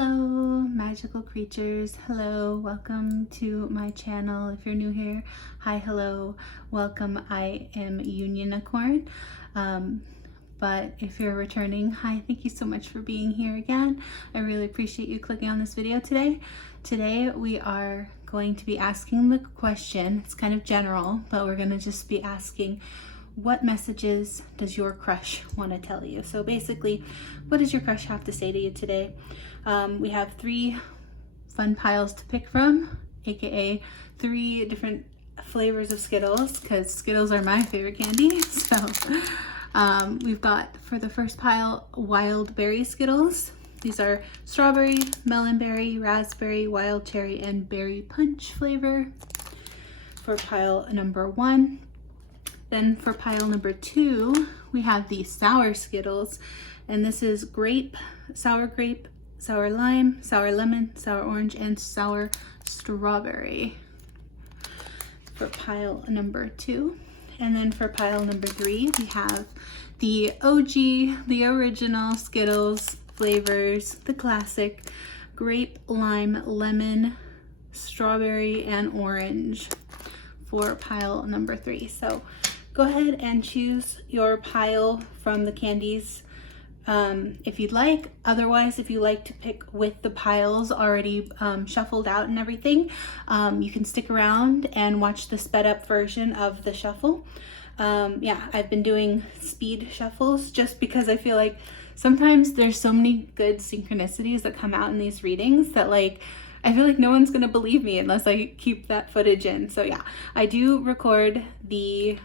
Hello, magical creatures. Hello, welcome to my channel. If you're new here, hi, hello, welcome. I am Unionicorn. But if you're returning, hi, thank you so much for being here again. I really appreciate you clicking on this video today. Today we are going to be asking the question, it's kind of general, but we're going to just be asking, what messages does your crush want to tell you? So basically, what does your crush have to say to you today? We have 3 fun piles to pick from, aka 3 different flavors of Skittles, because Skittles are my favorite candy. So we've got, for the first pile, wild berry Skittles. These are strawberry, melonberry, raspberry, wild cherry, and berry punch flavor for pile number 1. Then for pile number 2, we have the sour Skittles, and this is grape, sour lime, sour lemon, sour orange, and sour strawberry for pile number 2. And then for pile number 3, we have the OG, the original Skittles flavors, the classic grape, lime, lemon, strawberry, and orange for pile number 3. So go ahead and choose your pile from the candies if you'd like. Otherwise, if you like to pick with the piles already shuffled out and everything, you can stick around and watch the sped up version of the shuffle. Yeah, I've been doing speed shuffles just because I feel like sometimes there's so many good synchronicities that come out in these readings that like I feel like no one's gonna believe me unless I keep that footage in. So yeah, I do record the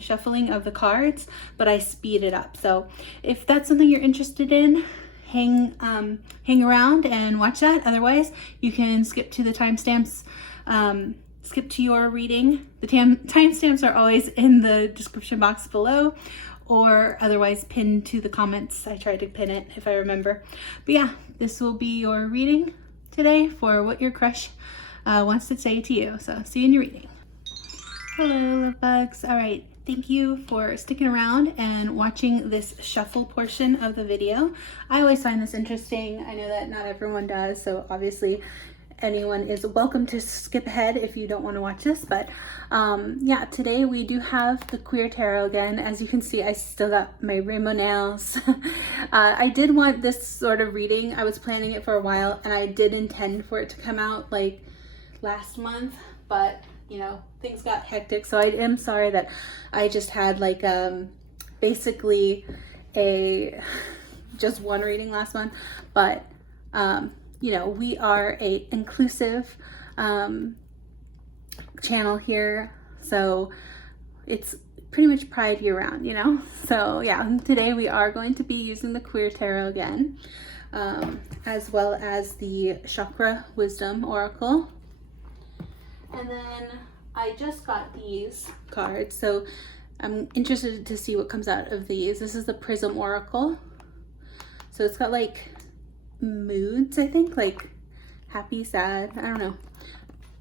shuffling of the cards, but I speed it up. So if that's something you're interested in, hang around and watch that. Otherwise, you can skip to the timestamps, skip to your reading. The timestamps are always in the description box below, or otherwise pinned to the comments. I try to pin it if I remember. But yeah, this will be your reading today for what your crush wants to say to you. So see you in your reading. Hello, love bugs. All right, thank you for sticking around and watching this shuffle portion of the video. I always find this interesting. I know that not everyone does, so obviously anyone is welcome to skip ahead if you don't want to watch this. But yeah, today we do have the Queer Tarot again. As you can see, I still got my rainbow nails. I did want this sort of reading. I was planning it for a while, and I did intend for it to come out like last month, but you know, things got hectic, so I am sorry that I just had like basically just one reading last month. But you know, we are a inclusive channel here, so it's pretty much Pride year round, you know. So yeah, today we are going to be using the Queer Tarot again, as well as the Chakra Wisdom Oracle. And then I just got these cards, so I'm interested to see what comes out of these. This is the Prism Oracle. So it's got like moods, I think, like happy, sad, I don't know.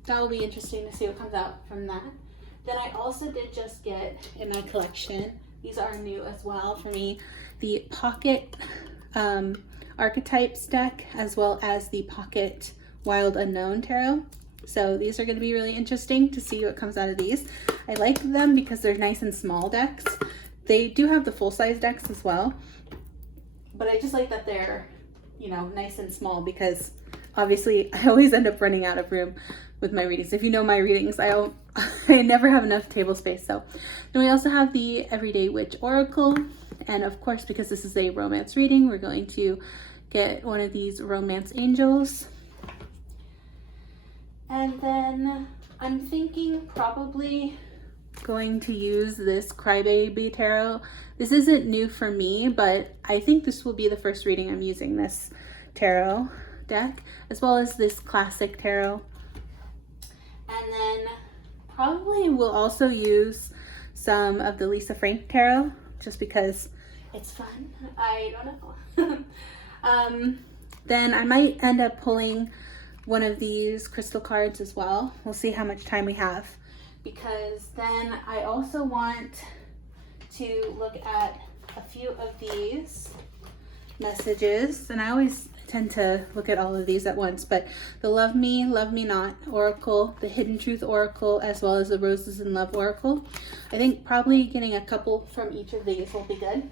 That will be interesting to see what comes out from that. Then I also did just get in my collection, these are new as well for me, the Pocket Archetypes deck, as well as the Pocket Wild Unknown Tarot. So these are going to be really interesting to see what comes out of these. I like them because they're nice and small decks. They do have the full-size decks as well, but I just like that they're, you know, nice and small, because obviously I always end up running out of room with my readings. If you know my readings, I never have enough table space. So then we also have the Everyday Witch Oracle, and of course, because this is a romance reading, we're going to get one of these romance angels. And then I'm thinking probably going to use this Crybaby Tarot. This isn't new for me, but I think this will be the first reading I'm using this tarot deck, as well as this classic tarot. And then probably we'll also use some of the Lisa Frank Tarot, just because it's fun. I don't know. Then I might end up pulling one of these crystal cards as well. We'll see how much time we have, because then I also want to look at a few of these messages, and I always tend to look at all of these at once, but the Love Me Not Oracle, the Hidden Truth Oracle, as well as the Roses in Love Oracle. I think probably getting a couple from each of these will be good.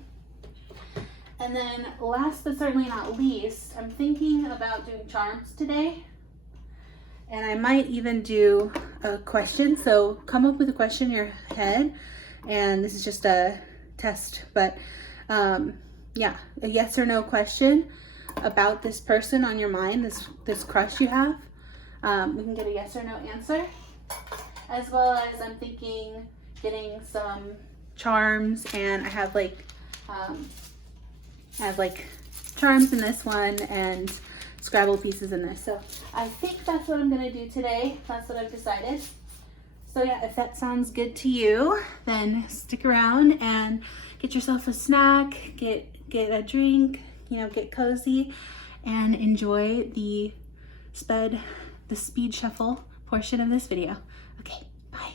And then last but certainly not least, I'm thinking about doing charms today. And I might even do a question. So come up with a question in your head. And this is just a test, but yeah, a yes or no question about this person on your mind, this crush you have. We can get a yes or no answer. As well as I'm thinking getting some charms, and I have like charms in this one and Scrabble pieces in this. So I think that's what I'm gonna do today. That's what I've decided. So yeah, if that sounds good to you, then stick around and get yourself a snack, get a drink, you know, get cozy and enjoy the speed shuffle portion of this video. Okay, bye.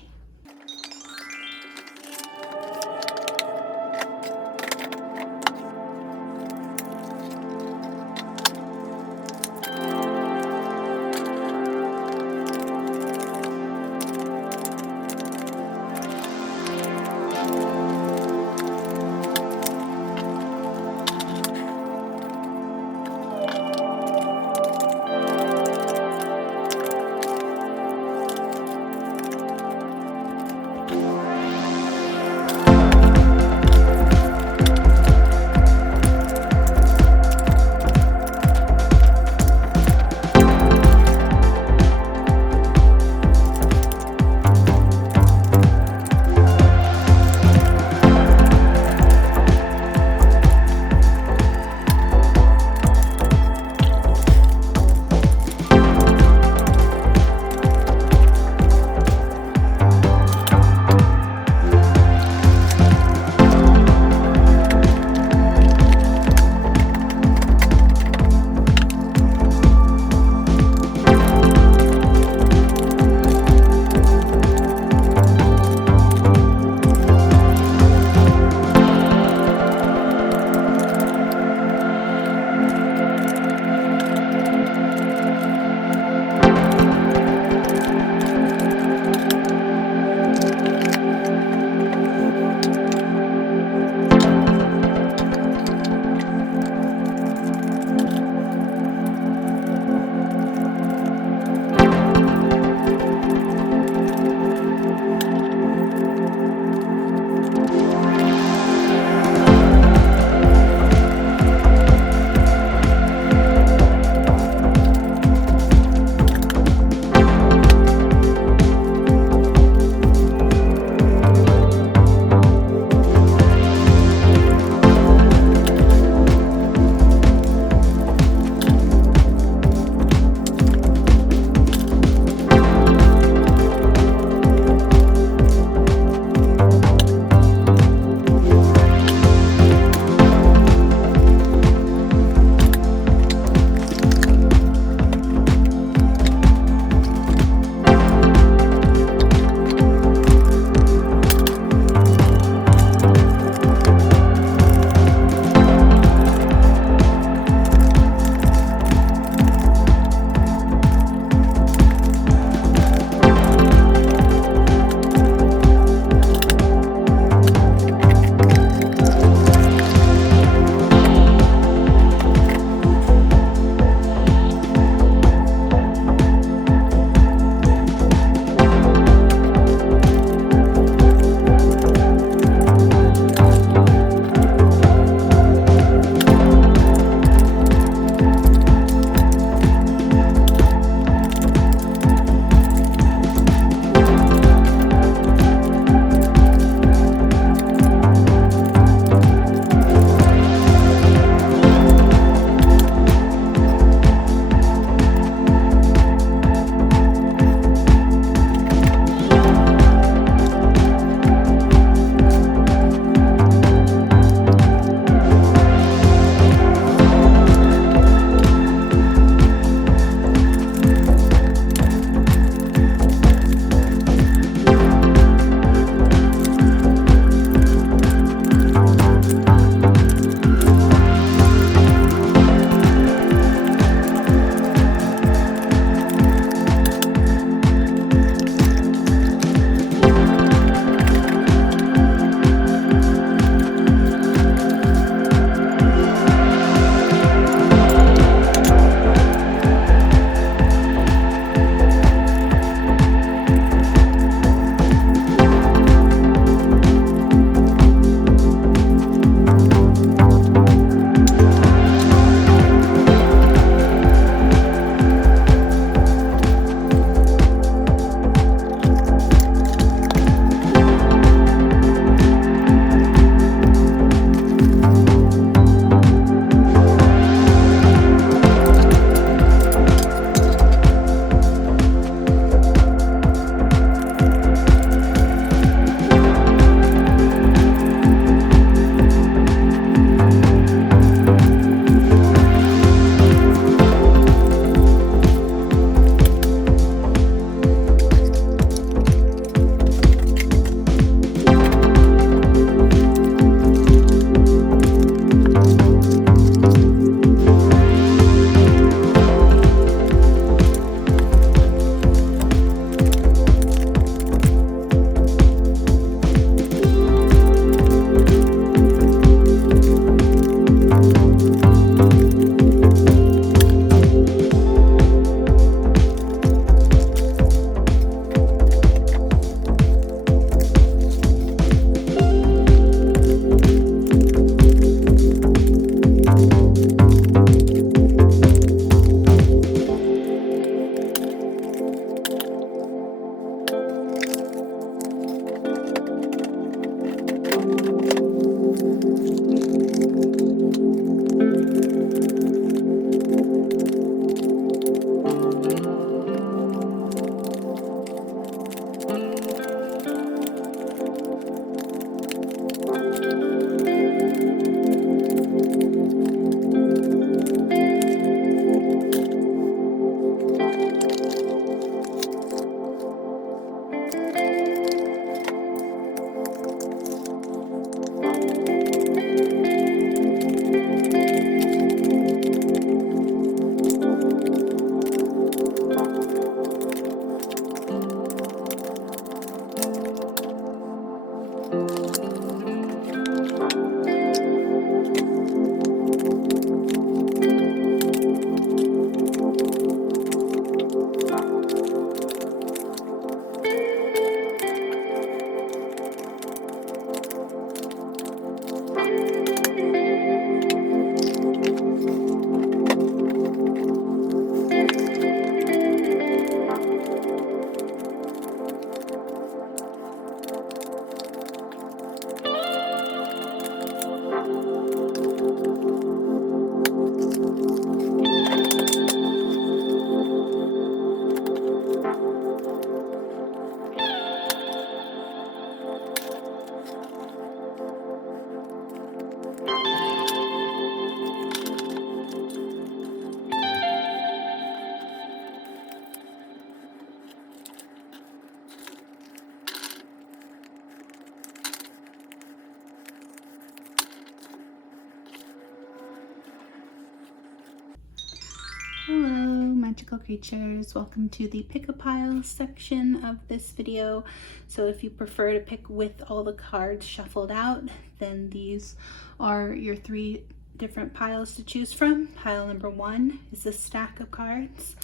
magical creatures. Welcome to the pick a pile section of this video. So if you prefer to pick with all the cards shuffled out, then these are your 3 different piles to choose from. Pile number 1 is a stack of cards.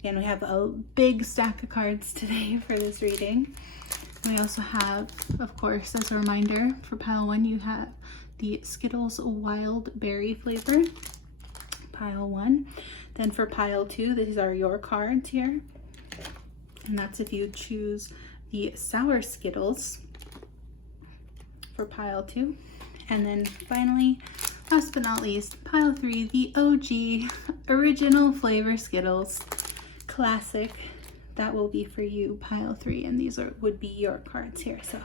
Again, we have a big stack of cards today for this reading. We also have, of course, as a reminder, for pile 1, you have the Skittles Wild Berry flavor. Pile 1. Then for pile 2, these are your cards here. And that's if you choose the Sour Skittles for pile 2. And then finally, last but not least, pile 3, the OG original flavor Skittles. Classic. That will be for you, pile 3. And these would be your cards here. So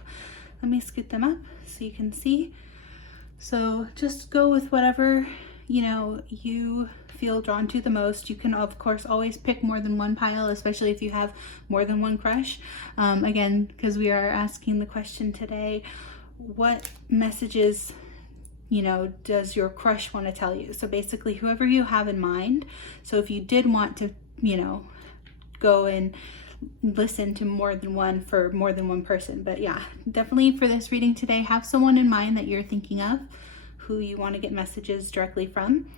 let me scoot them up so you can see. So just go with whatever, you know, you feel drawn to the most. You can, of course, always pick more than one pile, especially if you have more than one crush. Again, because we are asking the question today, what messages, you know, does your crush want to tell you? So basically, whoever you have in mind. So if you did want to, you know, go and listen to more than one for more than one person. But yeah, definitely for this reading today, have someone in mind that you're thinking of who you want to get messages directly from,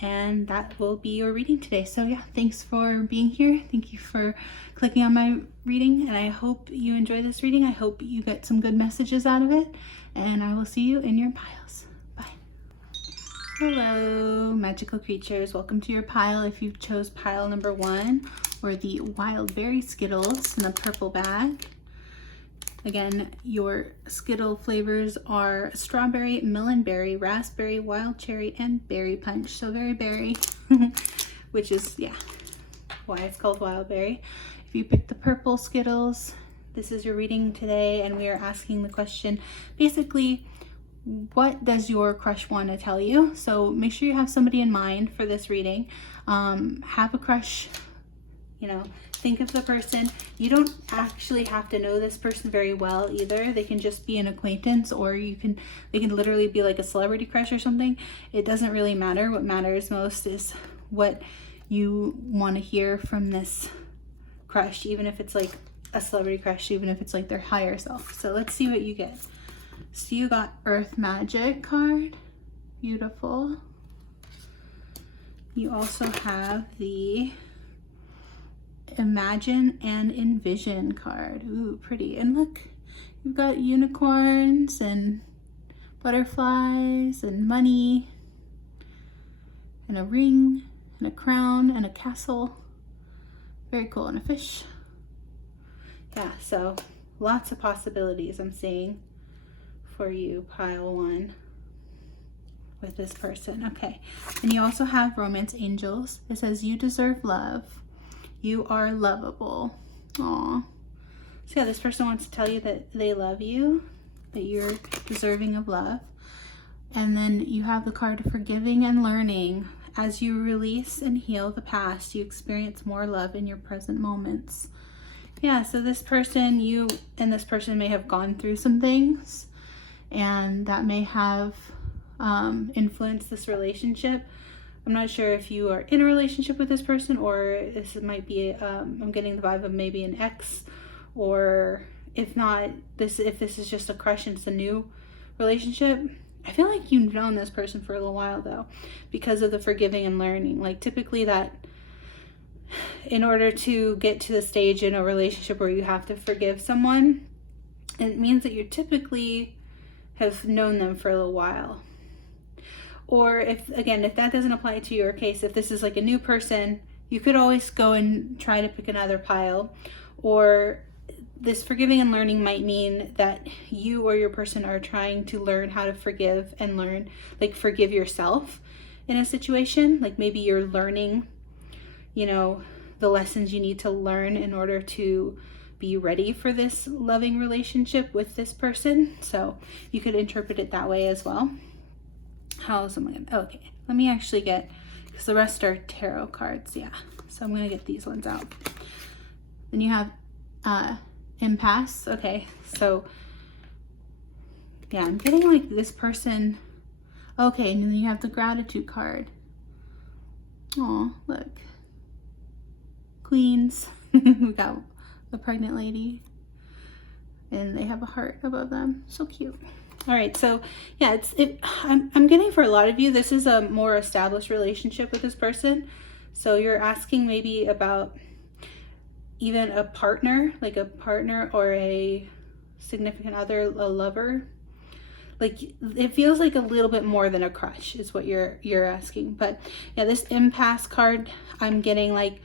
and that will be your reading today. So yeah, thanks for being here. Thank you for clicking on my reading, and I hope you enjoy this reading. I hope you get some good messages out of it, and I will see you in your piles. Bye. Hello, magical creatures. Welcome to your pile. If you chose pile number 1, or the Wild Berry Skittles in a purple bag. Again, your Skittle flavors are strawberry, melon berry, raspberry, wild cherry, and berry punch. So very berry, which is, yeah, why it's called wild berry. If you pick the purple Skittles, this is your reading today, and we are asking the question, basically, what does your crush want to tell you? So make sure you have somebody in mind for this reading. Have a crush. You know, think of the person. You don't actually have to know this person very well either. They can just be an acquaintance, or they can literally be like a celebrity crush or something. It doesn't really matter. What matters most is what you want to hear from this crush, even if it's like a celebrity crush, even if it's like their higher self. So let's see what you get. So you got Earth Magic card. Beautiful. You also have the Imagine and Envision card. Ooh, pretty. And look, you've got unicorns and butterflies and money and a ring and a crown and a castle. Very cool. And a fish. Yeah, so lots of possibilities I'm seeing for you, pile 1, with this person. Okay. And you also have Romance Angels. It says, you deserve love. You are lovable. Aw. So yeah, this person wants to tell you that they love you, that you're deserving of love. And then you have the card Forgiving and Learning. As you release and heal the past, you experience more love in your present moments. Yeah, so this person, you and this person may have gone through some things, and that may have influenced this relationship. I'm not sure if you are in a relationship with this person, or this might be, I'm getting the vibe of maybe an ex, or if not, if this is just a crush and it's a new relationship. I feel like you've known this person for a little while though, because of the Forgiving and Learning. Like typically that, in order to get to the stage in a relationship where you have to forgive someone, it means that you typically have known them for a little while. Or if that doesn't apply to your case, if this is like a new person, you could always go and try to pick another pile. Or this Forgiving and Learning might mean that you or your person are trying to learn how to forgive and learn, like forgive yourself in a situation. Like maybe you're learning, you know, the lessons you need to learn in order to be ready for this loving relationship with this person. So you could interpret it that way as well. How is someone gonna, okay, let me actually get, because the rest are tarot cards, yeah. So I'm gonna get these ones out. Then you have Impasse. Okay, so yeah, I'm getting like this person. Okay, and then you have the Gratitude card. Oh, look. queens. We got the pregnant lady, and they have a heart above them. So cute. All right, so yeah, I'm getting for a lot of you, this is a more established relationship with this person. So you're asking maybe about even a partner, like a partner or a significant other, a lover. Like it feels like a little bit more than a crush is what you're asking. But yeah, this impasse card, I'm getting like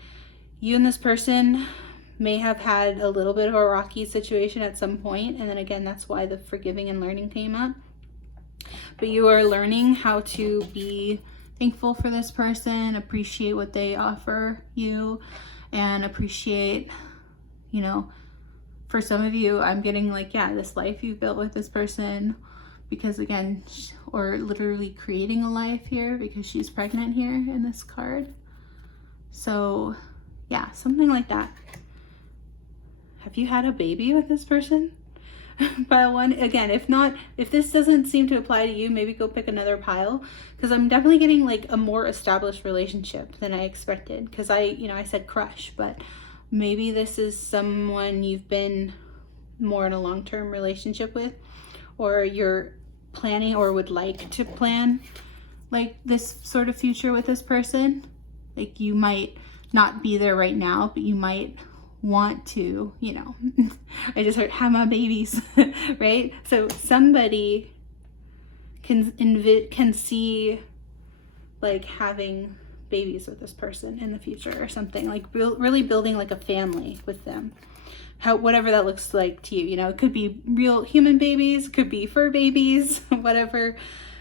you and this person may have had a little bit of a rocky situation at some point, and then again, that's why the forgiving and learning came up. But you are learning how to be thankful for this person, appreciate what they offer you, and appreciate, you know, for some of you, I'm getting like, yeah, this life you've built with this person, because again, or literally creating a life here because she's pregnant here in this card. So yeah, something like that. Have you had a baby with this person? Pile one. Again, if not, if this doesn't seem to apply to you, maybe go pick another pile, because I'm definitely getting like a more established relationship than I expected, because I said crush, but maybe this is someone you've been more in a long-term relationship with, or you're planning or would like to plan like this sort of future with this person. Like you might not be there right now, but you might want to, you know, I just heard have my babies, right? So somebody can see like having babies with this person in the future or something, like really building like a family with them. Whatever that looks like to you, you know, it could be real human babies, could be fur babies, whatever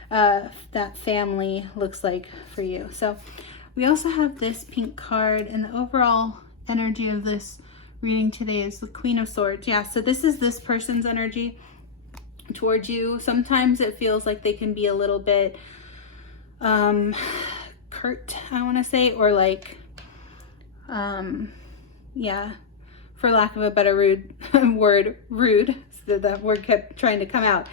that family looks like for you. So we also have this pink card, and the overall energy of this reading today is the Queen of Swords. Yeah, so this is this person's energy towards you. Sometimes it feels like they can be a little bit curt, I want to say, or like yeah, for lack of a better word, rude. So that word kept trying to come out.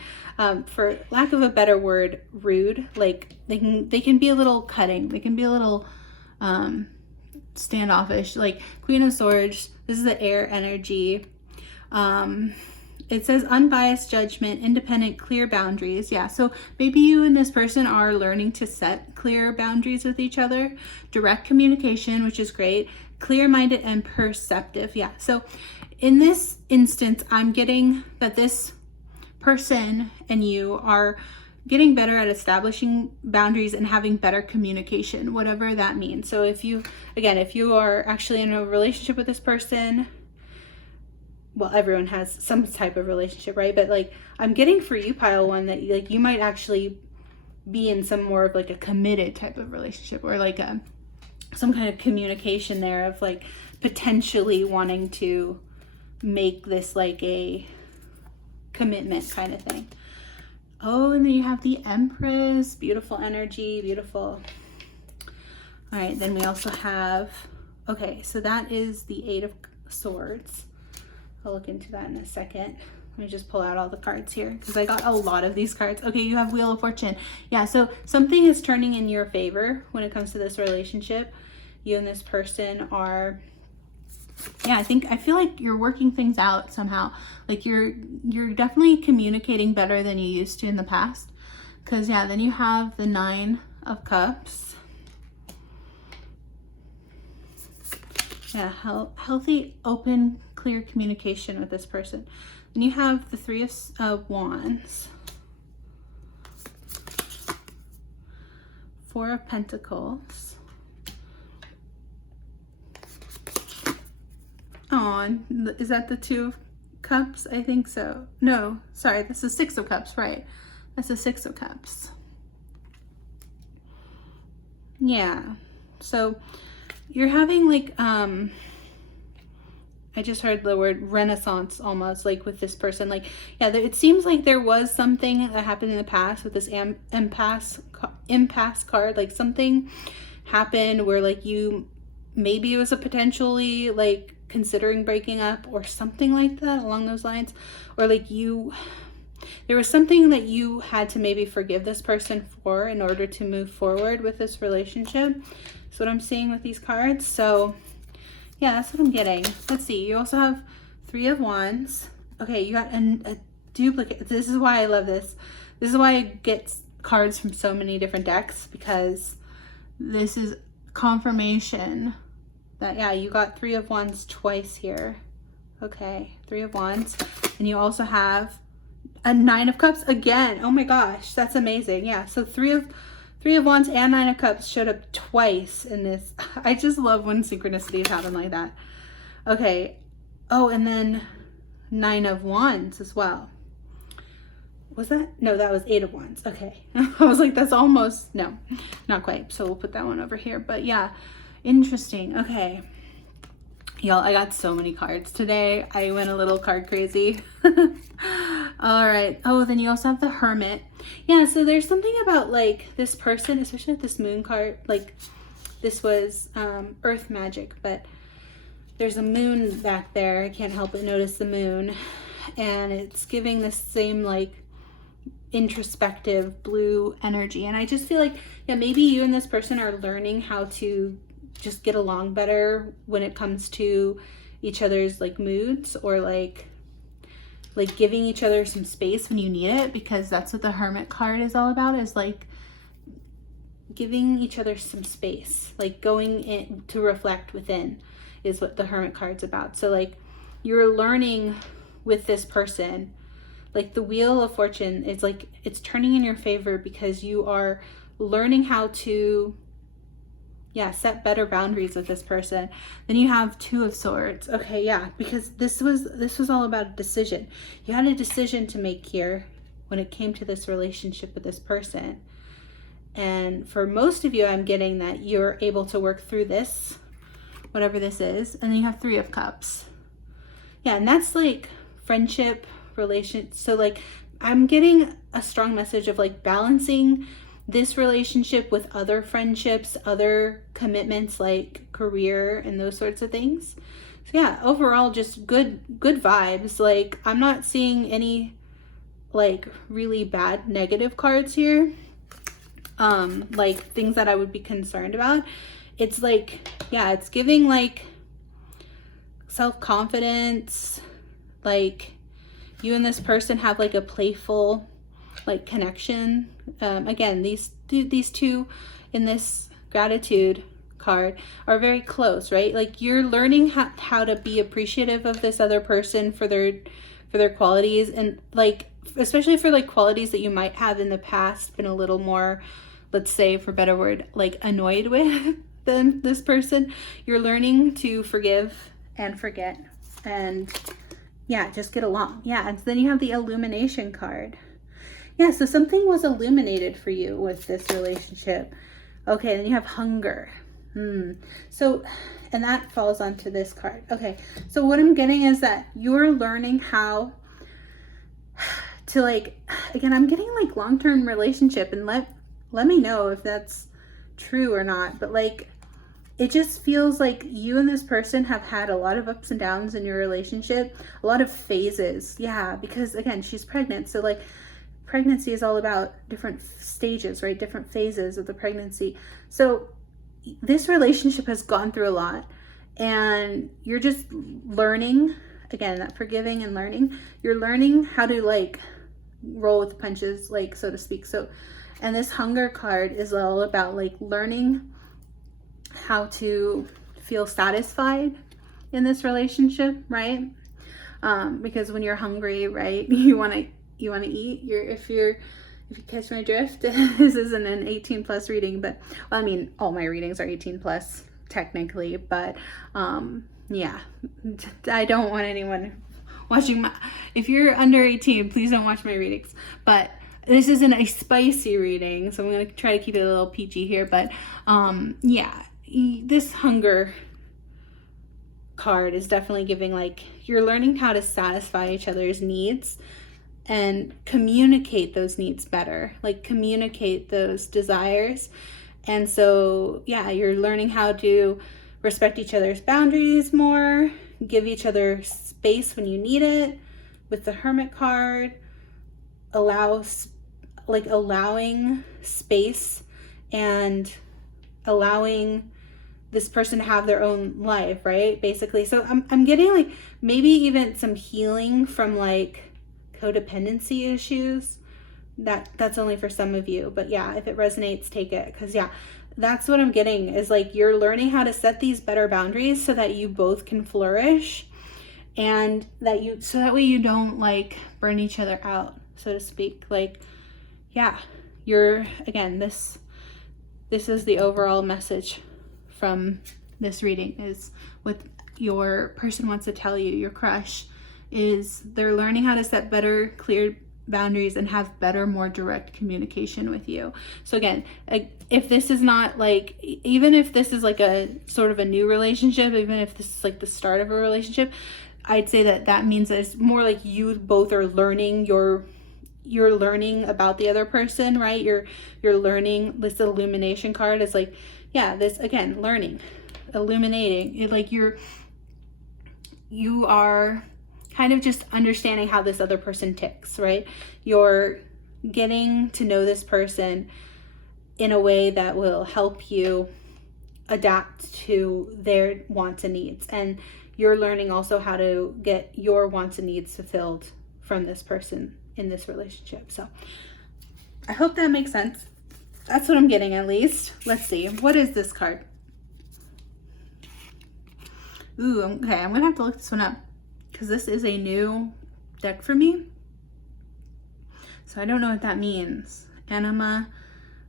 For lack of a better word, rude. Like they can be a little cutting. They can be a little standoffish. Like Queen of Swords, this is the air energy. It says unbiased judgment, independent, clear boundaries. Yeah, so maybe you and this person are learning to set clear boundaries with each other. Direct communication, which is great. Clear-minded and perceptive. Yeah, so in this instance, I'm getting that this person and you are getting better at establishing boundaries and having better communication, whatever that means. So if you are actually in a relationship with this person, well, everyone has some type of relationship, right? But like I'm getting for you, pile one, that like you might actually be in some more of like a committed type of relationship, or like some kind of communication there of like potentially wanting to make this like a commitment kind of thing. Oh, and then you have the Empress, beautiful energy, beautiful. All right, then we also have, okay, so that is the Eight of Swords. I'll look into that in a second. Let me just pull out all the cards here because I got a lot of these cards. Okay, you have Wheel of Fortune. Yeah, so something is turning in your favor when it comes to this relationship. You and this person are, yeah, I feel like you're working things out somehow. Like you're definitely communicating better than you used to in the past. Because yeah, then you have the Nine of Cups. Yeah, healthy, open, clear communication with this person. Then you have the Three of Wands. Four of Pentacles. Oh, is that the Two of Cups? I think so. No, sorry, that's the Six of Cups, right? That's the Six of Cups. Yeah, so you're having like, I just heard the word renaissance almost, like with this person. Like, yeah, it seems like there was something that happened in the past with this impasse card. Like something happened where like maybe it was a potentially like considering breaking up or something like that along those lines. Or like there was something that you had to maybe forgive this person for in order to move forward with this relationship. That's what I'm seeing with these cards. So Yeah, that's what I'm getting. Let's see. You also have 3 of Wands. Okay, you got a duplicate. This is why I love this. This is why I get cards from so many different decks, because this is confirmation that, yeah, you got 3 of Wands twice here. Okay, 3 of Wands. And you also have a 9 of Cups again. Oh my gosh, that's amazing. Yeah, so 3 of Wands and 9 of Cups showed up twice in this. I just love when synchronicities happen like that. Okay. Oh, and then 9 of Wands as well. Was that? No, that was 8 of Wands. Okay. I was like, that's almost, no, not quite. So we'll put that one over here. But yeah, interesting. Okay. Y'all, I got so many cards today. I went a little card crazy. All right. Oh, then you also have the Hermit. Yeah, so there's something about like this person, especially with this moon card, like this was earth magic, but there's a moon back there. I can't help but notice the moon. And it's giving this same like introspective blue energy. And I just feel like, yeah, maybe you and this person are learning how to just get along better when it comes to each other's like moods, or like giving each other some space when you need it, because that's what the Hermit card is all about, is like giving each other some space, like going in to reflect within is what the Hermit card's about. So like you're learning with this person, like the Wheel of Fortune is like, it's turning in your favor because you are learning how to, yeah, set better boundaries with this person. Then you have 2 of Swords. Okay, yeah, because this was all about a decision. You had a decision to make here when it came to this relationship with this person. And for most of you, I'm getting that you're able to work through this, whatever this is. And then you have 3 of Cups. Yeah, and that's like friendship, relation. So like I'm getting a strong message of like balancing this relationship with other friendships, other commitments like career and those sorts of things. So yeah, overall just good vibes. Like I'm not seeing any like really bad negative cards here. Like things that I would be concerned about. It's like, yeah, it's giving like self-confidence, like you and this person have like a playful like connection. Again, these two in this gratitude card are very close, right? Like you're learning how to be appreciative of this other person for their qualities, and like especially for like qualities that you might have in the past been a little more, let's say for a better word, like annoyed with than this person. You're learning to forgive and forget, and yeah, just get along. Yeah, and then you have the Illumination card. Yeah, so something was illuminated for you with this relationship. Okay, then you have Hunger. So, and that falls onto this card. Okay, so what I'm getting is that you're learning how to like, again, I'm getting like long-term relationship, and let me know if that's true or not, but like it just feels like you and this person have had a lot of ups and downs in your relationship, a lot of phases. Yeah, because again, she's pregnant, so like pregnancy is all about different stages, right? Different phases of the pregnancy. So this relationship has gone through a lot, and you're just learning, again, that forgiving and learning. You're learning how to like roll with the punches, like so to speak. So, and this Hunger card is all about like learning how to feel satisfied in this relationship, right? Because when you're hungry, right, you want to eat. If you catch my drift, this isn't an 18 plus reading, but well, I mean, all my readings are 18 plus technically, but yeah, I don't want anyone watching if you're under 18, please don't watch my readings. But this isn't a spicy reading, so I'm going to try to keep it a little peachy here, but yeah, this Hunger card is definitely giving like you're learning how to satisfy each other's needs and communicate those needs better, like communicate those desires. And so yeah, you're learning how to respect each other's boundaries more, give each other space when you need it. With the Hermit card, allowing space and allowing this person to have their own life, right? Basically. So I'm getting like maybe even some healing from like codependency issues. That's only for some of you, but yeah, if it resonates, take it. Because yeah, that's what I'm getting, is like you're learning how to set these better boundaries so that you both can flourish, and so that way you don't like burn each other out, so to speak. Like, yeah, you're, again, this is the overall message from this reading, is what your person wants to tell you, your crush, is they're learning how to set better, clear boundaries and have better, more direct communication with you. So again, if this is not like, even if this is like a sort of a new relationship, even if this is like the start of a relationship, I'd say that means that it's more like you both are learning, you're learning about the other person, right? You're learning. This illumination card is like, yeah, this, again, learning, illuminating it, like you are kind of just understanding how this other person ticks, right? You're getting to know this person in a way that will help you adapt to their wants and needs. And you're learning also how to get your wants and needs fulfilled from this person in this relationship. So I hope that makes sense. That's what I'm getting, at least. Let's see. What is this card? Ooh, okay. I'm going to have to look this one up, because this is a new deck for me. So I don't know what that means. Anima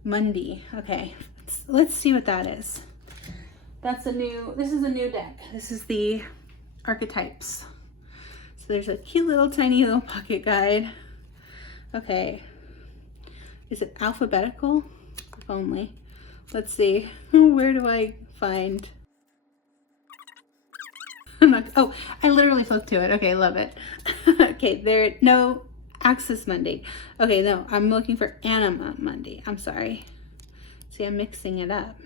Mundi. Okay, let's see what that is. This is a new deck. This is the Archetypes. So there's a cute little tiny little pocket guide. Okay. Is it alphabetical? If only. Let's see. Where do I find... Oh, I literally flipped to it. Okay, love it. Okay, no, Axis Mundi. Okay, no, I'm looking for Anima Mundi. I'm sorry. See, I'm mixing it up.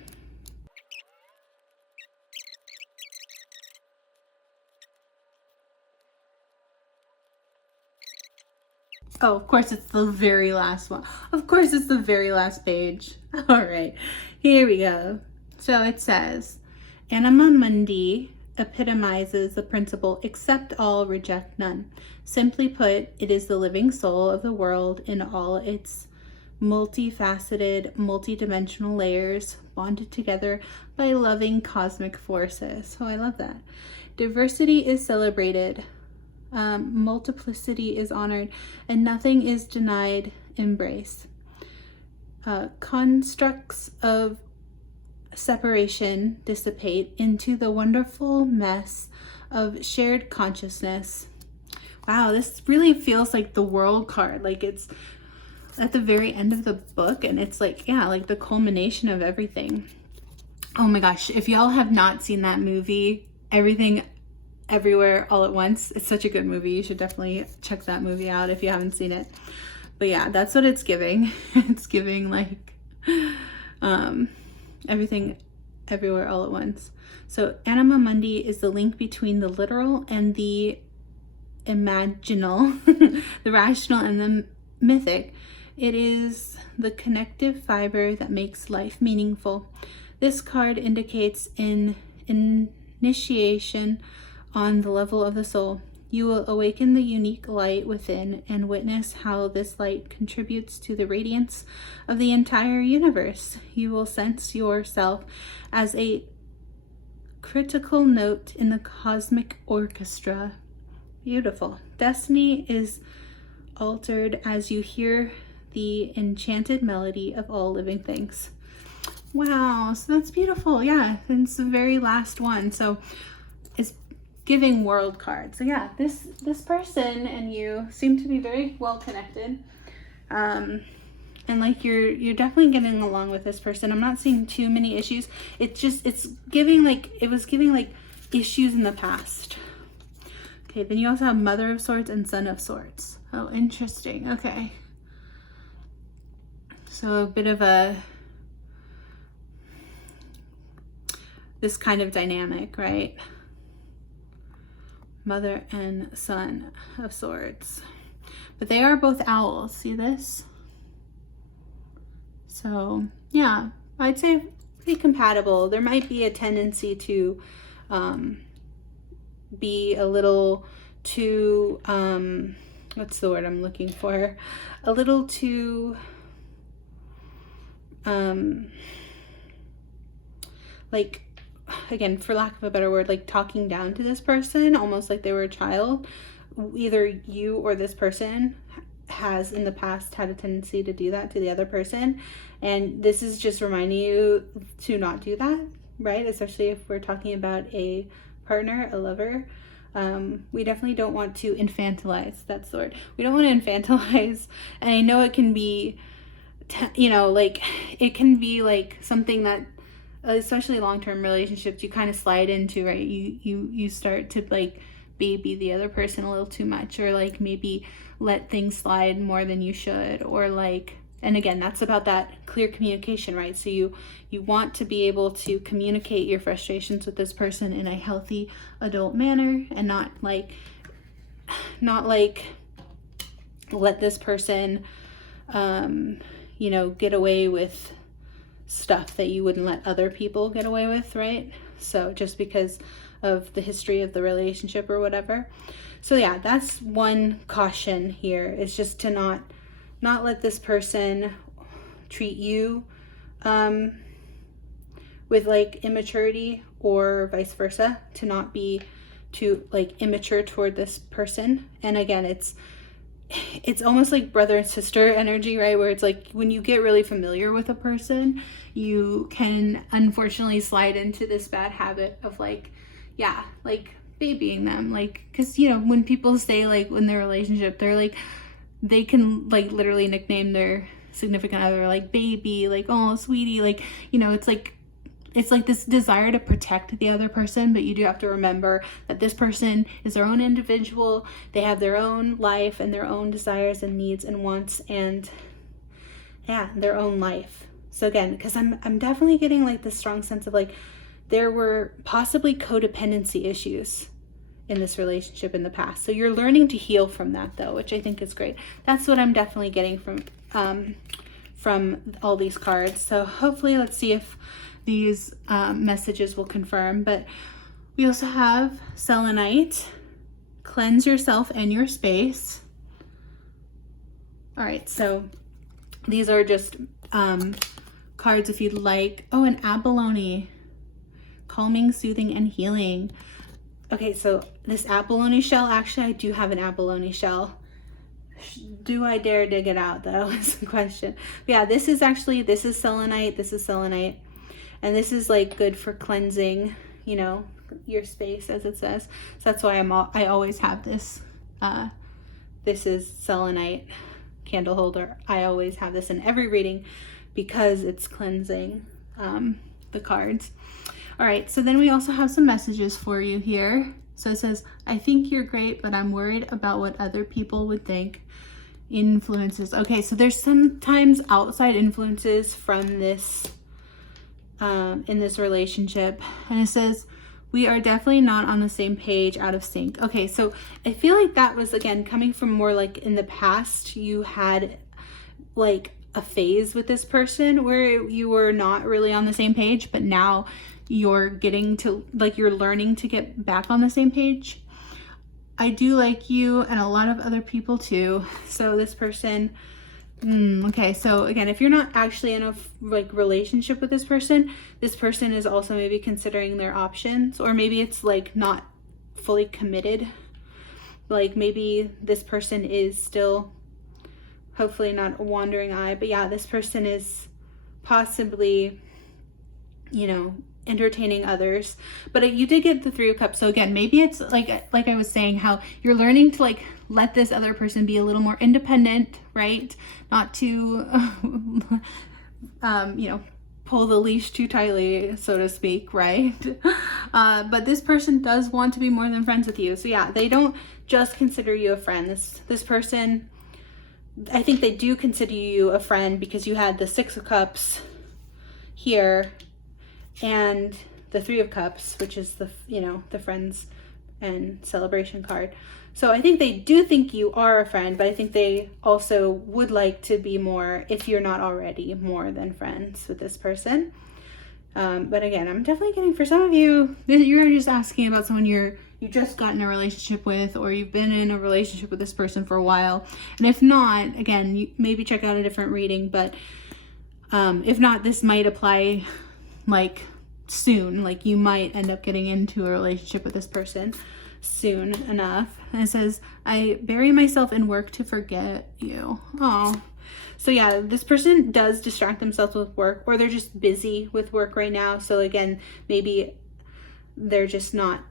Oh, of course it's the very last one. Of course it's the very last page. All right, here we go. So it says, Anima Mundi epitomizes the principle accept all, reject none. Simply put, it is the living soul of the world in all its multifaceted, multidimensional layers bonded together by loving cosmic forces. Oh, I love that. Diversity is celebrated, multiplicity is honored, and nothing is denied embrace. Constructs of separation dissipate into the wonderful mess of shared consciousness. Wow, this really feels like the World card. Like it's at the very end of the book, and it's like, yeah, like the culmination of everything. Oh my gosh, if y'all have not seen that movie, Everything Everywhere All at Once, it's such a good movie. You should definitely check that movie out if you haven't seen it. But yeah, that's what it's giving. It's giving like Everything Everywhere All at Once. So Anima Mundi is the link between the literal and the imaginal, the rational and the mythic. It is the connective fiber that makes life meaningful. This card indicates an initiation on the level of the soul. You will awaken the unique light within and witness how this light contributes to the radiance of the entire universe. You will sense yourself as a critical note in the cosmic orchestra. Beautiful. Destiny is altered as you hear the enchanted melody of all living things. Wow, so that's beautiful. Yeah, and it's the very last one. So it's giving World card. So yeah, this person and you seem to be very well connected, and like you're definitely getting along with this person. I'm not seeing too many issues. It's giving like, it was giving like issues in the past. Okay, then you also have Mother of Swords and Son of Swords. Oh, interesting. Okay, so a bit of this kind of dynamic, right? Mother and Son of Swords. But they are both owls. See this? So, yeah, I'd say compatible. There might be a tendency to be a little too, what's the word I'm looking for? A little too, like, again, for lack of a better word, like talking down to this person, almost like they were a child. Either you or this person has in the past had a tendency to do that to the other person. And this is just reminding you to not do that, right? Especially if we're talking about a partner, a lover. We definitely don't want to infantilize, that's the word. We don't want to infantilize. And I know it can be, you know, like, it can be like something that, especially long-term relationships, you kind of slide into, right? You start to like baby the other person a little too much, or like maybe let things slide more than you should, or like, and again, that's about that clear communication, right? So you want to be able to communicate your frustrations with this person in a healthy adult manner, and not like let this person you know, get away with stuff that you wouldn't let other people get away with, right? So just because of the history of the relationship or whatever. So yeah, that's one caution here, is just to not let this person treat you with like immaturity, or vice versa, to not be too like immature toward this person. And again, it's almost like brother and sister energy, right? Where it's like when you get really familiar with a person, you can unfortunately slide into this bad habit of like, yeah, like babying them. Like, because, you know, when people say like in their relationship, they're like, they can like literally nickname their significant other like baby, like, oh, sweetie, like, you know, it's like this desire to protect the other person, but you do have to remember that this person is their own individual. They have their own life and their own desires and needs and wants, and yeah, their own life. So again, because I'm definitely getting like this strong sense of like there were possibly codependency issues in this relationship in the past. So you're learning to heal from that though, which I think is great. That's what I'm definitely getting from all these cards. So hopefully, let's see if these messages will confirm. But we also have selenite, cleanse yourself and your space. All right, so these are just cards if you'd like. Oh, an abalone, calming, soothing, and healing. Okay, so this abalone shell, actually I do have an abalone shell. Do I dare dig it out though, is the question. But yeah, this is selenite, and this is like good for cleansing, you know, your space, as it says. So that's why I always have this. This is selenite candle holder. I always have this in every reading because it's cleansing the cards. All right, so then we also have some messages for you here. So it says, I think you're great, but I'm worried about what other people would think. Influences. Okay, so there's sometimes outside influences from this in this relationship. And it says, we are definitely not on the same page, out of sync. Okay, so I feel like that was, again, coming from more like in the past, you had like a phase with this person where you were not really on the same page, but now you're getting to, like, you're learning to get back on the same page. I do like you and a lot of other people too. So this person, okay, so again, if you're not actually in a like relationship with this person is also maybe considering their options, or maybe it's like not fully committed. Like maybe this person is still, hopefully not a wandering eye, but yeah, this person is possibly, you know, entertaining others. But you did get the Three of Cups, so again, maybe it's like I was saying, how you're learning to like let this other person be a little more independent, right? Not to you know, pull the leash too tightly, so to speak, right? But this person does want to be more than friends with you. So yeah, they don't just consider you a friend. This person, I think they do consider you a friend, because you had the Six of Cups here and the Three of Cups, which is the, you know, the friends and celebration card. So I think they do think you are a friend, but I think they also would like to be more, if you're not already, more than friends with this person. But again, I'm definitely getting, for some of you, you're just asking about someone you just got in a relationship with, or you've been in a relationship with this person for a while. And if not, again, you maybe check out a different reading, but if not, this might apply like soon. Like you might end up getting into a relationship with this person soon enough. And it says, I bury myself in work to forget you. Oh, so yeah, this person does distract themselves with work, or they're just busy with work right now. So again, maybe they're just not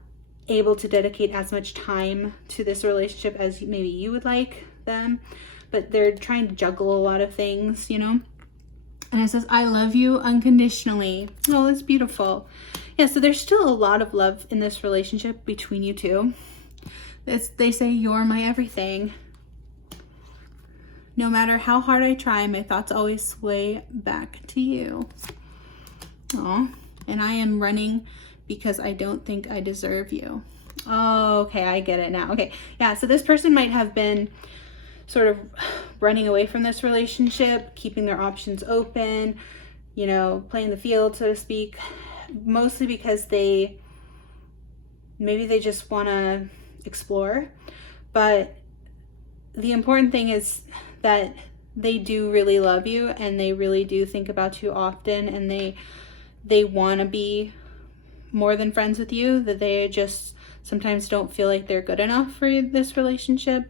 able to dedicate as much time to this relationship as maybe you would like them, but they're trying to juggle a lot of things, you know. And it says, I love you unconditionally. Oh, that's beautiful. Yeah, so there's still a lot of love in this relationship between you two. They say, you're my everything. No matter how hard I try, my thoughts always sway back to you. Oh, and I am running because I don't think I deserve you. Oh, okay, I get it now. Okay, yeah, so this person might have been sort of running away from this relationship, keeping their options open, you know, playing the field, so to speak, mostly because maybe they just want to explore. But the important thing is that they do really love you, and they really do think about you often, and they want to be more than friends with you, that they just sometimes don't feel like they're good enough for this relationship.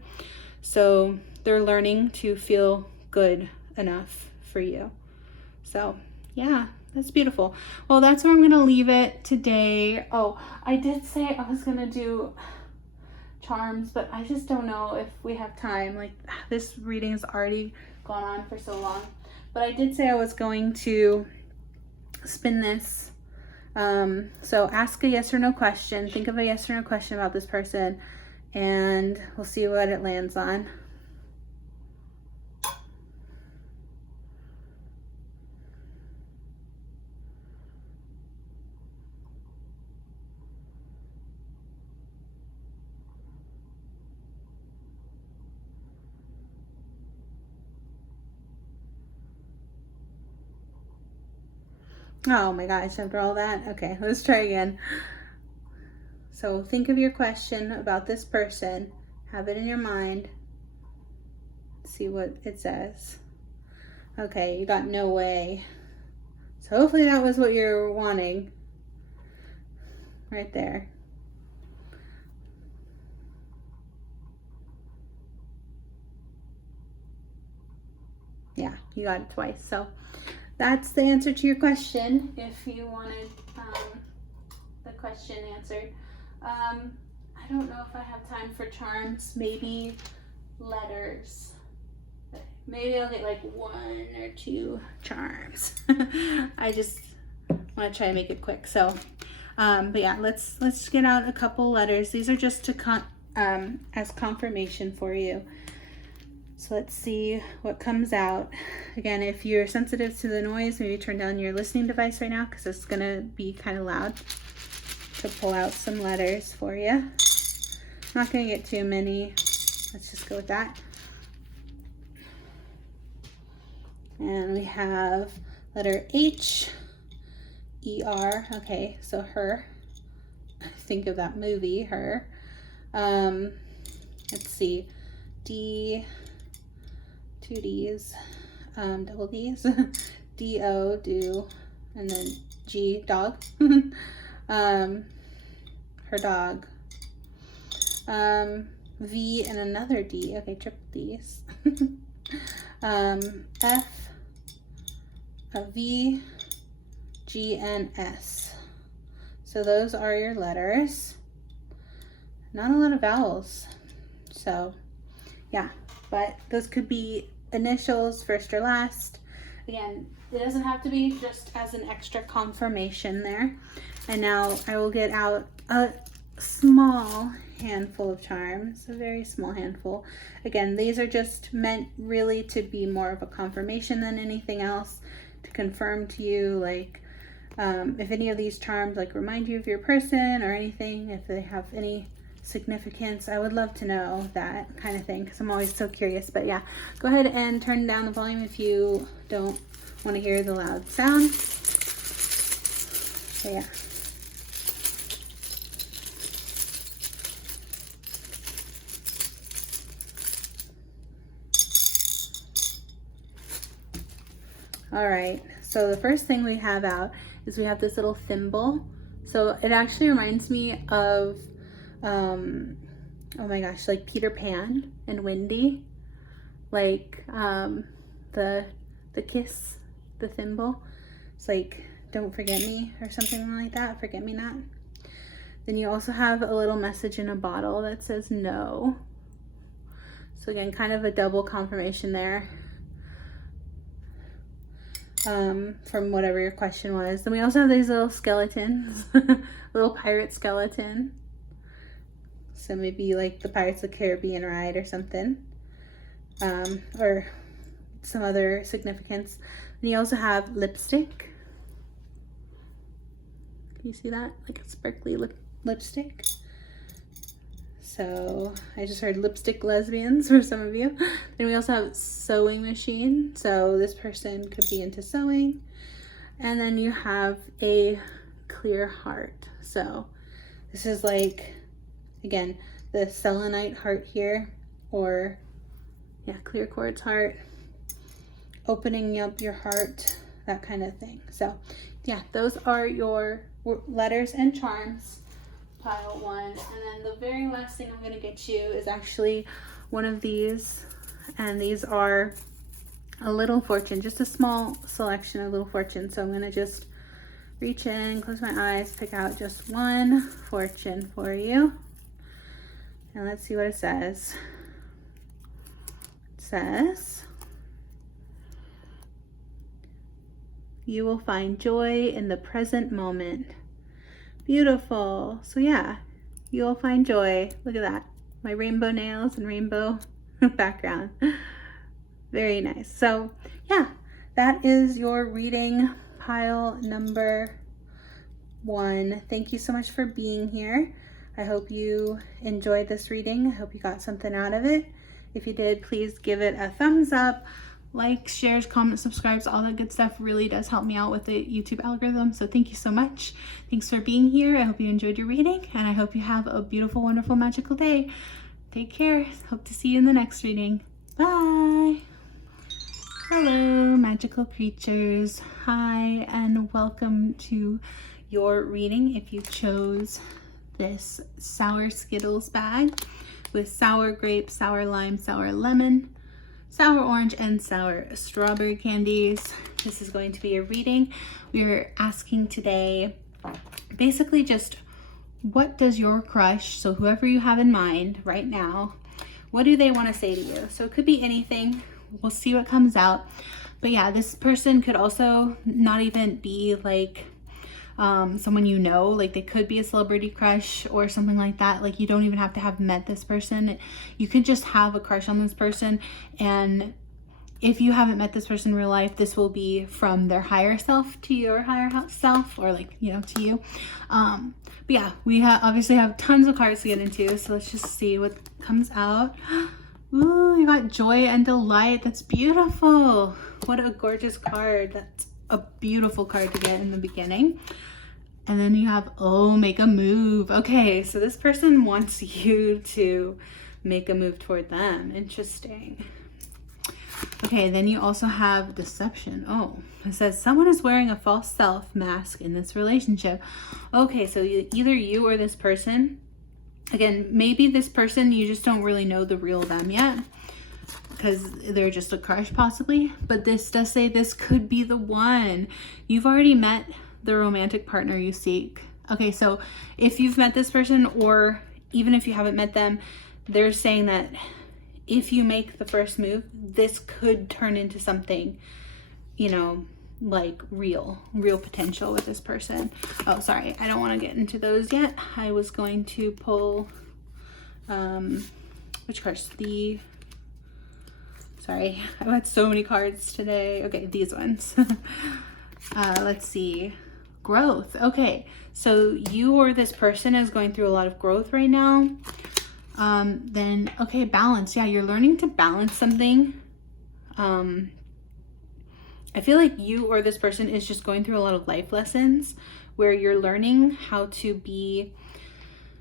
So they're learning to feel good enough for you. So yeah, that's beautiful. Well, that's where I'm going to leave it today. Oh, I did say I was going to do charms, but I just don't know if we have time. Like, this reading has already gone on for so long. But I did say I was going to spin this. So ask a yes or no question. Think of a yes or no question about this person, and we'll see what it lands on. Oh my gosh, after all that? Okay, let's try again. So think of your question about this person. Have it in your mind. See what it says. Okay, you got no way. So hopefully that was what you're wanting. Right there. Yeah, you got it twice. So that's the answer to your question, if you wanted the question answered. I don't know if I have time for charms. Maybe letters. Maybe I'll get like 1 or 2 charms. I just want to try to make it quick. So, but yeah, let's get out a couple letters. These are just to as confirmation for you. So let's see what comes out. Again, if you're sensitive to the noise, maybe turn down your listening device right now, because it's going to be kind of loud, to pull out some letters for you. I'm not going to get too many. Let's just go with that. And we have letter H, E-R. Okay, so her. Think of that movie, Her. Let's see. D, 2 D's, double D's, D-O, do, and then G, dog. Her dog. V and another D. Okay, triple D's. F, a V, G, and S. So those are your letters. Not a lot of vowels. So yeah, but those could be initials, first or last. Again, it doesn't have to be, just as an extra confirmation there. And now I will get out a small handful of charms, a very small handful. Again, these are just meant really to be more of a confirmation than anything else, to confirm to you, like, if any of these charms like remind you of your person or anything, if they have any significance, I would love to know that kind of thing, because I'm always so curious. But yeah, go ahead and turn down the volume if you don't want to hear the loud sound. So yeah. All right, so the first thing we have out is we have this little thimble. So it actually reminds me of, oh my gosh, like Peter Pan and Wendy, like the kiss, the thimble. It's like, don't forget me or something like that, forget me not. Then you also have a little message in a bottle that says no. So again, kind of a double confirmation there. From whatever your question was. Then we also have these little skeletons, little pirate skeleton. So maybe like the Pirates of the Caribbean ride or something, or some other significance. And you also have lipstick. Can you see that? Like a sparkly lipstick. So I just heard lipstick lesbians for some of you. Then we also have sewing machine. So this person could be into sewing. And then you have a clear heart. So this is like, again, the selenite heart here, or yeah, clear quartz heart, opening up your heart, that kind of thing. So yeah, those are your letters and charms. Pile 1, and then the very last thing I'm going to get you is actually one of these, and these are a little fortune, just a small selection of little fortune. So I'm going to just reach in, close my eyes, pick out just one fortune for you, and let's see what it says. It says, you will find joy in the present moment. Beautiful. So yeah, you'll find joy. Look at that. My rainbow nails and rainbow background. Very nice. So yeah, that is your reading, pile number 1. Thank you so much for being here. I hope you enjoyed this reading. I hope you got something out of it. If you did, please give it a thumbs up. Like, shares, comments, subscribes, all that good stuff really does help me out with the YouTube algorithm. So thank you so much. Thanks for being here. I hope you enjoyed your reading, and I hope you have a beautiful, wonderful, magical day. Take care. Hope to see you in the next reading. Bye. Hello, magical creatures. Hi, and welcome to your reading. If you chose this sour Skittles bag with sour grape, sour lime, sour lemon, sour orange, and sour strawberry candies, this is going to be a reading. We're asking today basically just, what does your crush, so whoever you have in mind right now, what do they want to say to you? So it could be anything. We'll see what comes out. But yeah, this person could also not even be like someone you know, like they could be a celebrity crush or something like that. Like you don't even have to have met this person. You could just have a crush on this person, and if you haven't met this person in real life, this will be from their higher self to your higher self, or like, you know, to you. But yeah, we obviously have tons of cards to get into, so let's just see what comes out. Ooh, you got joy and delight. That's beautiful. What a gorgeous card. That's a beautiful card to get in the beginning. And then you have, oh, make a move. Okay, so this person wants you to make a move toward them. Interesting. Okay, then you also have deception. Oh, it says someone is wearing a false self mask in this relationship. Okay, so either you or this person, again, maybe this person, you just don't really know the real them yet, because they're just a crush possibly, but this does say this could be the one. You've already met the romantic partner you seek. Okay, so if you've met this person, or even if you haven't met them, they're saying that if you make the first move, this could turn into something, you know, like real potential with this person. Oh, sorry, I don't want to get into those yet. I was going to pull, which cards? Sorry, I've had so many cards today. Okay, these ones. Let's see. Growth. Okay, so you or this person is going through a lot of growth right now. Then, okay, balance. Yeah, you're learning to balance something. And I feel like you or this person is just going through a lot of life lessons where you're learning how to be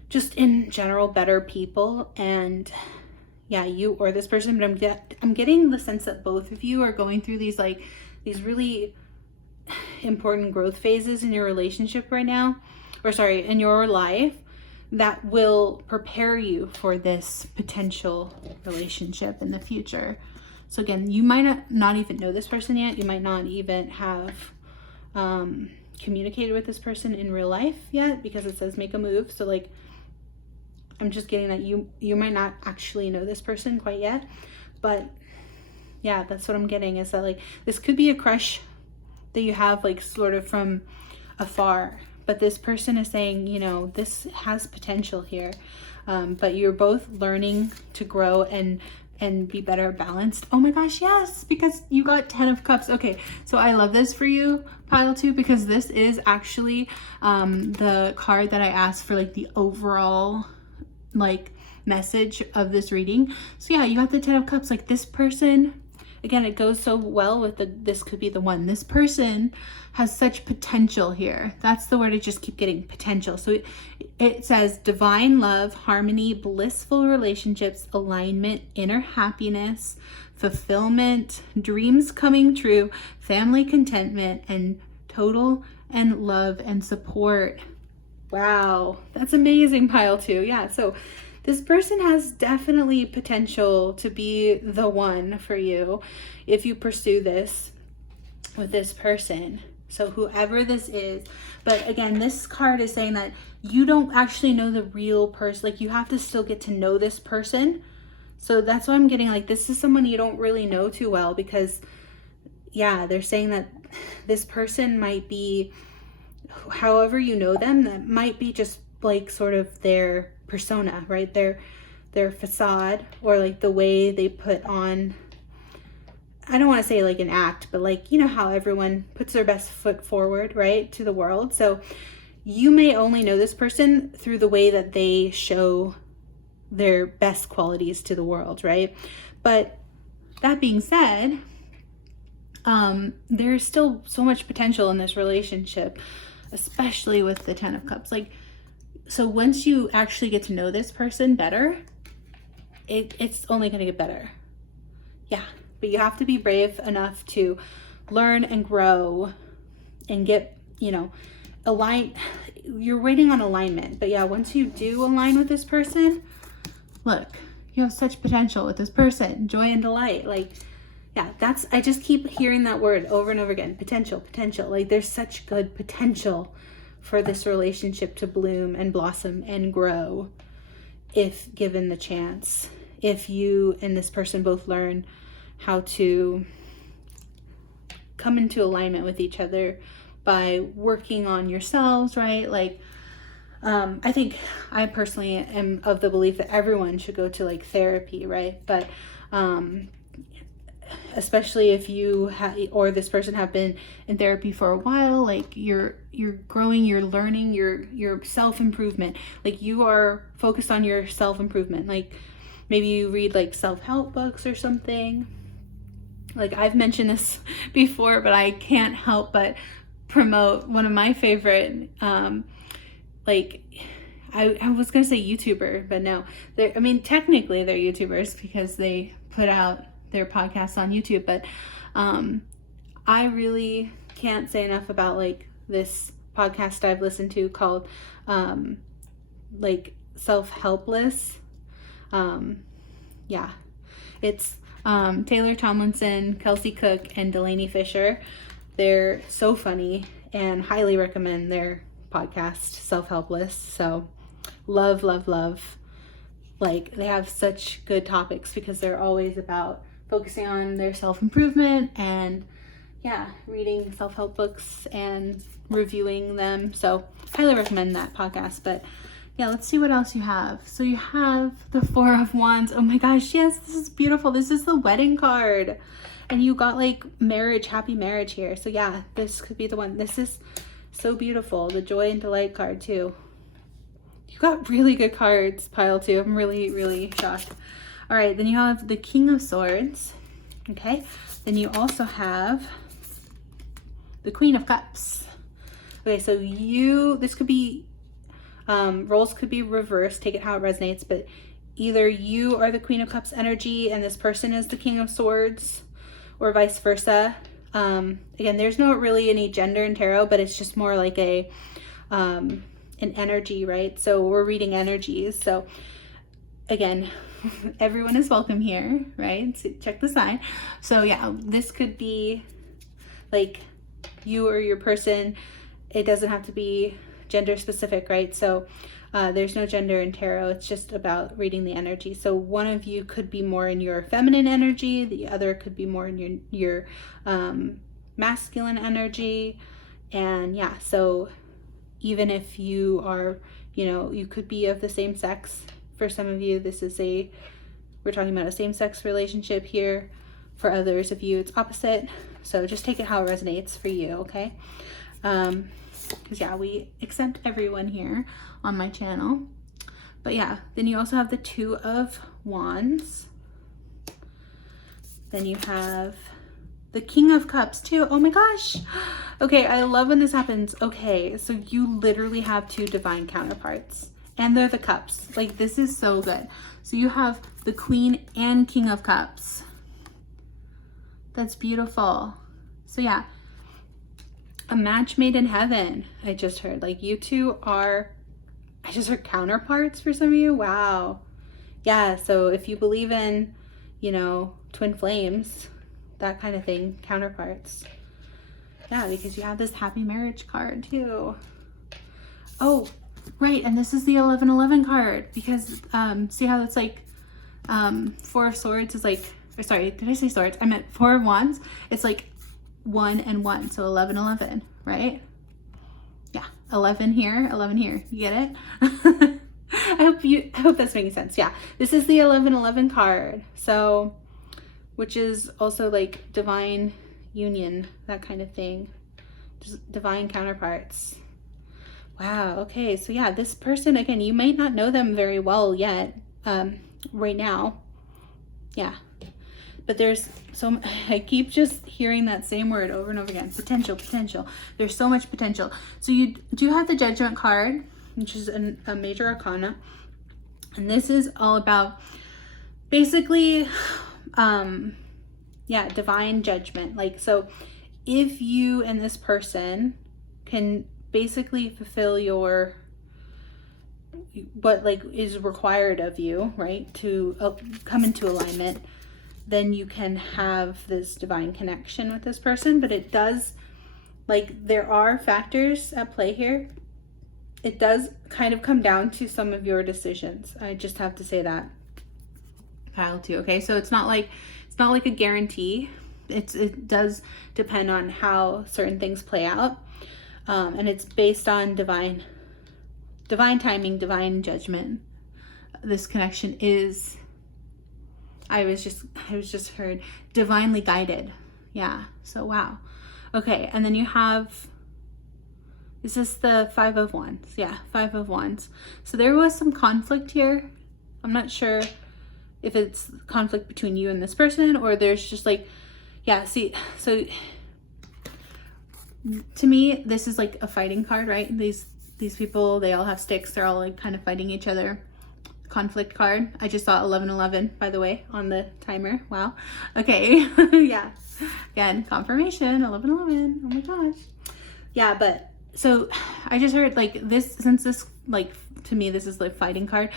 just in general better people. And yeah, you or this person, but I'm getting the sense that both of you are going through these really important growth phases in your relationship right now, or sorry, in your life, that will prepare you for this potential relationship in the future. So again, you might not even know this person yet. You might not even have communicated with this person in real life yet, because it says make a move. So like, I'm just getting that you might not actually know this person quite yet. But yeah, that's what I'm getting, is that like this could be a crush that you have like sort of from afar. But this person is saying, you know, this has potential here. But you're both learning to grow and be better balanced. Oh my gosh, yes, because you got 10 of Cups. Okay, so I love this for you, pile 2, because this is actually the card that I asked for, like the overall like message of this reading. So yeah, you got the 10 of Cups. Like this person, again, it goes so well with this could be the one. This person has such potential here. That's the word I just keep getting, potential. So it says divine love, harmony, blissful relationships, alignment, inner happiness, fulfillment, dreams coming true, family contentment, and total and love and support. Wow, that's amazing, pile 2. Yeah, so this person has definitely potential to be the one for you if you pursue this with this person. So whoever this is. But again, this card is saying that you don't actually know the real person. Like you have to still get to know this person. So that's why I'm getting like this is someone you don't really know too well, because yeah, they're saying that this person might be, however you know them, that might be just like sort of their persona, right? Their facade, or like the way they put on, I don't want to say like an act, but like, you know how everyone puts their best foot forward, right, to the world. So you may only know this person through the way that they show their best qualities to the world, right? But that being said, there's still so much potential in this relationship, especially with the 10 of Cups. Like, so once you actually get to know this person better, it's only going to get better. Yeah, but you have to be brave enough to learn and grow and get, you know, align. You're waiting on alignment. But yeah, once you do align with this person, look, you have such potential with this person. Joy and delight. Like, yeah, I just keep hearing that word over and over again. Potential, potential. Like there's such good potential for this relationship to bloom and blossom and grow if given the chance. If you and this person both learn how to come into alignment with each other by working on yourselves, right? Like, I think I personally am of the belief that everyone should go to like therapy, right? But especially if you or this person have been in therapy for a while, like you're growing, you're learning, your self-improvement, like you are focused on your self-improvement. Like maybe you read like self-help books or something. Like I've mentioned this before, but I can't help but promote one of my favorite, like I was gonna say YouTuber, but no, I mean technically they're YouTubers because they put out their podcasts on YouTube, but I really can't say enough about like this podcast I've listened to called like Self-Helpless. Yeah, it's Taylor Tomlinson, Kelsey Cook, and Delaney Fisher. They're so funny and highly recommend their podcast Self-Helpless. So love like they have such good topics because they're always about focusing on their self-improvement and yeah, reading self-help books and reviewing them. So highly recommend that podcast. But yeah, let's see what else you have. So you have the 4 of Wands. Oh my gosh, yes, this is beautiful. This is the wedding card. And you got like marriage, happy marriage here. So yeah, this could be the one. This is so beautiful. The joy and delight card too. You got really good cards, pile 2. I'm really shocked. All right, then you have the King of Swords. Okay, then you also have the Queen of Cups. Okay, so this could be, roles could be reversed, take it how it resonates, but either you are the Queen of Cups energy and this person is the King of Swords, or vice versa. Again, there's not really any gender in tarot, but it's just more like an energy, right? So we're reading energies. So again, everyone is welcome here, right? So check the sign. So yeah, this could be like you or your person. It doesn't have to be gender specific, right? So there's no gender in tarot. It's just about reading the energy. So one of you could be more in your feminine energy. The other could be more in your masculine energy. And yeah, so even if you are, you know, you could be of the same sex. For some of you, we're talking about a same-sex relationship here. For others of you, it's opposite. So just take it how it resonates for you, okay? Because yeah, we accept everyone here on my channel. But yeah, then you also have the Two of Wands. Then you have the King of Cups too. Oh my gosh. Okay, I love when this happens. Okay, so you literally have two divine counterparts. And they're the cups. Like, this is so good. So you have the Queen and King of Cups. That's beautiful. So yeah, a match made in heaven. I just heard, like, you two are, I just heard counterparts for some of you. Wow. Yeah, so if you believe in, you know, twin flames, that kind of thing, counterparts. Yeah, because you have this happy marriage card too. Oh, right, and this is the 1111 card, because see how it's like Four of Swords is like, or sorry, did I say swords? I meant Four of Wands. It's like 1 and 1, so 1111, right? Yeah, 11 here, 11 here. You get it? I hope that's making sense. Yeah, this is the 1111 card. So, which is also like divine union, that kind of thing. Just divine counterparts. Wow, okay, so yeah, this person, again, you might not know them very well yet, right now. Yeah, but there's so, I keep just hearing that same word over and over again. Potential, potential. There's so much potential. So you do have the Judgment card, which is a major arcana. And this is all about basically, yeah, divine judgment. Like, so if you and this person can basically fulfill what like is required of you, right, to come into alignment, then you can have this divine connection with this person. But it does, like, there are factors at play here. It does kind of come down to some of your decisions. I just have to say that, pile too. Okay, so it's not like a guarantee. It does depend on how certain things play out, and it's based on divine timing, divine judgment. This connection is, I was just heard, divinely guided. Yeah, so wow. Okay, and then you have, is this the Five of Wands? Yeah, Five of Wands. So there was some conflict here. I'm not sure if it's conflict between you and this person, or there's just like, yeah, see, so to me, this is like a fighting card, right? These people, they all have sticks. They're all like kind of fighting each other. Conflict card. I just saw 1111, by the way, on the timer. Wow. Okay. Yeah. Again, confirmation, 1111. Oh my gosh. Yeah, but so I just heard like this, since this, like, to me, this is like fighting card.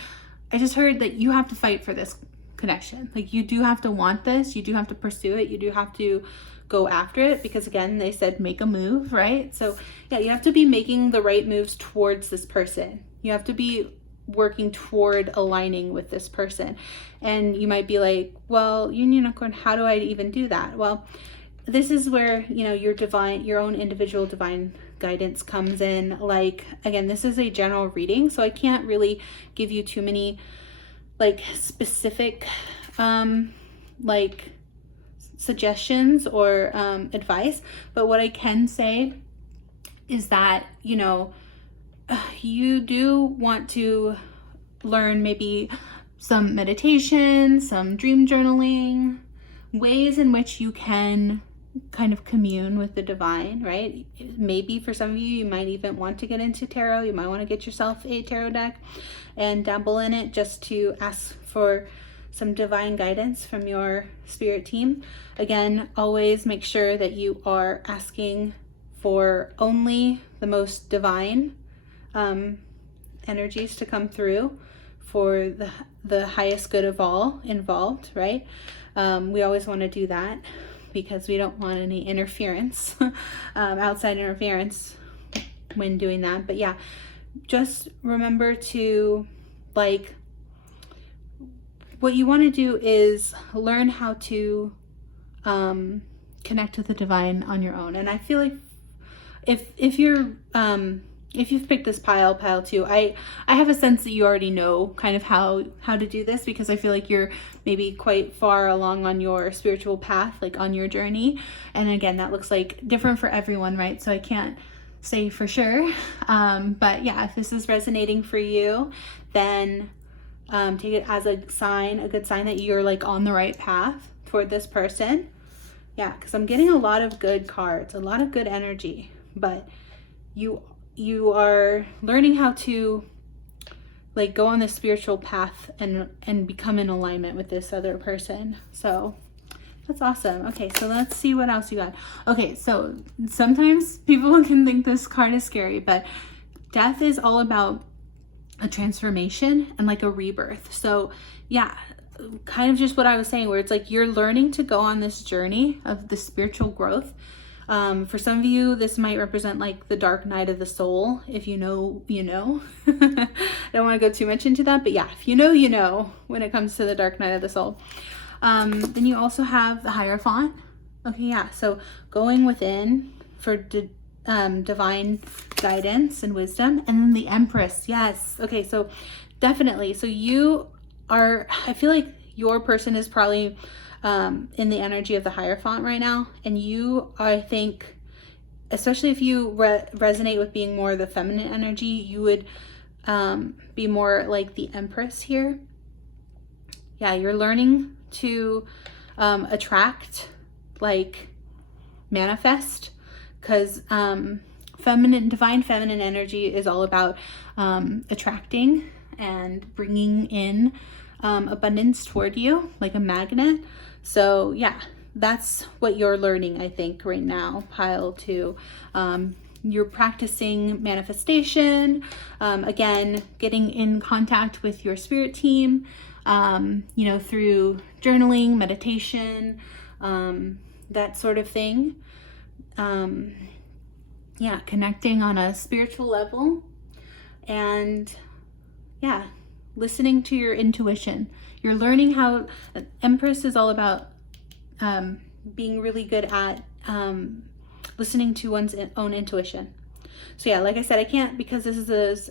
I just heard that you have to fight for this connection. Like, you do have to want this. You do have to pursue it. You do have to go after it, because again, they said make a move, right? So yeah, you have to be making the right moves towards this person. You have to be working toward aligning with this person. And you might be like, well, Unionicorn, how do I even do that? Well, this is where, you know, your own individual divine guidance comes in. Like, again, this is a general reading, so I can't really give you too many like specific like suggestions or advice. But what I can say is that, you know, you do want to learn maybe some meditation, some dream journaling, ways in which you can kind of commune with the divine, right? Maybe for some of you, you might even want to get into tarot. You might want to get yourself a tarot deck and dabble in it just to ask for some divine guidance from your spirit team. Again, always make sure that you are asking for only the most divine energies to come through for the highest good of all involved, right? We always want to do that because we don't want any interference, outside interference when doing that. But yeah, just remember to, like, what you want to do is learn how to connect with the divine on your own. And I feel like if you've picked this pile 2, I have a sense that you already know kind of how to do this, because I feel like you're maybe quite far along on your spiritual path, like on your journey. And again, that looks like different for everyone, right? So I can't say for sure. But yeah, if this is resonating for you, then take it as a sign, a good sign that you're like on the right path toward this person. Yeah, because I'm getting a lot of good cards, a lot of good energy, but you are learning how to like go on the spiritual path and become in alignment with this other person. So that's awesome. Okay, so let's see what else you got. Okay, so sometimes people can think this card is scary, but death is all about a transformation and like a rebirth. So yeah, kind of just what I was saying, where it's like you're learning to go on this journey of the spiritual growth. For some of you, this might represent like the dark night of the soul. If you know, you know. I don't want to go too much into that, but yeah, if you know, you know, when it comes to the dark night of the soul. Then you also have the Hierophant. Okay, yeah, so going within for divine guidance and wisdom. And then the Empress, yes. Okay, so definitely. So you are, I feel like your person is probably in the energy of the Hierophant right now, and you, I think, especially if you resonate with being more the feminine energy, you would be more like the Empress here. Yeah, you're learning to attract, like manifest, because divine feminine energy is all about attracting and bringing in abundance toward you like a magnet. So yeah, that's what you're learning, I think, right now, pile 2. You're practicing manifestation, again, getting in contact with your spirit team, you know, through journaling, meditation, that sort of thing. Yeah, connecting on a spiritual level, and yeah, listening to your intuition. You're learning how Empress is all about being really good at listening to one's own intuition. So yeah, like I said, I can't, because this is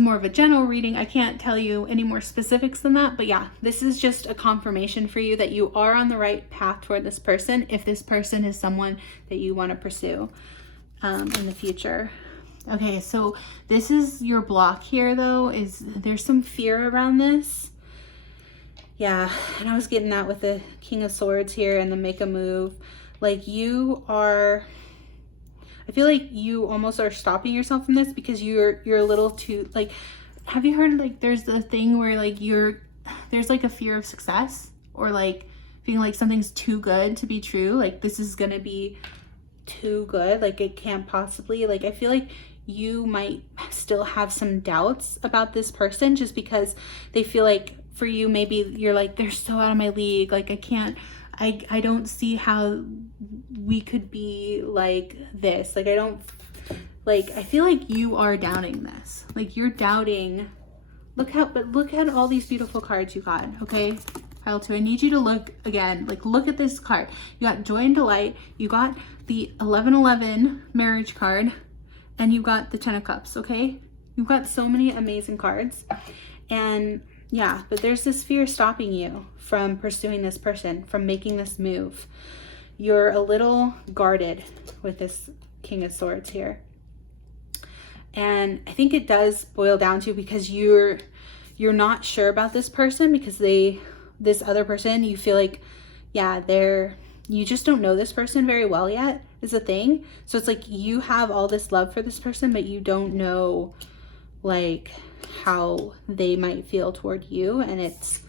more of a general reading, I can't tell you any more specifics than that. But yeah, this is just a confirmation for you that you are on the right path toward this person, if this person is someone that you want to pursue in the future. Okay, so this is your block here, though, is there's some fear around this. Yeah, and I was getting that with the King of Swords here and the make a move. Like, you are, I feel like you almost are stopping yourself from this because you're a little too, like, have you heard, like, there's the thing where, like, there's, like, a fear of success, or, like, feeling like something's too good to be true. Like, this is gonna be too good. Like, it can't possibly, like, I feel like you might still have some doubts about this person just because they feel like, for you, maybe you're like, they're so out of my league. Like, I don't see how we could be like this. Like, I feel like you are doubting this. Like, you're doubting. Look at all these beautiful cards you got, okay? Pile 2, I need you to look again. Like, look at this card. You got Joy and Delight. You got the 1111 marriage card. And you got the 10 of Cups, okay? You've got so many amazing cards. And yeah, but there's this fear stopping you from pursuing this person, from making this move. You're a little guarded with this King of Swords here. And I think it does boil down to because you're not sure about this person, because this other person, you feel like, yeah, they're you just don't know this person very well yet is a thing. So it's like you have all this love for this person, but you don't know like how they might feel toward you. And it's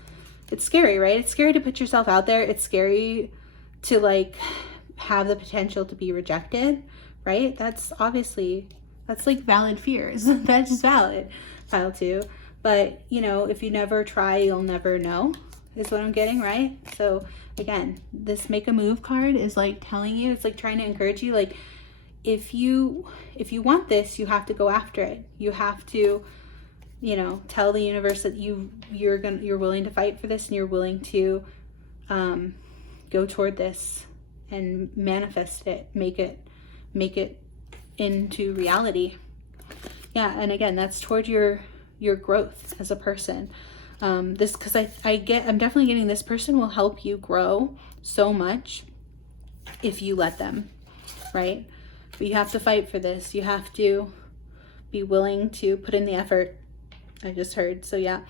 scary, right? It's scary to put yourself out there. It's scary to like have the potential to be rejected, right? That's like valid fears. That's just valid, pile 2. But you know, if you never try, you'll never know, is what I'm getting, right? So again, this make a move card is like telling you, it's like trying to encourage you, like if you want this, you have to go after it. You have to, you know, tell the universe that you're willing to fight for this, and you're willing to go toward this and manifest it, make it into reality. Yeah, and again, that's toward your growth as a person. This, because I'm definitely getting this person will help you grow so much if you let them, right? But you have to fight for this. You have to be willing to put in the effort. I just heard. So yeah,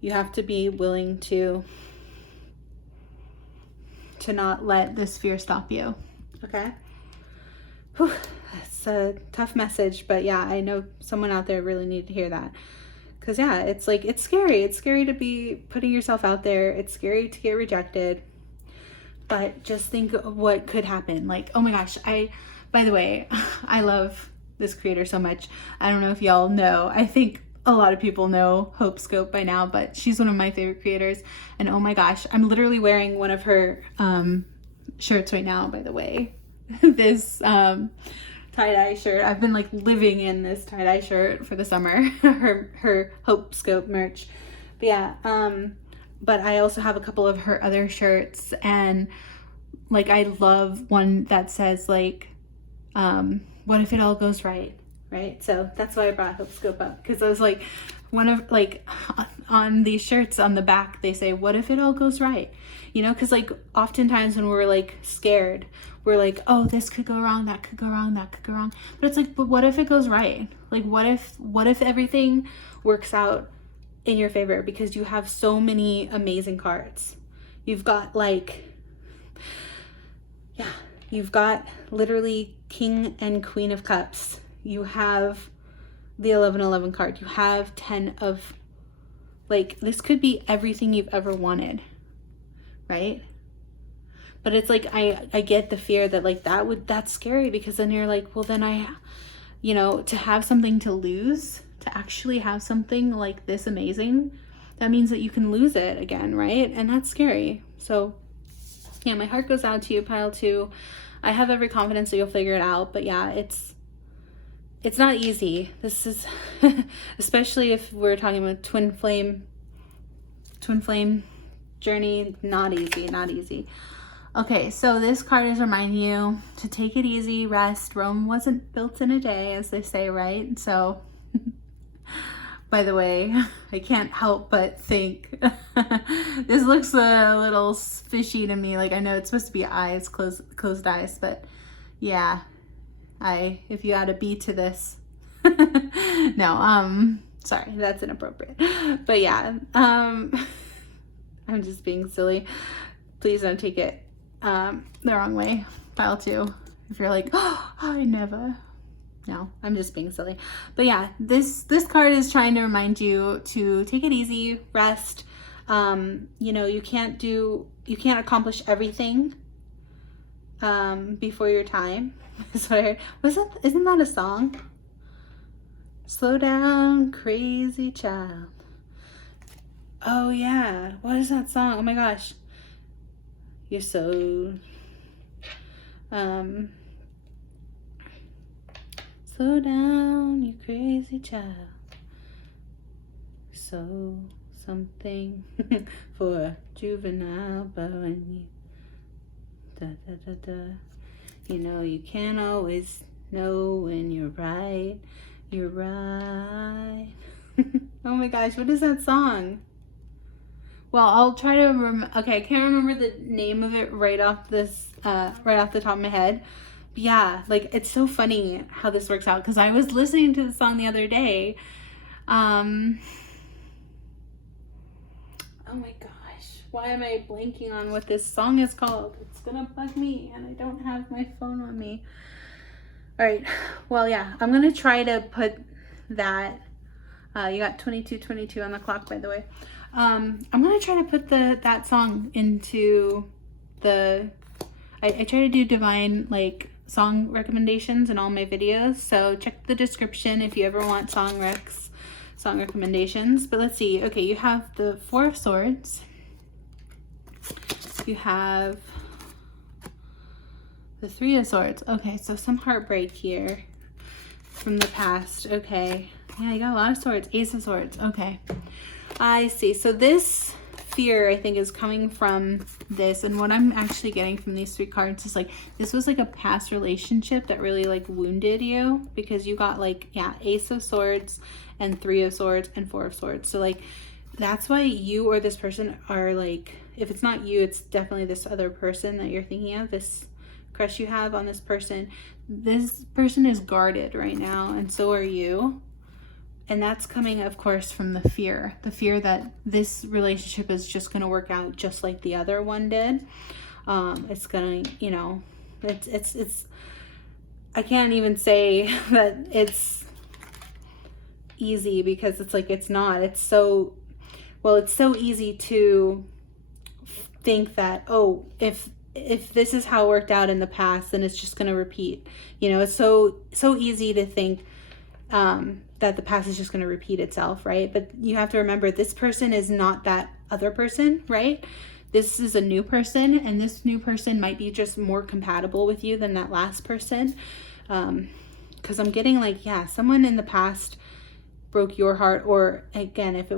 you have to be willing to not let this fear stop you. Okay. Whew, that's a tough message, but yeah, I know someone out there really needed to hear that. Because yeah, it's like, it's scary. It's scary to be putting yourself out there. It's scary to get rejected. But just think of what could happen. Like, oh my gosh, by the way, I love this creator so much. I don't know if y'all know. I think a lot of people know Hope Scope by now, but she's one of my favorite creators. And oh my gosh, I'm literally wearing one of her shirts right now, by the way. This tie-dye shirt. I've been like living in this tie-dye shirt for the summer. her Hope Scope merch. But yeah, but I also have a couple of her other shirts, and like I love one that says like what if it all goes right? Right? So that's why I brought Hope Scope up, because I was like, one of like on these shirts on the back they say, what if it all goes right? You know, because like oftentimes when we're like scared, we're like, oh, this could go wrong, that could go wrong, that could go wrong. But it's like, but what if it goes right? Like what if everything works out in your favor? Because you have so many amazing cards. You've got like, yeah, you've got literally King and Queen of Cups. You have the 1111 card. You have 10 of, like, this could be everything you've ever wanted, right? But it's like, I get the fear that like that's scary, because then you're like, well then you know, to have something to lose, to actually have something like this amazing, that means that you can lose it again, right? And that's scary. So yeah, my heart goes out to you, pile 2. I have every confidence that you'll figure it out, but yeah, it's not easy. This is, especially if we're talking about twin flame journey, not easy. Okay, so this card is reminding you to take it easy, rest. Rome wasn't built in a day, as they say, right? So, by the way, I can't help but think, this looks a little fishy to me. Like, I know it's supposed to be eyes, closed eyes, but yeah. If you add a B to this, no, sorry, that's inappropriate. But yeah, I'm just being silly. Please don't take it the wrong way, pile 2. If you're like, oh, I never. No, I'm just being silly. But yeah, this card is trying to remind you to take it easy, rest. You know, you can't accomplish everything before your time. Is what I heard. Isn't that a song? Slow down, crazy child. Oh yeah, what is that song? Oh my gosh. You're so slow down, you crazy child. So something for a juvenile, but when you you know, you can't always know when you're right. You're right. Oh my gosh, what is that song? Well, I'll try to okay, I can't remember the name of it right off the top of my head. But yeah, like it's so funny how this works out, because I was listening to the song the other day. Oh my gosh, Why am I blanking on what this song is called? It's gonna bug me, and I don't have my phone on me. All right, well, yeah, I'm gonna try to put that, you got 22:22 on the clock, by the way. I'm gonna try to put that song into the, I try to do divine, like, song recommendations in all my videos, so check the description if you ever want song recommendations. But let's see. Okay, you have the Four of Swords, you have the Three of Swords. Okay, so some heartbreak here from the past. Okay, yeah, you got a lot of swords. Ace of Swords. Okay, I see. So this fear, I think, is coming from this, and what I'm actually getting from these three cards is like this was like a past relationship that really like wounded you, because you got like, yeah, Ace of Swords and Three of Swords and Four of Swords. So like that's why you or this person are like, if it's not you, it's definitely this other person that you're thinking of, this crush you have on this person. This person is guarded right now, and so are you. And that's coming, of course, from the fear that this relationship is just going to work out just like the other one did. It's going to, you know, it's, I can't even say that it's easy, because it's like, it's not, it's so, well, it's so easy to think that, oh, if this is how it worked out in the past, then it's just going to repeat. You know, it's so easy to think, that the past is just going to repeat itself, right? But you have to remember, this person is not that other person, right? This is a new person, and this new person might be just more compatible with you than that last person. Because I'm getting like, yeah, someone in the past broke your heart, or again, if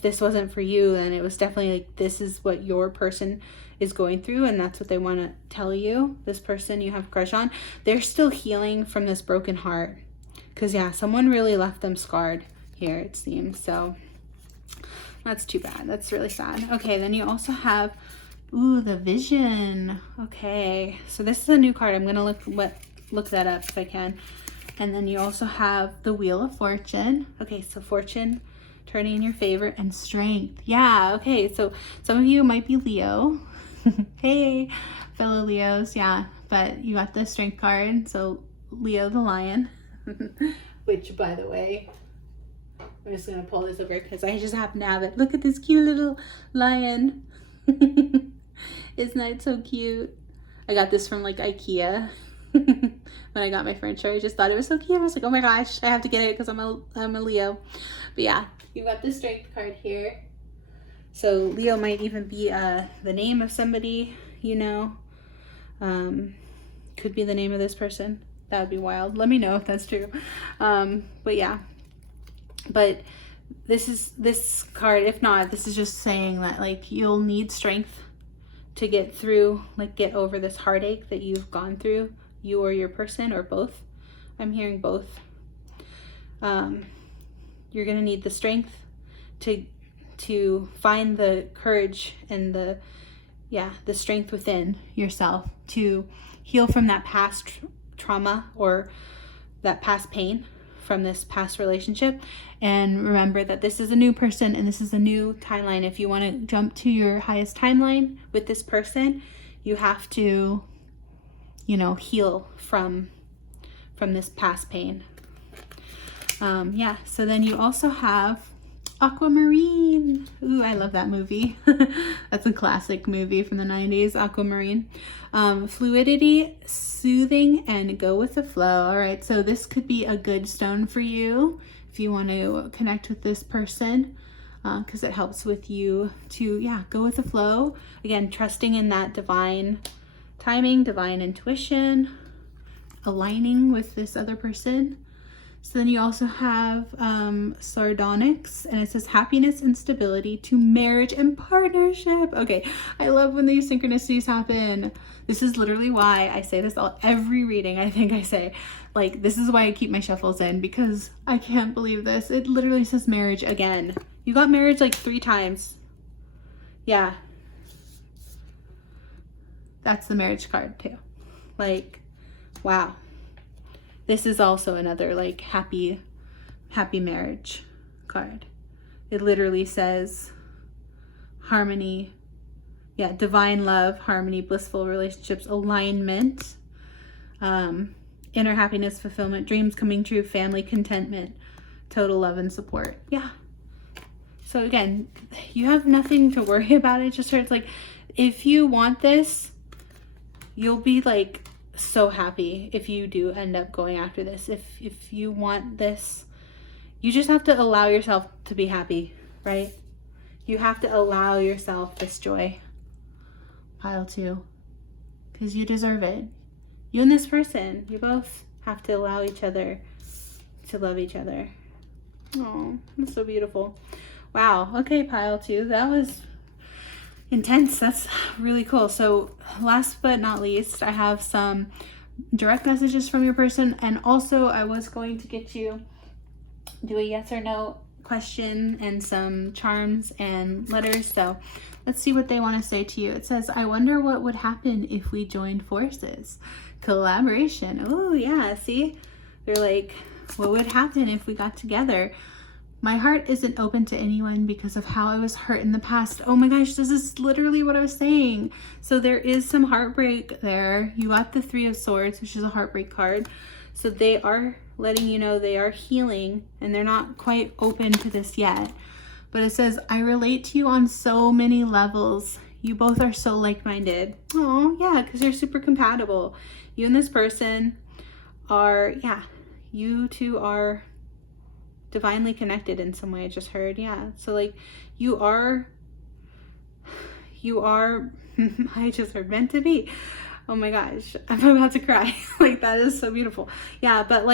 this wasn't for you, then it was definitely like, this is what your person is going through, and that's what they want to tell you. This person you have a crush on, they're still healing from this broken heart. Because, yeah, someone really left them scarred here, it seems. So that's too bad. That's really sad. Okay, then you also have, ooh, the Vision. Okay, so this is a new card. I'm going to look that up if I can. And then you also have the Wheel of Fortune. Okay, so Fortune turning in your favor, and Strength. Yeah, okay, so some of you might be Leo. Hey, fellow Leos, yeah. But you got the Strength card, so Leo the Lion. Which, by the way, I'm just gonna pull this over because I just happen to have it. Look at this cute little lion. Isn't that so cute? I got this from like IKEA when I got my furniture. I just thought it was so cute. I was like, oh my gosh, I have to get it because I'm a Leo. But yeah, you got the Strength card here. So Leo might even be the name of somebody, you know. Could be the name of this person. That would be wild. Let me know if that's true. But yeah, but this card, if not, this is just saying that like you'll need strength to get through, like get over this heartache that you've gone through, you or your person, or both. I'm hearing both. You're gonna need the strength to find the courage and the strength within yourself to heal from that past trauma or that past pain from this past relationship. And remember that this is a new person and this is a new timeline. If you want to jump to your highest timeline with this person, you have to, you know, heal from this past pain. Yeah, so then you also have Aquamarine. Ooh, I love that movie. That's a classic movie from the 90s, Aquamarine. Fluidity, soothing, and go with the flow. All right, so this could be a good stone for you if you want to connect with this person, because it helps with you to, yeah, go with the flow. Again, trusting in that divine timing, divine intuition, aligning with this other person. So then you also have sardonyx, and it says happiness and stability to marriage and partnership. Okay, I love when these synchronicities happen. This is literally why I say this every reading. I think I say, like, this is why I keep my shuffles in, because I can't believe this. It literally says marriage again. You got marriage like 3 times. Yeah. That's the marriage card too. Like, wow. This is also another like happy marriage card. It literally says harmony. Yeah, divine love, harmony, blissful relationships, alignment, inner happiness, fulfillment, dreams coming true, family, contentment, total love and support. Yeah. So again, you have nothing to worry about. It just hurts. Like, if you want this, you'll be like so happy if you do end up going after this. If you want this, you just have to allow yourself to be happy, right? You have to allow yourself this joy. Pile 2, because you deserve it. You and this person, you both have to allow each other to love each other. Oh, that's so beautiful. Wow. Okay, pile 2, that was intense. That's really cool. So last but not least, I have some direct messages from your person, and also I was going to get you do a yes or no question and some charms and letters. So let's see what they want to say to you. It says, I wonder what would happen if we joined forces. Collaboration. Oh yeah, see? They're like, what would happen if we got together? My heart isn't open to anyone because of how I was hurt in the past. Oh my gosh, this is literally what I was saying. So there is some heartbreak there. You got the 3 of Swords, which is a heartbreak card. So they are letting you know they are healing, and they're not quite open to this yet. But it says, I relate to you on so many levels. You both are so like-minded. Oh, yeah, because you're super compatible. You and this person are, yeah, you two are divinely connected in some way. I just heard, yeah. So like you are I just heard meant to be. Oh my gosh, I'm about to cry. Like, that is so beautiful. Yeah, but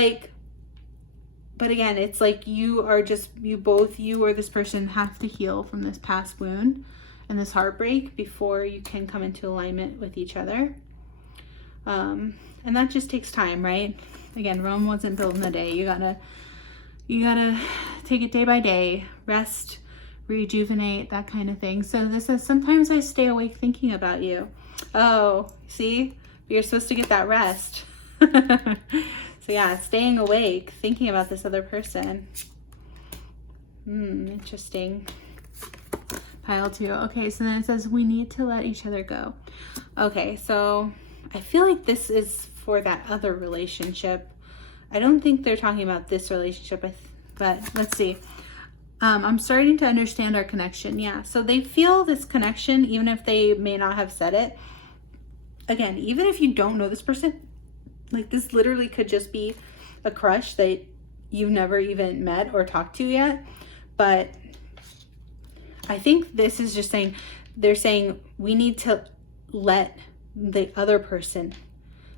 again, it's like you are just, you or this person have to heal from this past wound and this heartbreak before you can come into alignment with each other. And that just takes time, right? Again, Rome wasn't built in a day. You gotta take it day by day, rest, rejuvenate, that kind of thing. So this says, sometimes I stay awake thinking about you. Oh, see? You're supposed to get that rest. So yeah, staying awake, thinking about this other person. Interesting. Pile 2. Okay, so then it says, we need to let each other go. Okay, so I feel like this is for that other relationship. I don't think they're talking about this relationship, but let's see. I'm starting to understand our connection. Yeah, so they feel this connection, even if they may not have said it. Again, even if you don't know this person, like, this literally could just be a crush that you've never even met or talked to yet. But I think this is just saying, they're saying we need to let the other person,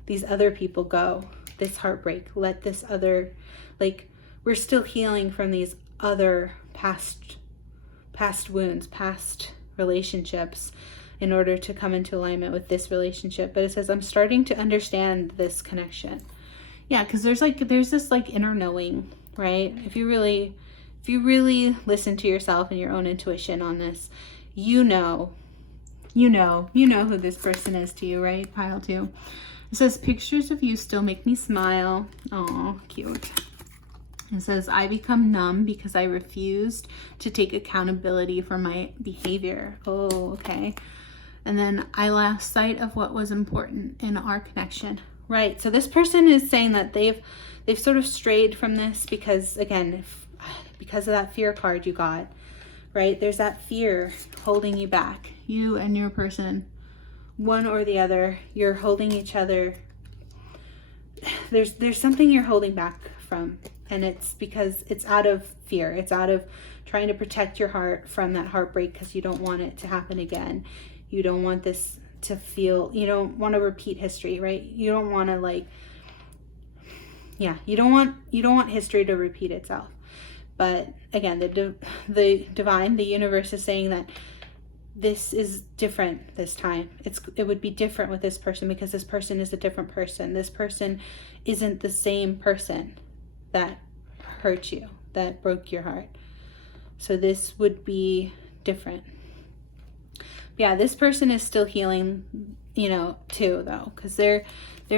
these other people go. This heartbreak, let this other, like, we're still healing from these other past wounds, past relationships, in order to come into alignment with this relationship. But it says, I'm starting to understand this connection. Yeah, because there's this like inner knowing, right? If you really listen to yourself and your own intuition on this, you know who this person is to you, right? Pile 2. It says, pictures of you still make me smile. Oh, cute. It says, I become numb because I refused to take accountability for my behavior. Oh, okay. And then I lost sight of what was important in our connection. Right. So this person is saying that they've sort of strayed from this because, again, because of that fear card you got, right? There's that fear holding you back. You and your person, one or the other, you're holding each other. There's something you're holding back from, and it's because it's out of fear. It's out of trying to protect your heart from that heartbreak because you don't want it to happen again. You don't want this to feel, you don't want to repeat history, right? You don't want to, like, yeah, you don't want history to repeat itself. But again, the divine, the universe is saying that this is different this time. It would be different with this person because this person is a different person. This person isn't the same person that hurt you, that broke your heart. So this would be different. Yeah, this person is still healing, too, though, because they're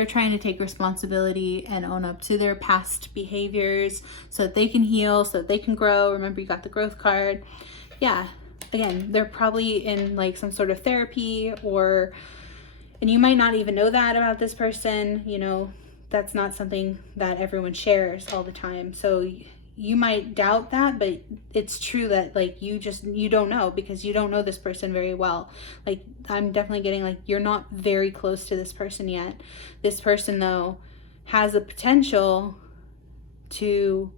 trying to take responsibility and own up to their past behaviors so that they can heal, so that they can grow. Remember, you got the growth card. Yeah, again, they're probably in like some sort of therapy, and you might not even know that about this person. You know, that's not something that everyone shares all the time. So you might doubt that, but it's true that like you don't know, because you don't know this person very well. Like, I'm definitely getting like you're not very close to this person yet. This person though has the potential to,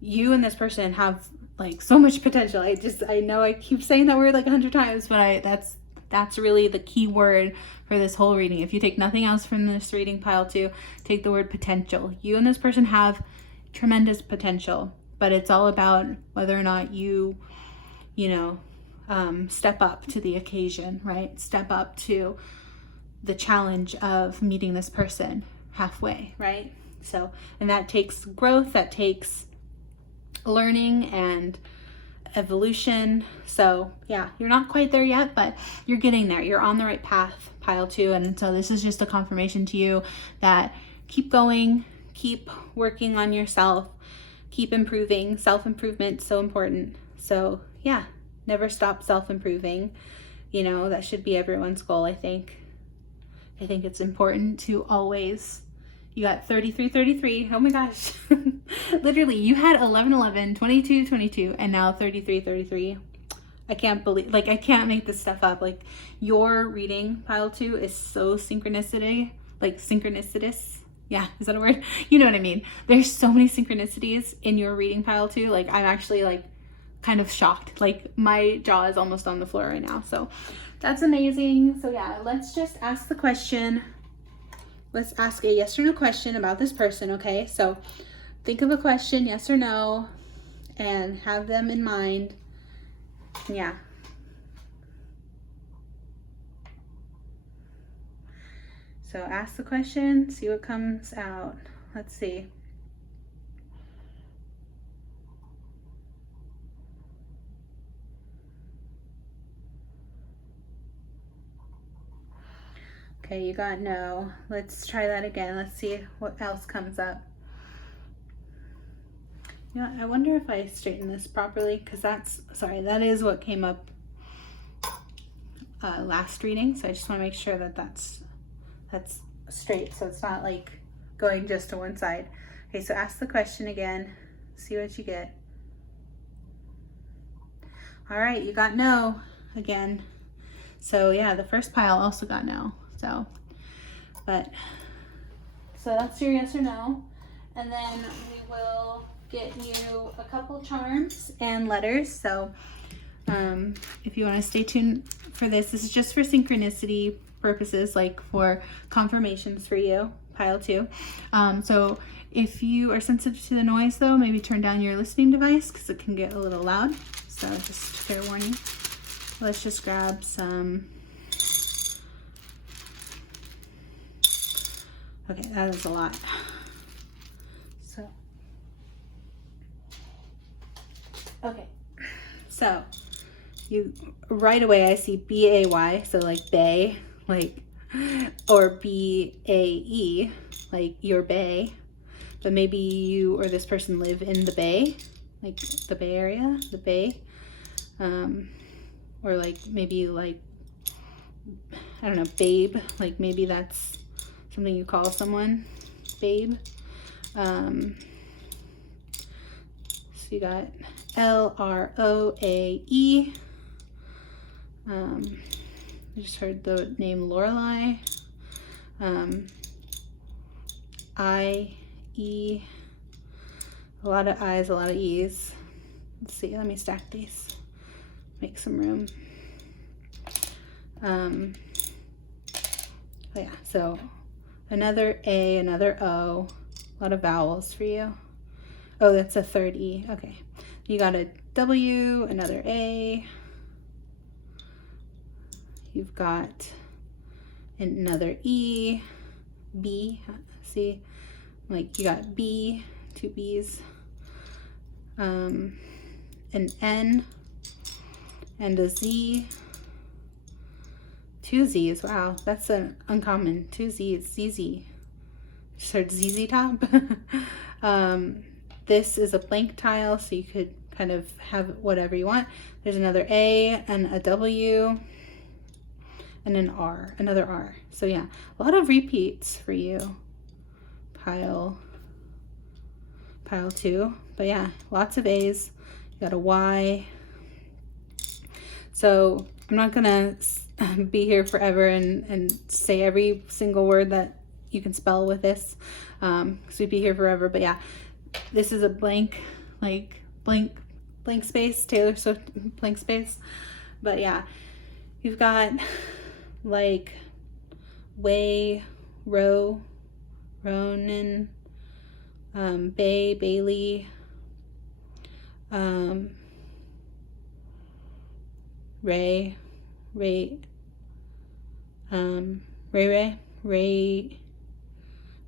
you and this person have like so much potential. I know I keep saying that word like 100 times, but that's really the key word for this whole reading. If you take nothing else from this reading, pile 2, take the word potential. You and this person have tremendous potential, but it's all about whether or not you step up to the occasion, right? Step up to the challenge of meeting this person halfway, right? So, and that takes growth, that takes learning and evolution. So yeah, you're not quite there yet, but you're getting there. You're on the right path, pile 2. And so this is just a confirmation to you that keep going, keep working on yourself, keep improving. Self-improvement, so important. So yeah, never stop self-improving. You know, that should be everyone's goal, I think. I think it's important to always, you got 33, 33. Oh my gosh. Literally, you had 11, 11, 22, 22, and now 33, 33. I can't believe, like, I can't make this stuff up. Like, your reading, pile 2, is so synchronicity, like synchronicitous. Yeah, is that a word? You know what I mean. There's so many synchronicities in your reading, pile 2. Like, I'm actually like kind of shocked. Like, my jaw is almost on the floor right now. So that's amazing. So yeah, let's just ask the question. Let's ask a yes or no question about this person, okay? So think of a question, yes or no, and have them in mind. Yeah. So ask the question, see what comes out. Let's see. Okay, you got no. Let's try that again. Let's see what else comes up. You know, I wonder if I straighten this properly, because that is what came up last reading. So I just want to make sure that that's straight, so it's not like going just to one side. Okay, so ask the question again, see what you get. All right, you got no again. So yeah, the first pile also got no. So that's your yes or no. And then we will get you a couple charms and letters. So if you want to stay tuned for this is just for synchronicity purposes, like for confirmations for you, pile 2. So if you are sensitive to the noise though, maybe turn down your listening device because it can get a little loud. So just fair warning. Let's just grab some. Okay, that is a lot. So, okay. So, you right away I see B-A-Y, so like bay, like, or B-A-E, like your bay. But maybe you or this person live in the Bay, like the Bay Area, the Bay. Or like maybe like, I don't know, babe, like maybe that's something you call someone, babe. So you got L-R-O-A-E. I just heard the name Lorelei. I-E. A lot of I's, a lot of E's. Let's see, let me stack these. Make some room. Oh yeah, so another A, another O, a lot of vowels for you. Oh, that's a third E. Okay, you got a W, another A. You've got another E, B. See, like you got B, 2 B's, an N, and a Z. 2 Z's. Wow, that's an uncommon. 2 Z's. ZZ. Just heard ZZ Top. This is a blank tile, so you could kind of have whatever you want. There's another A and a W and an R, another R. So yeah, a lot of repeats for you. Pile 2, but yeah, lots of A's. You got a Y. So I'm not gonna be here forever and say every single word that you can spell with this, because we'd be here forever. But yeah, this is a blank, like blank space, Taylor Swift blank space. But yeah, you've got like way, row, Ronan, Bay, Bailey, Ray,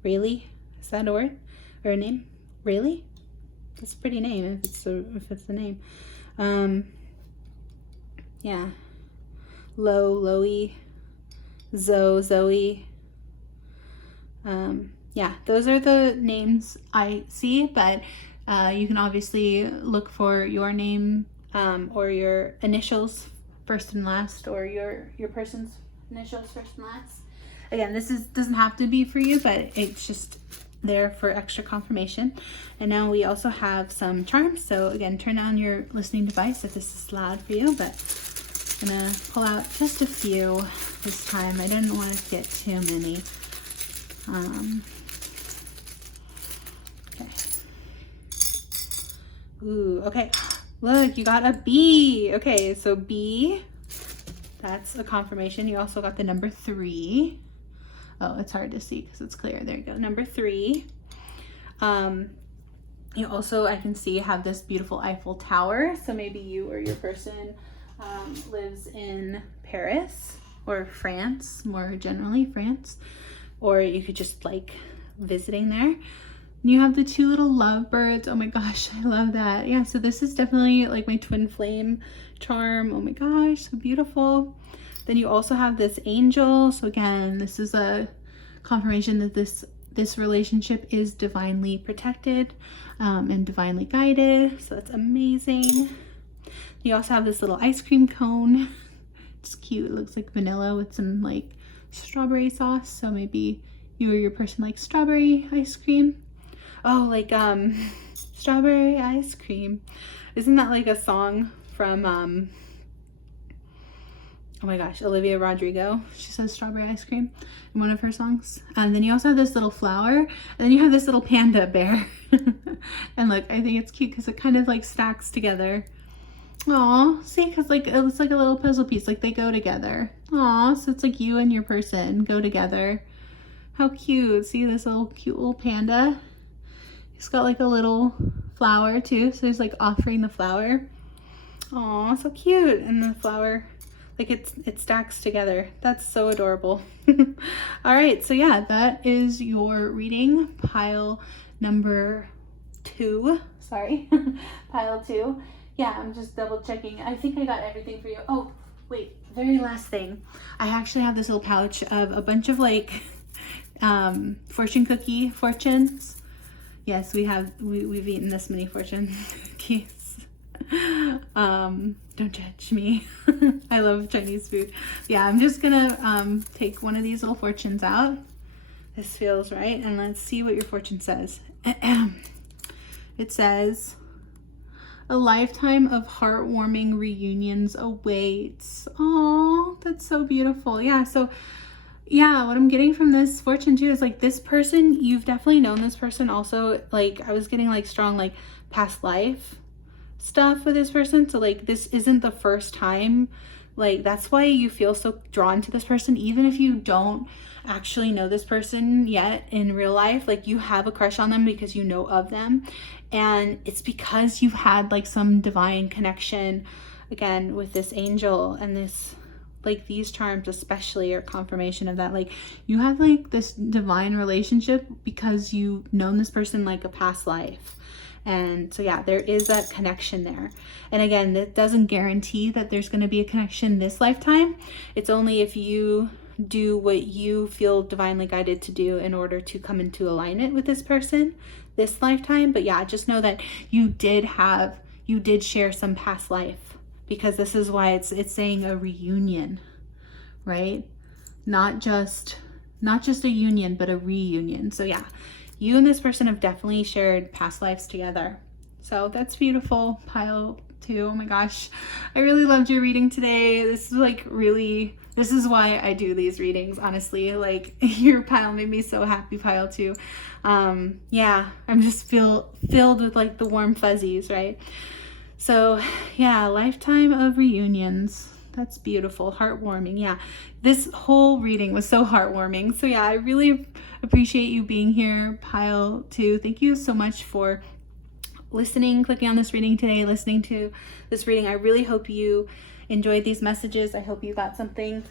Rayleigh, is that a word or a name? Rayleigh? That's a pretty name if it's a name. Yeah. Loey, Zoe. Yeah, those are the names I see, but you can obviously look for your name or your initials first and last, or your person's initials first and last. Again, this doesn't have to be for you, but it's just there for extra confirmation. And now we also have some charms. So again, turn on your listening device if this is loud for you, but I'm gonna pull out just a few this time. I didn't want to get too many. Okay. Ooh, okay. Look, you got a B. Okay, so B, that's a confirmation. You also got the number 3. Oh, it's hard to see because it's clear. There you go, number 3. You also, I can see, have this beautiful Eiffel Tower. So maybe you or your person lives in Paris or France, more generally France, or you could just like visiting there. You have the 2 little lovebirds. Oh my gosh, I love that. Yeah, so this is definitely like my twin flame charm. Oh my gosh, so beautiful. Then you also have this angel. So again, this is a confirmation that this relationship is divinely protected and divinely guided. So that's amazing. You also have this little ice cream cone. It's cute. It looks like vanilla with some like strawberry sauce. So maybe you or your person like strawberry ice cream. Oh, like strawberry ice cream. Isn't that like a song from oh my gosh, Olivia Rodrigo? She says strawberry ice cream in one of her songs. And then you also have this little flower, and then you have this little panda bear. And look, I think it's cute because it kind of like stacks together. Aw, see, because like it's like a little puzzle piece, like they go together. Aw, so it's like you and your person go together. How cute. See this little cute little panda? He's got like a little flower too, so he's like offering the flower. Aw, so cute. And the flower, like it stacks together. That's so adorable. All right, so yeah, that is your reading, pile number 2. Sorry, pile 2. Yeah, I'm just double checking. I think I got everything for you. Oh, wait, very last thing. I actually have this little pouch of a bunch of like fortune cookie fortunes. Yes, we've eaten this many fortune cookies. Don't judge me. I love Chinese food. Yeah, I'm just gonna take one of these little fortunes out. This feels right, and let's see what your fortune says. It says, a lifetime of heartwarming reunions awaits. Oh, that's so beautiful. Yeah, so yeah, what I'm getting from this fortune too is like this person, you've definitely known this person also. Like I was getting like strong like past life stuff with this person. So like this isn't the first time. Like that's why you feel so drawn to this person, even if you don't actually know this person yet in real life. Like you have a crush on them because you know of them, and it's because you've had like some divine connection again with this angel, and this like these charms especially are confirmation of that. Like you have like this divine relationship because you've known this person like a past life. And so yeah, there is that connection there. And again, that doesn't guarantee that there's going to be a connection this lifetime. It's only if you do what you feel divinely guided to do in order to come into alignment with this person this lifetime. But yeah, just know that you did have you did share some past life, because this is why it's saying a reunion, right? Not just a union, but a reunion. So yeah, you and this person have definitely shared past lives together. So that's beautiful, pile 2. Oh my gosh, I really loved your reading today. This is like really, this is why I do these readings, honestly. Like, your pile made me so happy, pile 2. Yeah, I'm just filled with like the warm fuzzies, right? So yeah, lifetime of reunions. That's beautiful, heartwarming. Yeah, this whole reading was so heartwarming. So yeah, I really appreciate you being here, pile 2. Thank you so much for listening, clicking on this reading today, listening to this reading. I really hope you enjoyed these messages. I hope you got something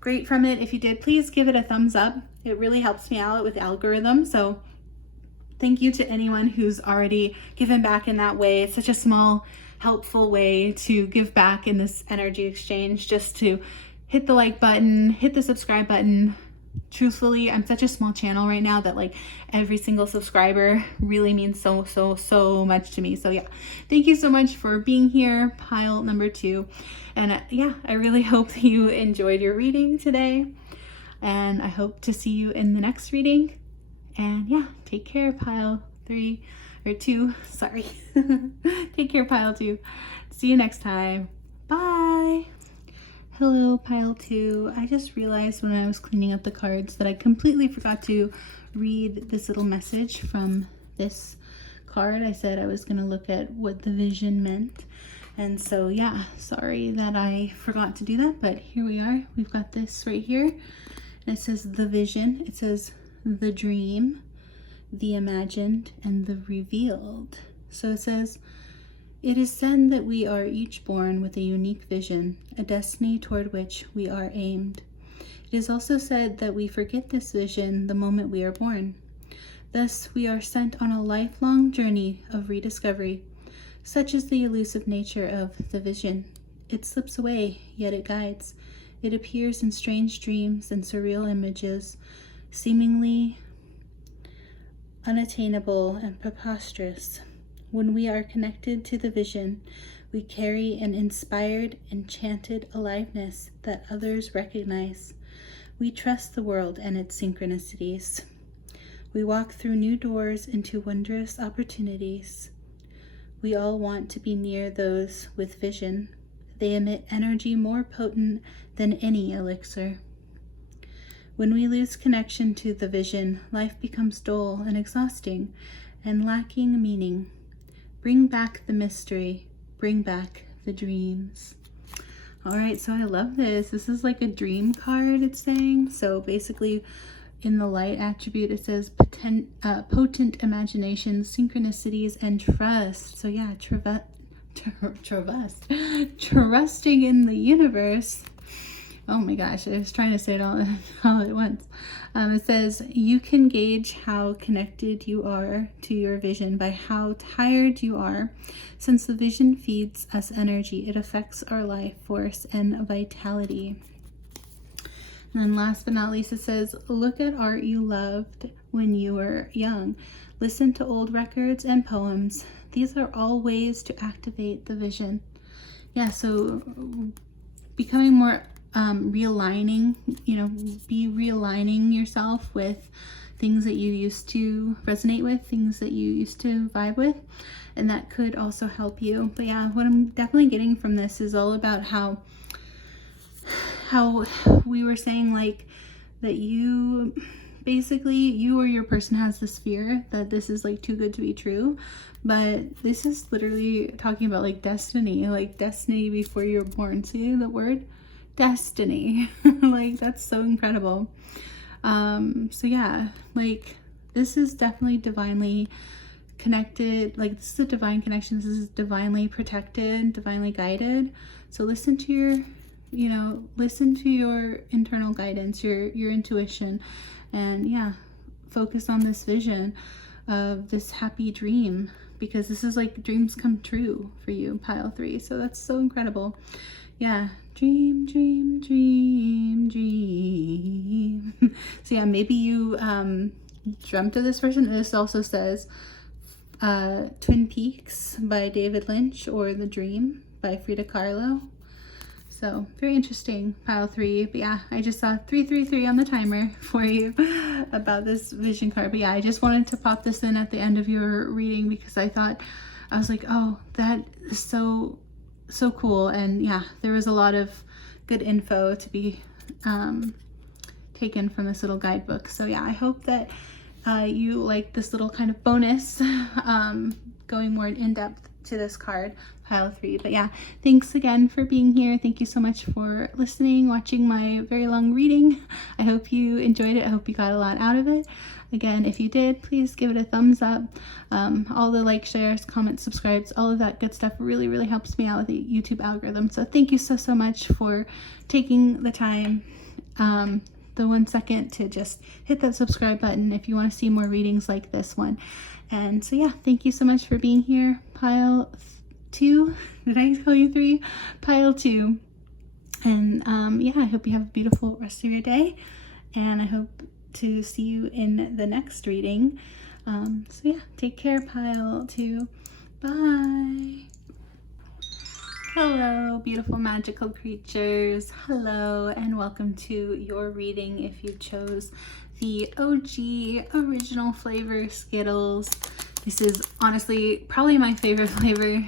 great from it. If you did, please give it a thumbs up. It really helps me out with the algorithm. So thank you to anyone who's already given back in that way. It's such a small, helpful way to give back in this energy exchange, just to hit the like button, hit the subscribe button. Truthfully, I'm such a small channel right now that like every single subscriber really means so much to me. So yeah, thank you so much for being here, pile number 2. And yeah, I really hope that you enjoyed your reading today, and I hope to see you in the next reading. And yeah, take care, pile 3 or 2, sorry. Take care, pile 2. See you next time. Bye. Hello, pile 2. I just realized when I was cleaning up the cards that I completely forgot to read this little message from this card. I said I was going to look at what the vision meant. And so, yeah, sorry that I forgot to do that, but here we are. We've got this right here. And it says the vision. It says the dream, the imagined, and the revealed. So it says, it is said that we are each born with a unique vision, a destiny toward which we are aimed. It is also said that we forget this vision the moment we are born. Thus, we are sent on a lifelong journey of rediscovery. Such is the elusive nature of the vision. It slips away, yet it guides. It appears in strange dreams and surreal images, seemingly unattainable and preposterous. When we are connected to the vision, we carry an inspired, enchanted aliveness that others recognize. We trust the world and its synchronicities. We walk through new doors into wondrous opportunities. We all want to be near those with vision. They emit energy more potent than any elixir. When we lose connection to the vision, life becomes dull and exhausting and lacking meaning. Bring back the mystery. Bring back the dreams. All right, so I love this. This is like a dream card, it's saying. So basically, in the light attribute, it says potent imagination, synchronicities, and trust. So yeah, trusting in the universe. Oh my gosh, I was trying to say it all at once. It says, you can gauge how connected you are to your vision by how tired you are. Since the vision feeds us energy, it affects our life force and vitality. And then last but not least, it says, look at art you loved when you were young. Listen to old records and poems. These are all ways to activate the vision. Yeah, so becoming more realigning, be realigning yourself with things that you used to resonate with, things that you used to vibe with, and that could also help you. But yeah, what I'm definitely getting from this is all about how we were saying, like, that you basically, you or your person has this fear that this is like too good to be true, but this is literally talking about like destiny before you were born. See the word destiny. Like, that's so incredible. So yeah, like, this is definitely divinely connected. Like, this is a divine connection. This is divinely protected, divinely guided. So listen to your internal guidance, your intuition, and yeah, focus on this vision of this happy dream, because this is like dreams come true for you, pile 3. So that's so incredible. Yeah, dream, dream, dream, dream. So yeah, maybe you dreamt of this person. This also says Twin Peaks by David Lynch or The Dream by Frida Kahlo. So very interesting, pile 3. But yeah, I just saw 333 on the timer for you about this vision card. But yeah, I just wanted to pop this in at the end of your reading because I was like, oh, that is so cool. And yeah, there was a lot of good info to be taken from this little guidebook. So yeah, I hope that you like this little kind of bonus going more in depth to this card, pile 3. But yeah, thanks again for being here. Thank you so much for listening, watching my very long reading. I hope you enjoyed it. I hope you got a lot out of it. Again, if you did, please give it a thumbs up. All the likes, shares, comments, subscribes, all of that good stuff really helps me out with the YouTube algorithm. So thank you so much for taking the time, the 1 second to just hit that subscribe button if you want to see more readings like this one. And so yeah, thank you so much for being here. Pile 2, did I call you 3? Pile 2. And yeah, I hope you have a beautiful rest of your day, and I hope to see you in the next reading. So yeah, take care, pile 2. Bye. Hello, beautiful magical creatures. Hello, and welcome to your reading if you chose the OG original flavor Skittles. This is honestly probably my favorite flavor.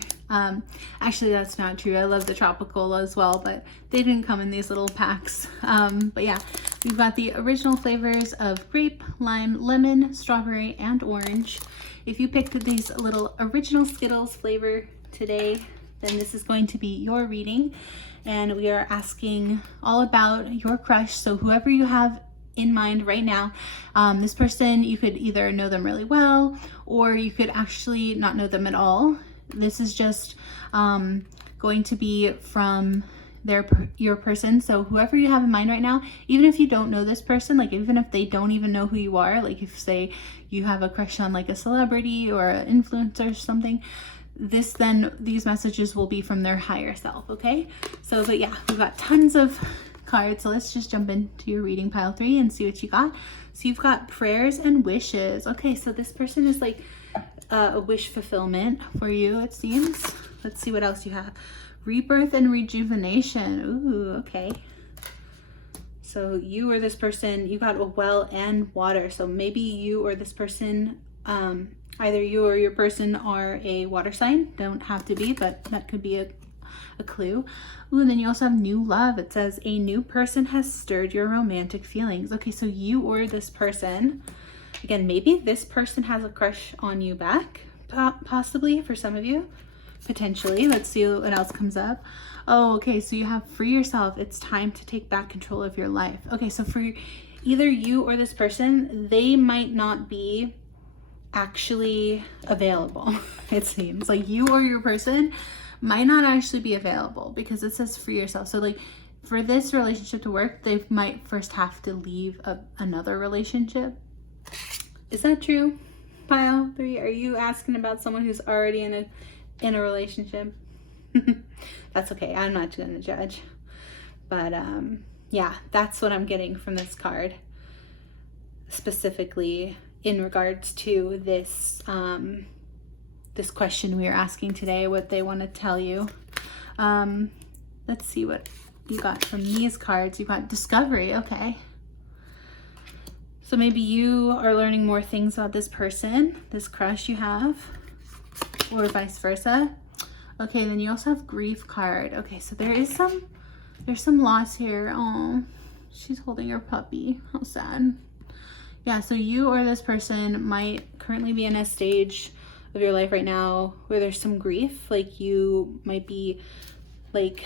Actually, that's not true. I love the tropical as well, but they didn't come in these little packs. But yeah, we've got the original flavors of grape, lime, lemon, strawberry, and orange. If you picked these little original Skittles flavor today, then this is going to be your reading, and we are asking all about your crush. So whoever you have in mind right now, this person, you could either know them really well, or you could actually not know them at all. This is just going to be from your person. So whoever you have in mind right now, even if you don't know this person, like even if they don't even know who you are, like if say you have a crush on like a celebrity or an influencer or something, these messages will be from their higher self. Okay, so but yeah, we've got tons of cards, so let's just jump into your reading, pile 3, and see what you got. So you've got prayers and wishes. Okay, so this person is like a wish fulfillment for you, it seems. Let's see what else you have. Rebirth and rejuvenation. Ooh, okay. So you or this person, you got a well and water. So maybe you or this person, either you or your person are a water sign. Don't have to be, but that could be a clue. Ooh, and then you also have new love. It says a new person has stirred your romantic feelings. Okay, so you or this person, again, maybe this person has a crush on you back, possibly for some of you, potentially. Let's see what else comes up. Oh, okay, so you have free yourself. It's time to take back control of your life. Okay, so for either you or this person, they might not be actually available. It seems like you or your person might not actually be available because it says free yourself. So like for this relationship to work, they might first have to leave another relationship. Is that true, pile 3? Are you asking about someone who's already in a relationship? That's okay, I'm not gonna judge, but yeah, that's what I'm getting from this card, specifically in regards to this this question we are asking today, what they want to tell you. Let's see what you got from these cards. You got discovery. Okay, so maybe you are learning more things about this person, this crush you have, or vice versa. Okay, then you also have grief card. Okay, so there's some loss here. Oh, she's holding her puppy. How sad. Yeah, so you or this person might currently be in a stage of your life right now where there's some grief. Like you might be like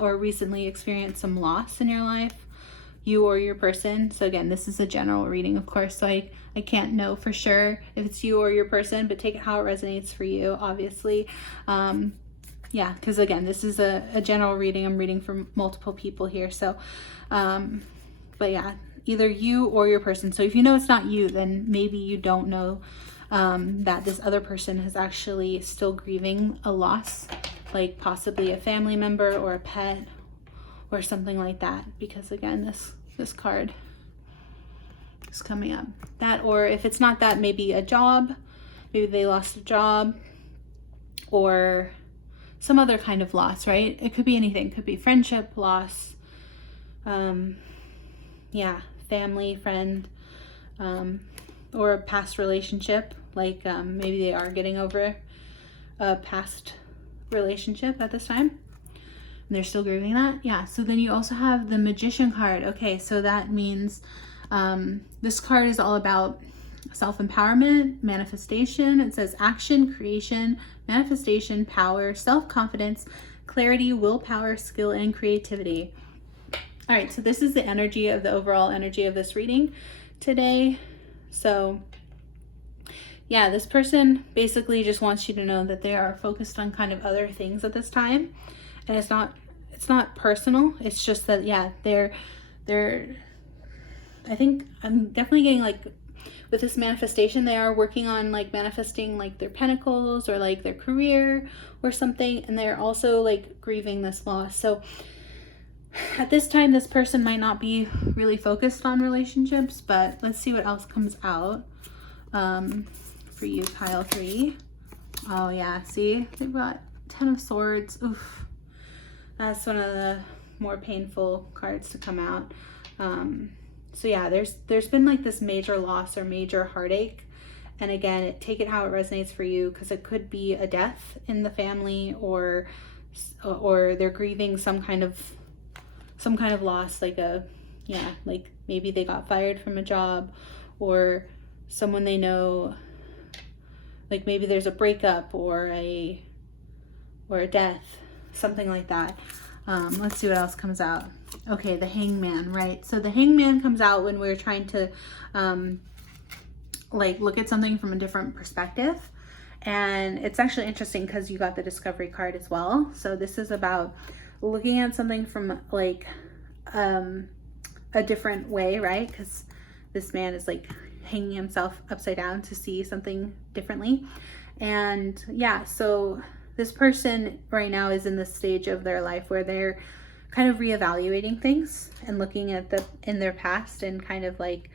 or recently experienced some loss in your life, you or your person. So again, this is a general reading, of course, so I can't know for sure if it's you or your person, but take it how it resonates for you, obviously. Yeah, because again, this is a general reading. I'm reading for multiple people here. So but yeah, either you or your person. So if you know it's not you, then maybe you don't know that this other person is actually still grieving a loss, like possibly a family member or a pet or something like that, because again, this card is coming up. That, or if it's not that, maybe a job maybe they lost a job or some other kind of loss, right? It could be anything. It could be friendship loss, yeah, family, friend, or a past relationship. Like maybe they are getting over a past relationship at this time and they're still grieving that. Yeah, so then you also have the Magician card. Okay, so that means this card is all about self-empowerment, manifestation. It says action, creation, manifestation, power, self-confidence, clarity, willpower, skill, and creativity. All right, so this is the energy of the overall energy of this reading today. So yeah, this person basically just wants you to know that they are focused on kind of other things at this time. And it's not personal. It's just that, yeah, they're I think I'm definitely getting like with this manifestation, they are working on like manifesting like their pentacles or like their career or something. And they're also like grieving this loss. So at this time, this person might not be really focused on relationships, but let's see what else comes out for you, pile 3. Oh yeah, see, they've got 10 of Swords. Oof, that's one of the more painful cards to come out. So yeah, there's been like this major loss or major heartache. And again, take it how it resonates for you, because it could be a death in the family or they're grieving some kind of loss, like like maybe they got fired from a job or someone they know, like maybe there's a breakup or a death, something like that. Let's see what else comes out. Okay, the Hangman, right? So the Hangman comes out when we're trying to like look at something from a different perspective. And it's actually interesting because you got the Discovery card as well. So this is about looking at something from like a different way, right? Because this man is like hanging himself upside down to see something differently. And yeah, so this person right now is in this stage of their life where they're kind of reevaluating things and looking at in their past and kind of like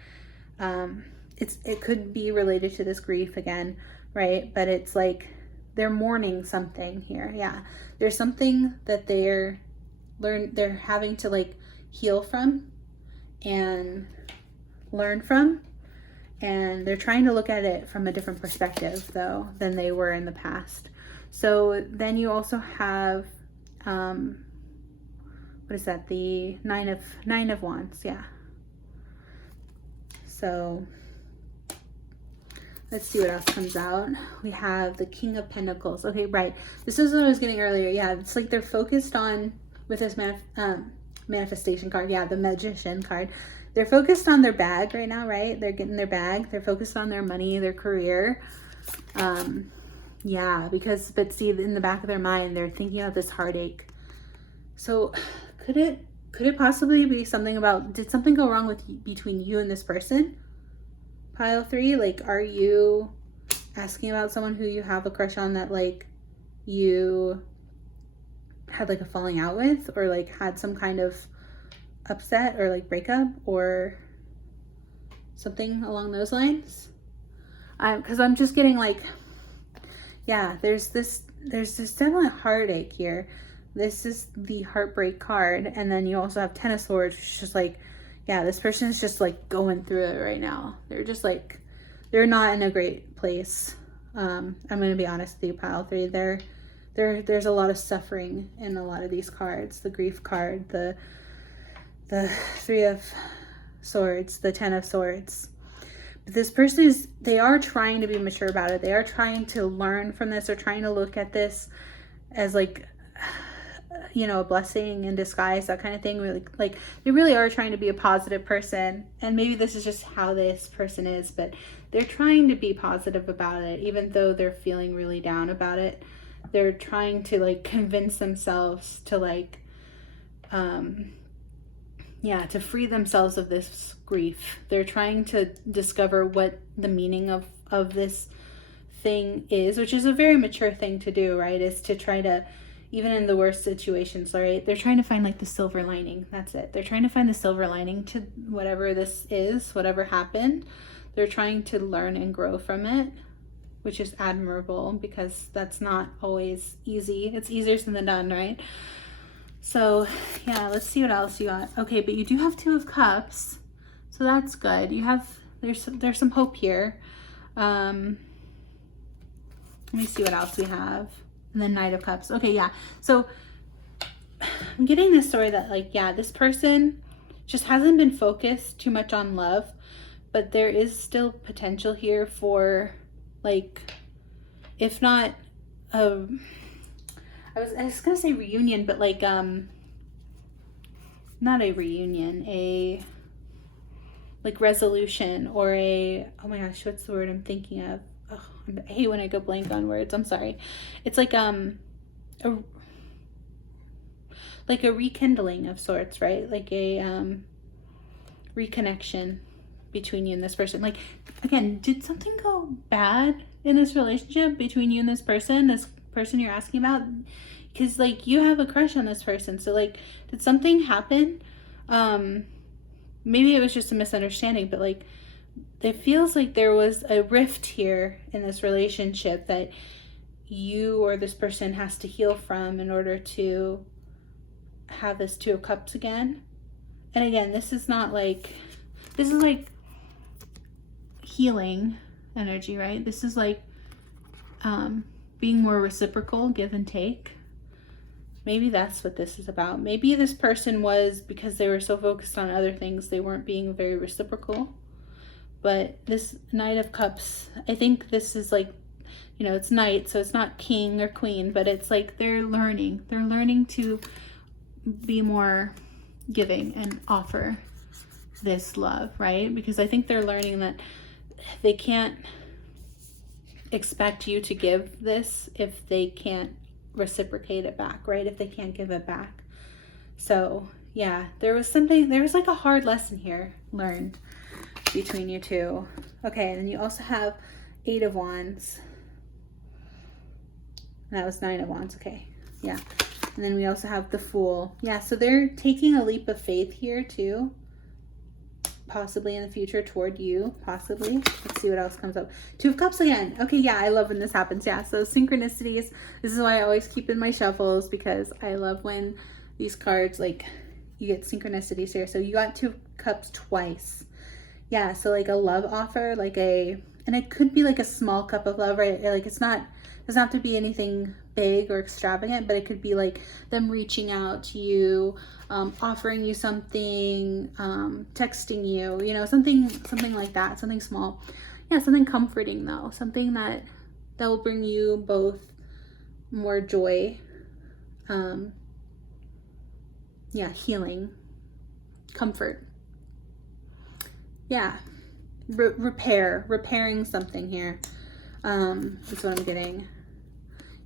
it could be related to this grief again, right? But it's like they're mourning something here. Yeah, there's something that they're having to like heal from and learn from, and they're trying to look at it from a different perspective though than they were in the past. So then you also have what is that, the nine of Wands. Yeah, so let's see what else comes out. We have the King of Pentacles. Okay, right, this is what I was getting earlier. Yeah, it's like they're focused on, with this manifestation card, yeah, the Magician card, they're focused on their bag right now, right? They're getting their bag, they're focused on their money, their career. Yeah, but see, in the back of their mind, they're thinking about this heartache. So could it possibly be something about, did something go wrong between you and this person? Pile 3, like, are you asking about someone who you have a crush on that like you had like a falling out with, or like had some kind of upset or like breakup or something along those lines? Because I'm just getting like, yeah, there's this definite heartache here. This is the Heartbreak card, and then you also have 10 of Swords, which is just like, yeah, this person is just like going through it right now. They're just like, they're not in a great place. I'm gonna be honest with you, pile 3. There's a lot of suffering in a lot of these cards. The Grief card, the 3 of Swords, the 10 of Swords. But this person they are trying to be mature about it. They are trying to learn from this. They're trying to look at this as like, you know, a blessing in disguise, that kind of thing. Really, like they really are trying to be a positive person. And maybe this is just how this person is, but they're trying to be positive about it, even though they're feeling really down about it. They're trying to like convince themselves to like, yeah, to free themselves of this grief. They're trying to discover what the meaning of this thing is, which is a very mature thing to do, right? Is to try to, even in the worst situations, right? They're trying to find like the silver lining. That's it. They're trying to find the silver lining to whatever this is, whatever happened. They're trying to learn and grow from it. which is admirable because that's not always easy. It's easier said than done, right? So yeah, let's see what else you got. Okay, but you do have Two of Cups, so that's good. You have, there's some hope here. Let me see what else we have. And then Knight of Cups. Okay, yeah. So I'm getting this story that, like, yeah, this person just hasn't been focused too much on love, but there is still potential here for, like, if not I was gonna say reunion, but like not a reunion, a like resolution, or a, oh my gosh, what's the word I'm thinking of? Oh, I hate when I go blank on words. I'm sorry. It's like a rekindling of sorts, right? Like a reconnection between you and this person. Like, again, did something go bad in this relationship between you and this person you're asking about? Because, like, you have a crush on this person, so, like, did something happen? Maybe it was just a misunderstanding, but, like, it feels like there was a rift here in this relationship that you or this person has to heal from in order to have this Two of Cups again. And again, this is not like, this is like healing energy, right? This is like being more reciprocal, give and take. Maybe that's what this is about. Maybe this person was, because they were so focused on other things, they weren't being very reciprocal. But this Knight of Cups, I think this is like, you know, it's Knight, so it's not king or queen, but it's like they're learning to be more giving and offer this love, right? Because I think they're learning that they can't expect you to give this if they can't reciprocate it back, right? If they can't give it back. So yeah, there was like a hard lesson here learned between you two. Okay, and then you also have Eight of Wands. And that was Nine of Wands. Okay, yeah. And then we also have the Fool. Yeah, so they're taking a leap of faith here too. Possibly in the future toward you, possibly. Let's see what else comes up. Two of Cups again. Okay, yeah, I love when this happens. Yeah, so synchronicities. This is why I always keep in my shuffles, because I love when these cards, like, you get synchronicities here. So you got Two of Cups twice. Yeah, so like a love offer, like and it could be like a small cup of love, right? Like, it's not, doesn't have to be anything big or extravagant, but it could be like them reaching out to you, offering you something, texting you, you know, something like that, something small. Yeah, something comforting though, something that will bring you both more joy, yeah, healing, comfort. Yeah, repairing something here, is what I'm getting.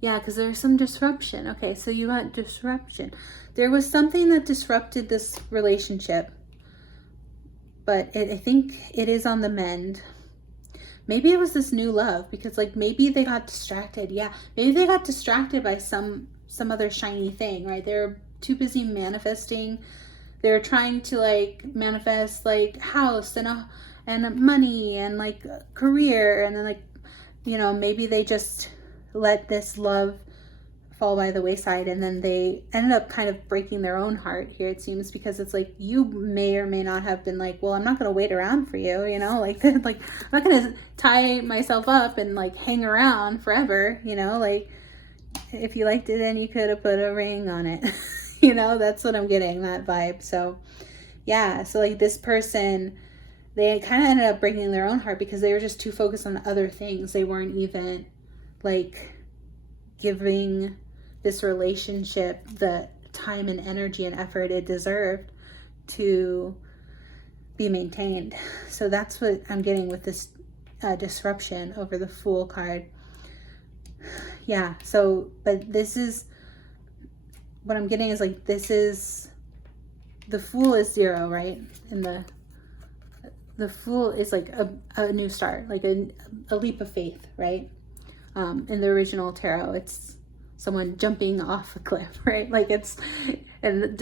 Yeah, because there's some disruption. Okay, so you got disruption. There was something that disrupted this relationship, but I think it is on the mend. Maybe it was this new love, because, like, maybe they got distracted. Yeah, maybe they got distracted by some other shiny thing, right? They're too busy manifesting. They're trying to, like, manifest, like, house and money and, like, career, and then, like, you know, maybe they just let this love fall by the wayside, and then they ended up kind of breaking their own heart here, it seems, because it's like you may or may not have been like, well, I'm not going to wait around for you, you know, like I'm not going to tie myself up and, like, hang around forever, you know, like, if you liked it, then you could have put a ring on it. You know, that's what I'm getting, that vibe. So yeah, so, like, this person, they kind of ended up breaking their own heart because they were just too focused on other things. They weren't even, like, giving this relationship the time and energy and effort it deserved to be maintained. So that's what I'm getting with this disruption over the Fool card. Yeah, so, but this is, what I'm getting is, like, this is, the Fool is 0, right? And the Fool is like a new start, like a leap of faith, right? In the original tarot, it's someone jumping off a cliff, right? Like it's, and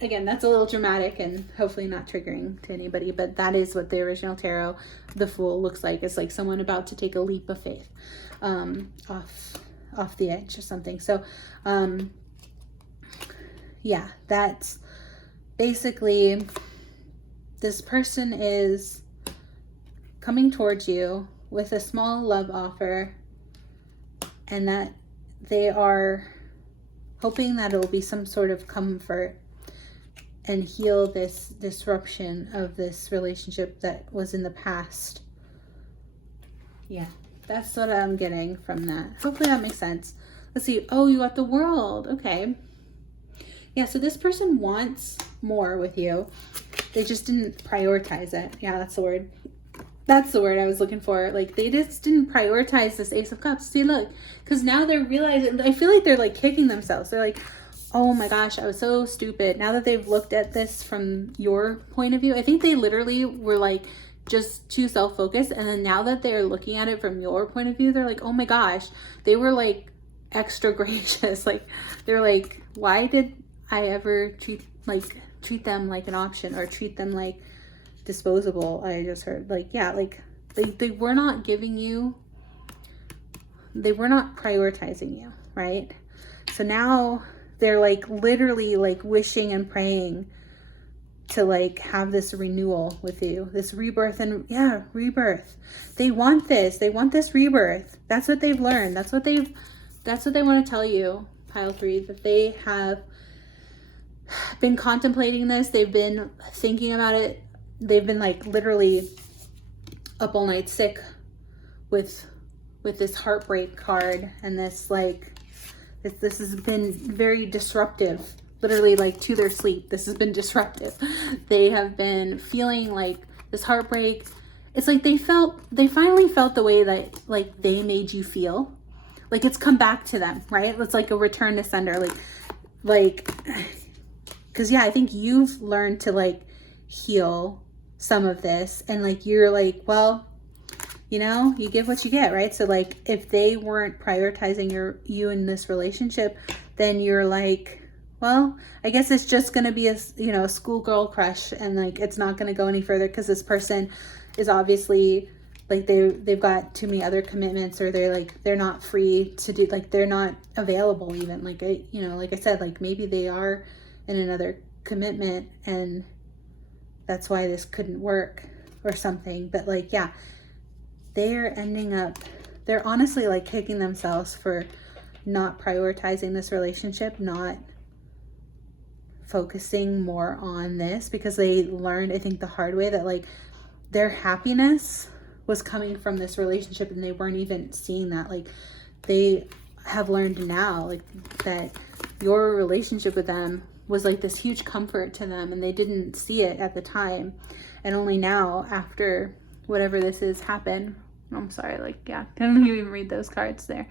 again, that's a little dramatic and hopefully not triggering to anybody, but that is what the original tarot, the Fool, looks like. It's like someone about to take a leap of faith off the edge or something. So yeah, that's basically, this person is coming towards you with a small love offer, and that they are hoping that it will be some sort of comfort and heal this disruption of this relationship that was in the past. Yeah, that's what I'm getting from that. Hopefully that makes sense. Let's see. Oh, you got the World. Okay. Yeah, so this person wants more with you. They just didn't prioritize it. Yeah, that's the word. That's the word I was looking for. Like, they just didn't prioritize this Ace of Cups. See, look, because now they're realizing, I feel like they're like kicking themselves. They're like, oh my gosh, I was so stupid. Now that they've looked at this from your point of view, I think they literally were like just too self-focused. And then now that they're looking at it from your point of view, they're like, oh my gosh, they were like extra gracious. Like, they're like, why did I ever treat them like an option or treat them like disposable? I just heard, like, yeah, like they were not giving you, they were not prioritizing you, right? So now they're like literally like wishing and praying to like have this renewal with you, this rebirth. And yeah, rebirth. They want this rebirth. That's what they've learned. That's what they want to tell you, pile 3, that they have been contemplating this. They've been thinking about it. They've been like literally up all night sick with this heartbreak card, and this like this has been very disruptive, literally like to their sleep. This has been disruptive. They have been feeling like this heartbreak. It's like they finally felt the way that like they made you feel. Like it's come back to them, right? It's like a return to sender. Like because yeah, I think you've learned to like heal some of this, and like you're like, well, you know, you give what you get, right? So like if they weren't prioritizing you in this relationship, then you're like, well, I guess it's just gonna be a, you know, a schoolgirl crush, and like it's not gonna go any further because this person is obviously like they've got too many other commitments, or they're not free to do, like they're not available even. Like you know, like I said, like maybe they are in another commitment and that's why this couldn't work or something. But like, yeah, they're they're honestly like kicking themselves for not prioritizing this relationship, not focusing more on this, because they learned, I think, the hard way that like their happiness was coming from this relationship and they weren't even seeing that. Like they have learned now like that your relationship with them was like this huge comfort to them, and they didn't see it at the time, and only now after whatever this is happened. I'm sorry, like, yeah, didn't even read those cards there.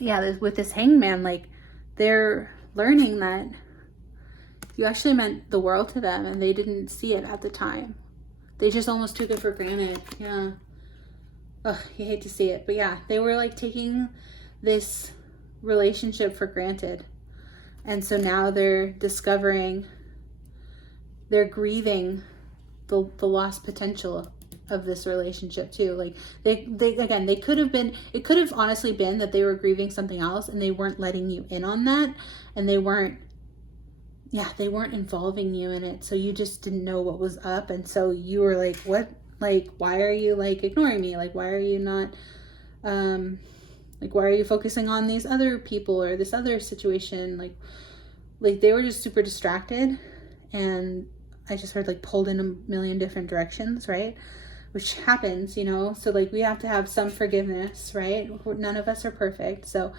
Yeah, with this Hangman, like they're learning that you actually meant the world to them, and they didn't see it at the time. They just almost took it for granted. Yeah. Ugh, you hate to see it, but yeah, they were like taking this relationship for granted. And so now they're discovering, they're grieving the lost potential of this relationship too. Like they again, they could have been, it could have honestly been that they were grieving something else and they weren't letting you in on that, and they weren't involving you in it. So you just didn't know what was up. And so you were like, what, like, why are you like ignoring me? Like, why are you not, like, why are you focusing on these other people or this other situation? Like they were just super distracted, and I just heard like pulled in a million different directions, right? Which happens, you know? So like we have to have some forgiveness, right? None of us are perfect. So,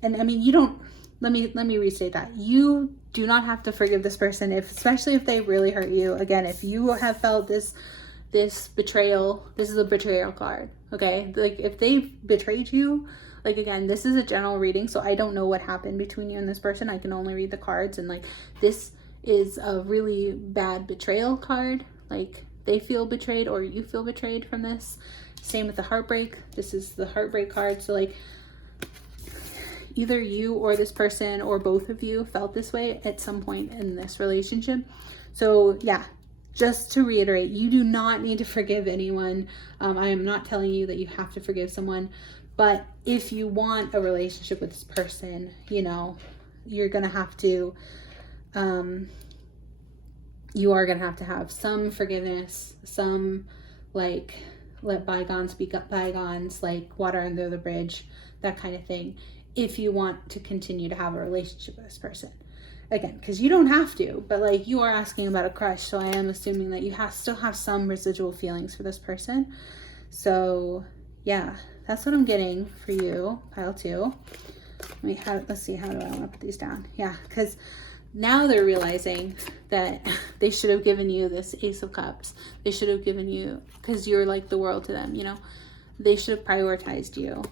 and I mean, you don't, let me restate that. You do not have to forgive this person, especially if they really hurt you. Again, if you have felt this betrayal, this is a betrayal card, okay? Like if they betrayed you, like, again, this is a general reading, so I don't know what happened between you and this person. I can only read the cards, and like this is a really bad betrayal card. Like they feel betrayed or you feel betrayed from this. Same with the heartbreak. This is the heartbreak card. So like either you or this person or both of you felt this way at some point in this relationship. So yeah, just to reiterate, you do not need to forgive anyone. I am not telling you that you have to forgive someone, but if you want a relationship with this person, you know, you're going to have to, you are going to have some forgiveness, some like let bygones be bygones, like water under the bridge, that kind of thing, if you want to continue to have a relationship with this person. Again, because you don't have to, but like you are asking about a crush, so I am assuming that you still have some residual feelings for this person. So yeah, that's what I'm getting for you, pile 2. Let's see, how do I want to put these down? Yeah, because now they're realizing that they should have given you this Ace of Cups. They should have given you, because you're like the world to them, you know. They should have prioritized you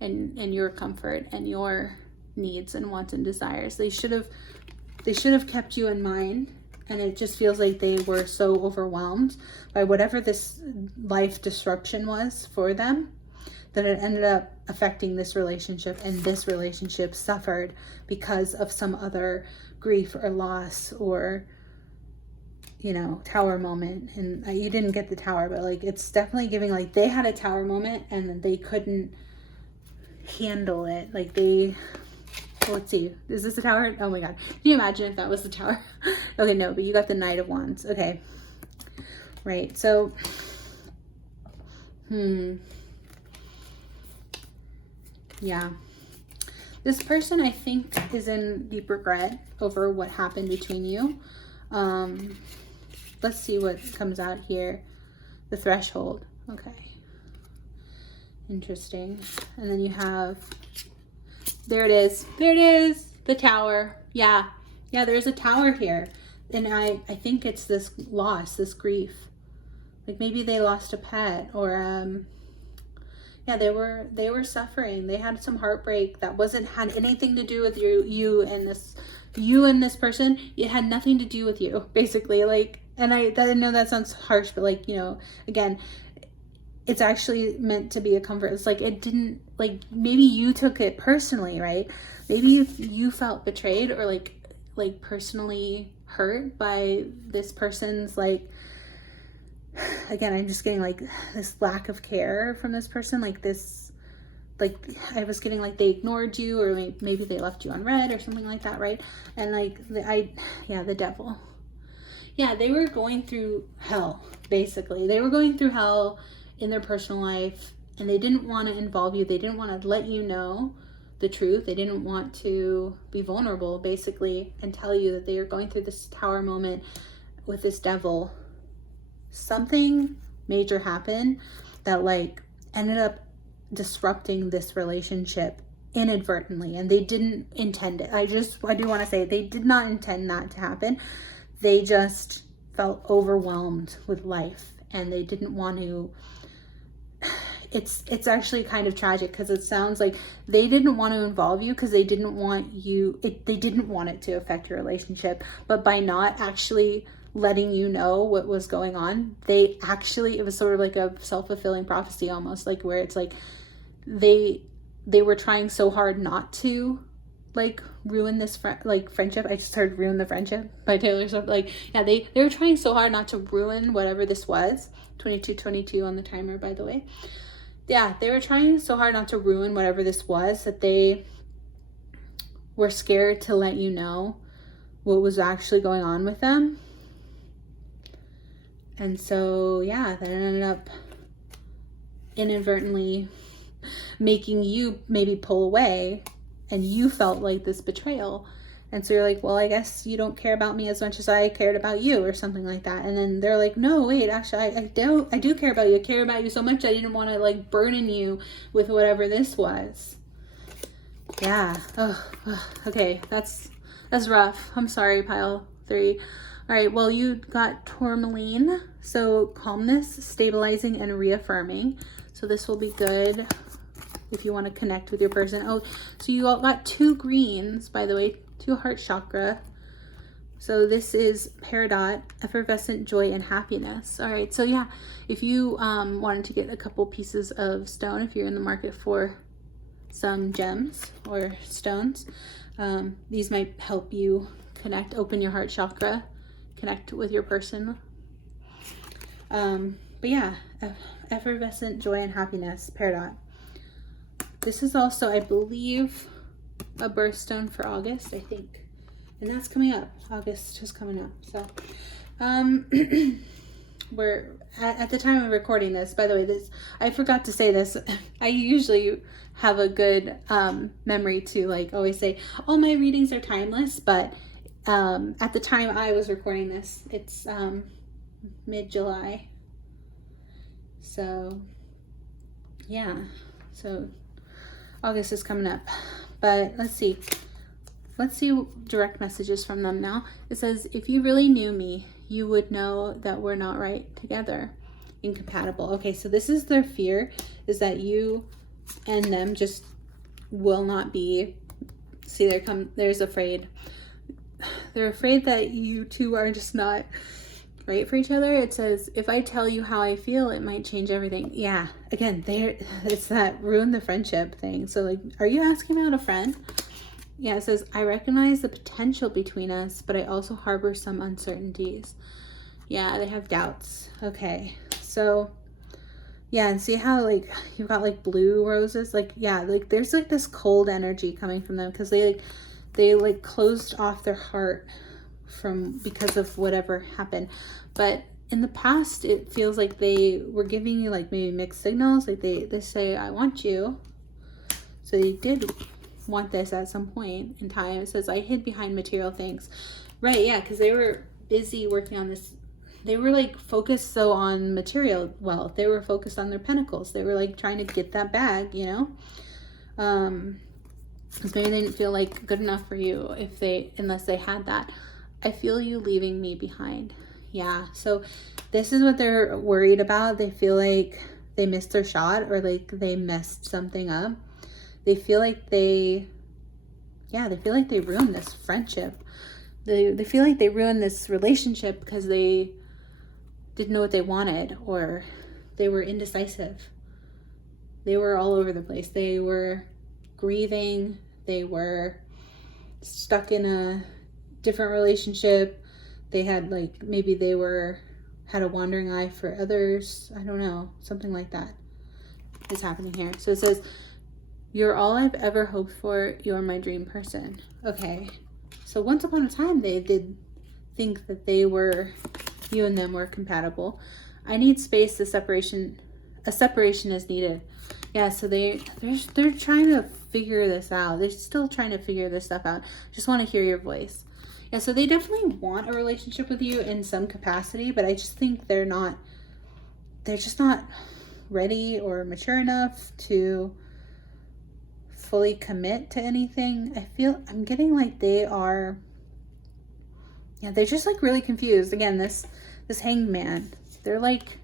and your comfort and your needs and wants and desires. They should have kept you in mind, and it just feels like they were so overwhelmed by whatever this life disruption was for them that it ended up affecting this relationship, and this relationship suffered because of some other grief or loss or, you know, tower moment. And you didn't get the tower, but like it's definitely giving like they had a tower moment and they couldn't handle it. Like they, let's see, is this a tower? Oh my god, can you imagine if that was the tower? Okay, no, but you got the Knight of Wands. Okay, right, so yeah, this person I think is in deep regret over what happened between you. Let's see what comes out here. The Threshold. Okay, interesting. And then you have, there it is, the Tower. Yeah, there's a tower here, and I think it's this loss, this grief. Like maybe they lost a pet, or yeah, they were suffering. They had some heartbreak that had anything to do with you and this person. It had nothing to do with you, basically. Like, and I know that sounds harsh, but like, you know, again, it's actually meant to be a comfort. It's like, it didn't, like, maybe you took it personally, right? Maybe if you felt betrayed or like personally hurt by this person's, like, again, I'm just getting like this lack of care from this person, like this, like I was getting like they ignored you, or maybe they left you on red or something like that, right? And like the Devil. Yeah, they were going through hell, basically. They were going through hell in their personal life, and they didn't want to involve you. They didn't want to let you know the truth. They didn't want to be vulnerable, basically, and tell you that they are going through this tower moment with this devil. Something major happened that like ended up disrupting this relationship inadvertently, and they didn't intend it. I do want to say they did not intend that to happen. They just felt overwhelmed with life, and they didn't want to. It's actually kind of tragic, because it sounds like they didn't want to involve you because they didn't want you, they didn't want it to affect your relationship. But by not actually letting you know what was going on, it was sort of like a self-fulfilling prophecy almost, like where it's like they were trying so hard not to like ruin this friendship. I just heard Ruin the Friendship by Taylor Swift. Like, yeah, they were trying so hard not to ruin whatever this was. 22:22 on the timer, by the way. Yeah, they were trying so hard not to ruin whatever this was that they were scared to let you know what was actually going on with them. And so, yeah, that ended up inadvertently making you maybe pull away, and you felt like this betrayal. And so you're like, well, I guess you don't care about me as much as I cared about you, or something like that. And then they're like, no, wait, actually, I do care about you. I care about you so much I didn't want to like burden you with whatever this was. Yeah. Oh, okay. That's rough. I'm sorry, pile 3. All right, well, you got Tourmaline, so calmness, stabilizing, and reaffirming. So this will be good if you want to connect with your person. Oh, so you all got 2 greens, by the way, 2 heart chakra. So this is Peridot, effervescent joy and happiness. All right, so yeah, if you wanted to get a couple pieces of stone, if you're in the market for some gems or stones. These might help you connect, open your heart chakra, connect with your person. But yeah, effervescent joy and happiness, peridot. This is also, I believe, a birthstone for August, I think. And that's coming up. August is coming up. So, we're at the time of recording this. By the way, I forgot to say this. I usually have a good memory to like always say, all my readings are timeless. But at the time I was recording this, it's mid-July. So, yeah. So, August is coming up. But let's see. Let's see direct messages from them now. It says, if you really knew me, you would know that we're not right together. Incompatible. Okay, so this is their fear, is that you and them just will not be. See, there's afraid. They're afraid that you two are just not right for each other. It says, if I tell you how I feel, it might change everything. Yeah, again, it's that ruin the friendship thing. So like, are you asking about a friend? Yeah, it says, I recognize the potential between us, but I also harbor some uncertainties. Yeah, they have doubts. Okay, so yeah, and see how like you've got like blue roses? Like, yeah, like there's like this cold energy coming from them because they closed off their heart because of whatever happened. But in the past, it feels like they were giving you like maybe mixed signals. Like they say, I want you. So they did want this at some point in time. It says, I hid behind material things. Right, yeah, because they were busy working on this. They were like focused so on material wealth. They were focused on their pentacles. They were like trying to get that bag, you know? Because maybe they didn't feel like good enough for you unless they had that. I feel you leaving me behind. Yeah, so this is what they're worried about. They feel like they missed their shot or like they messed something up. They feel like they ruined this friendship. They feel like they ruined this relationship because they didn't know what they wanted, or they were indecisive. They were all over the place. They were grieving. They were stuck in a different relationship. They had like, maybe they had a wandering eye for others. I don't know. Something like that is happening here. So it says, you're all I've ever hoped for. You're my dream person. Okay. So once upon a time, they did think that you and them were compatible. I need space. A separation is needed. Yeah. So they're trying to figure this out. They're still trying to figure this stuff out. Just want to hear your voice. Yeah. So they definitely want a relationship with you in some capacity, but I just think they're just not ready or mature enough to fully commit to anything. I'm getting like they're just like really confused. Again, this hanged man, they're like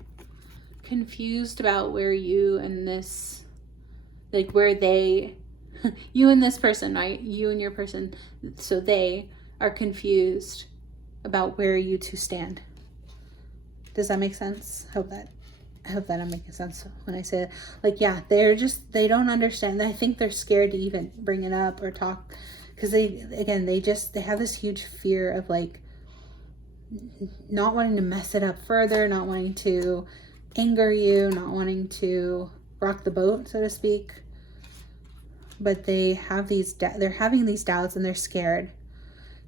confused about where you and this, like where they, you and this person, right? You and your person. So they are confused about where you two stand. Does that make sense? I hope that I'm making sense when I say it. Like, yeah, they don't understand. I think they're scared to even bring it up or talk because they have this huge fear of like not wanting to mess it up further, not wanting to anger you, not wanting to rock the boat, so to speak. But they have they're having these doubts, and they're scared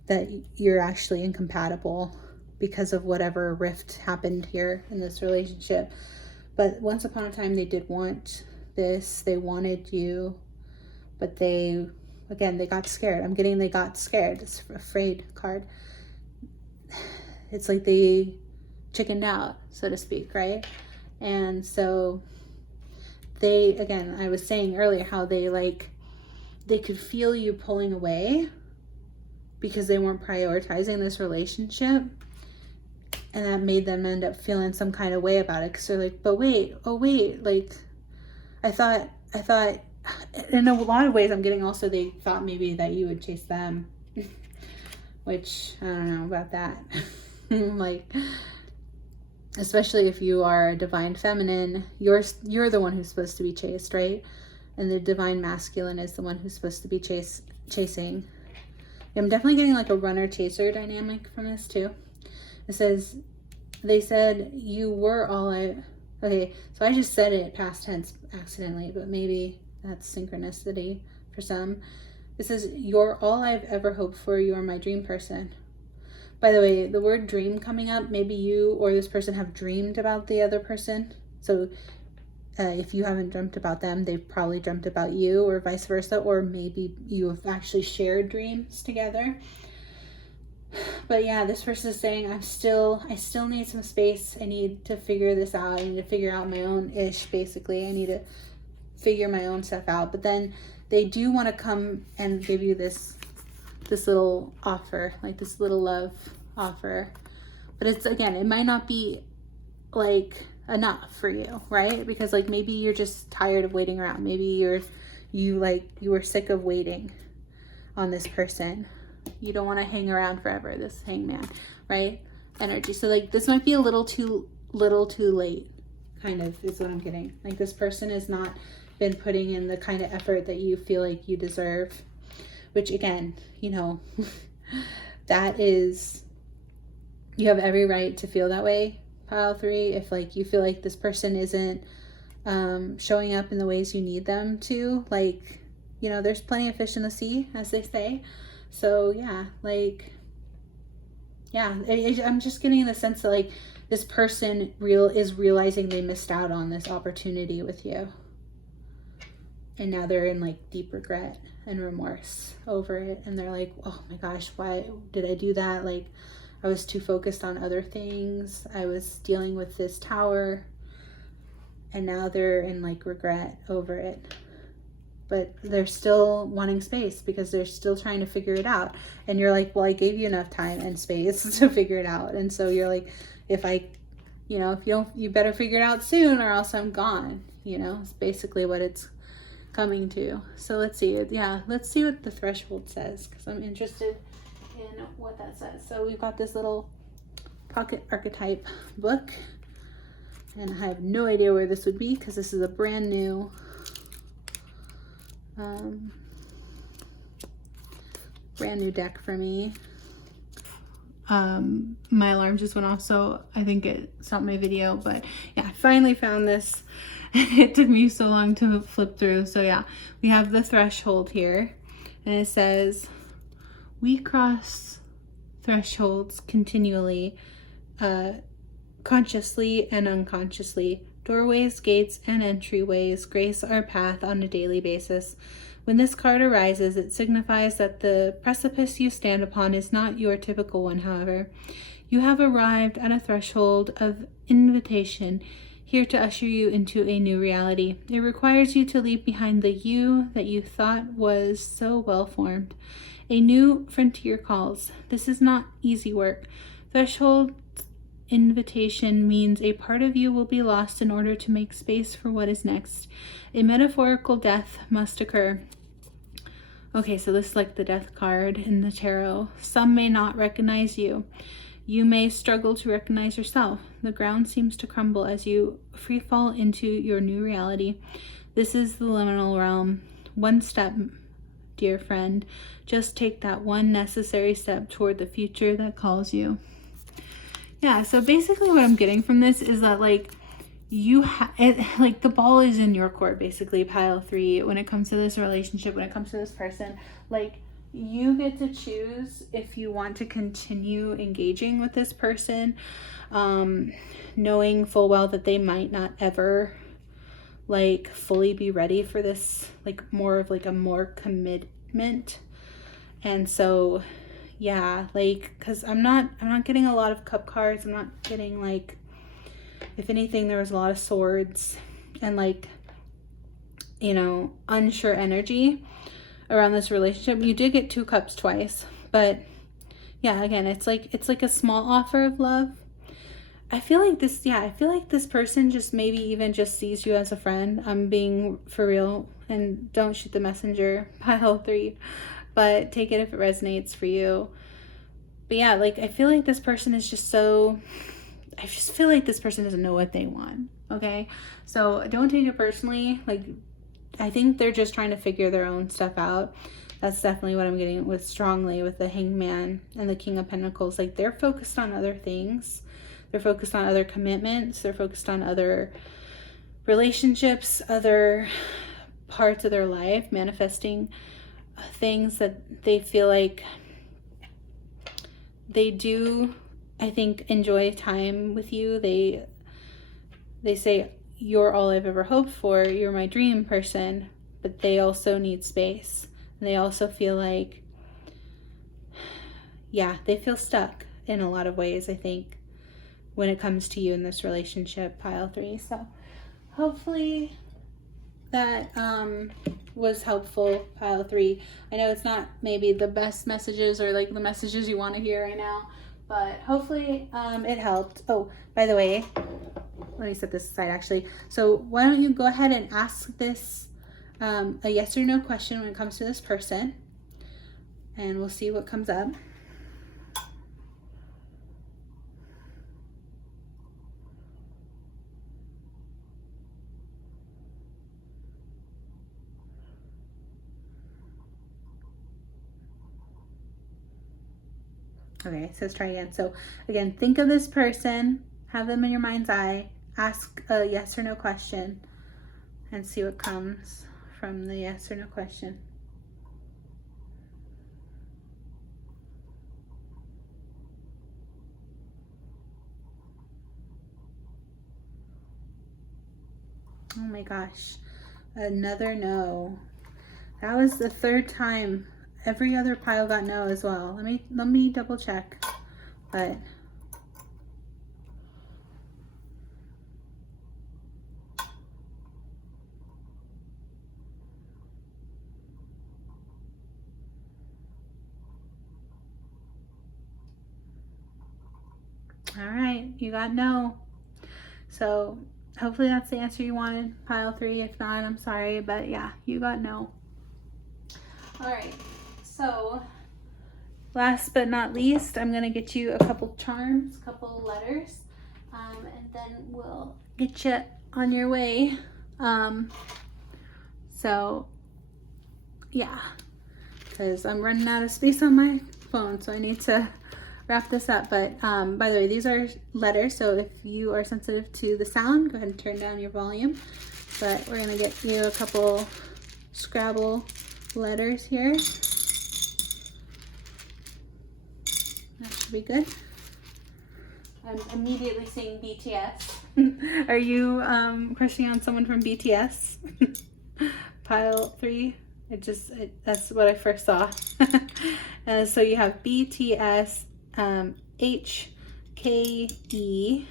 that you're actually incompatible because of whatever rift happened here in this relationship. But once upon a time, they did want this. They wanted you, but they got scared. I'm getting they got scared. It's afraid card. It's like they chickened out, so to speak, right? And so I was saying earlier how they could feel you pulling away because they weren't prioritizing this relationship. And that made them end up feeling some kind of way about it. Because they're like, but wait, like, I thought, in a lot of ways, I'm getting also they thought maybe that you would chase them. Which, I don't know about that. Like, especially if you are a divine feminine, you're the one who's supposed to be chased, right? and the divine masculine is the one who's supposed to be chasing. I'm definitely getting like a runner-chaser dynamic from this too. It says, they said, you were all I... Okay, so I just said it past tense accidentally, but maybe that's synchronicity for some. It says, you're all I've ever hoped for. You're my dream person. By the way, the word dream coming up, maybe you or this person have dreamed about the other person. So if you haven't dreamt about them, they've probably dreamt about you, or vice versa, or maybe you have actually shared dreams together. But yeah, this person is saying, I still need some space. I need to figure this out. I need to figure out my own ish, basically. I need to figure my own stuff out. But then they do want to come and give you this little offer, like this little love offer. But it's, again, it might not be like enough for you, right? Because like maybe you're just tired of waiting around. Maybe you were sick of waiting on this person. You don't want to hang around forever, this hangman, right? Energy. So like this might be a little too late, kind of, is what I'm getting. Like this person has not been putting in the kind of effort that you feel like you deserve. Which again, you know, that is, you have every right to feel that way, pile 3. If like you feel like this person isn't showing up in the ways you need them to, like, you know, there's plenty of fish in the sea, as they say. So yeah, like, yeah, I'm just getting the sense that like this person is realizing they missed out on this opportunity with you. And now they're in like deep regret and remorse over it. And they're like, oh my gosh, why did I do that? Like, I was too focused on other things. I was dealing with this tower. And now they're in like regret over it. But they're still wanting space because they're still trying to figure it out. And you're like, well, I gave you enough time and space to figure it out. And so you're like, if you better figure it out soon or else I'm gone. You know, it's basically what it's coming to. So let's see. Yeah, let's see what the threshold says, because I'm interested in what that says. So we've got this little pocket archetype book, and I have no idea where this would be because this is a brand new deck for me. My alarm just went off, so I think it stopped my video, but yeah, I finally found this. It took me so long to flip through. So yeah, we have the threshold here, and it says, we cross thresholds continually, consciously and unconsciously. Doorways, gates, and entryways grace our path on a daily basis. When this card arises, it signifies that the precipice you stand upon is not your typical one, however. You have arrived at a threshold of invitation, here to usher you into a new reality. It requires you to leave behind the you that you thought was so well formed. A new frontier calls. This is not easy work. Threshold invitation means a part of you will be lost in order to make space for what is next. A metaphorical death must occur. Okay, so this is like the death card in the tarot. Some may not recognize you. You may struggle to recognize yourself. The ground seems to crumble as you free fall into your new reality. This is the liminal realm. One step, dear friend. Just take that one necessary step toward the future that calls you. Yeah, so basically what I'm getting from this is that like like the ball is in your court, basically, pile 3, when it comes to this relationship, when it comes to this person. Like, you get to choose if you want to continue engaging with this person, knowing full well that they might not ever like fully be ready for this, like more of like a more commitment. And so yeah, like, because I'm not getting a lot of cup cards. I'm not getting like, if anything, there was a lot of swords and like, you know, unsure energy around this relationship. You did get 2 cups twice, but yeah, again, it's like a small offer of love. I feel like this person just maybe even just sees you as a friend. I'm being for real, and don't shoot the messenger, pile 3, but take it if it resonates for you. But yeah, like, I feel like this person is just I just feel like this person doesn't know what they want. Okay, so don't take it personally. Like, I think they're just trying to figure their own stuff out. That's definitely what I'm getting with strongly with the Hangman and the King of Pentacles. Like, they're focused on other things. They're focused on other commitments. They're focused on other relationships, other parts of their life, manifesting things that they feel like they do, I think, enjoy time with you. They say, you're all I've ever hoped for. You're my dream person. But they also need space. They also feel like, yeah, they feel stuck in a lot of ways, I think, when it comes to you in this relationship, pile 3. So hopefully that was helpful, pile 3. I know it's not maybe the best messages or like the messages you want to hear right now, but hopefully it helped. Oh, by the way, let me set this aside actually. So why don't you go ahead and ask this a yes or no question when it comes to this person, and we'll see what comes up. Okay, it says try again. So again, think of this person, have them in your mind's eye, ask a yes or no question, and see what comes from the yes or no question. Oh my gosh, another no. That was the 3rd time. Every other pile got no as well. Let me double check. But all right, you got no. So hopefully that's the answer you wanted, pile 3. If not, I'm sorry, but yeah, you got no. All right, so last but not least, I'm gonna get you a couple charms, a couple letters, and then we'll get you on your way. So yeah, because I'm running out of space on my phone, so I need to wrap this up. But by the way, these are letters, so if you are sensitive to the sound, go ahead and turn down your volume. But we're gonna get you a couple Scrabble letters here. That should be good. I'm immediately seeing BTS. Are you crushing on someone from BTS? Pile 3. That's what I first saw. So you have BTS, HKE,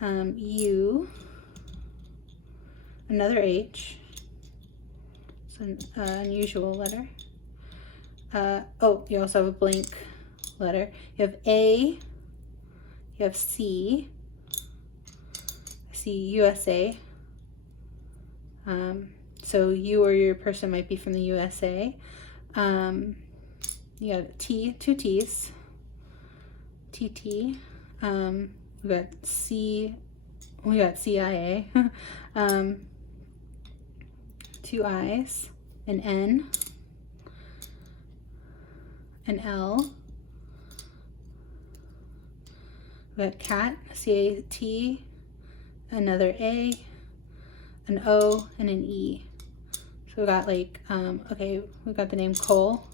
U, another H. It's an unusual letter. Oh, you also have a blank letter. You have A, you have C. I see USA. So you or your person might be from the USA. You have T, 2 T's. TT. We got C. We got CIA. 2 I's. An N. An L. We got cat. CAT. Another A. An O and an E. So we got like, okay, we got the name Cole.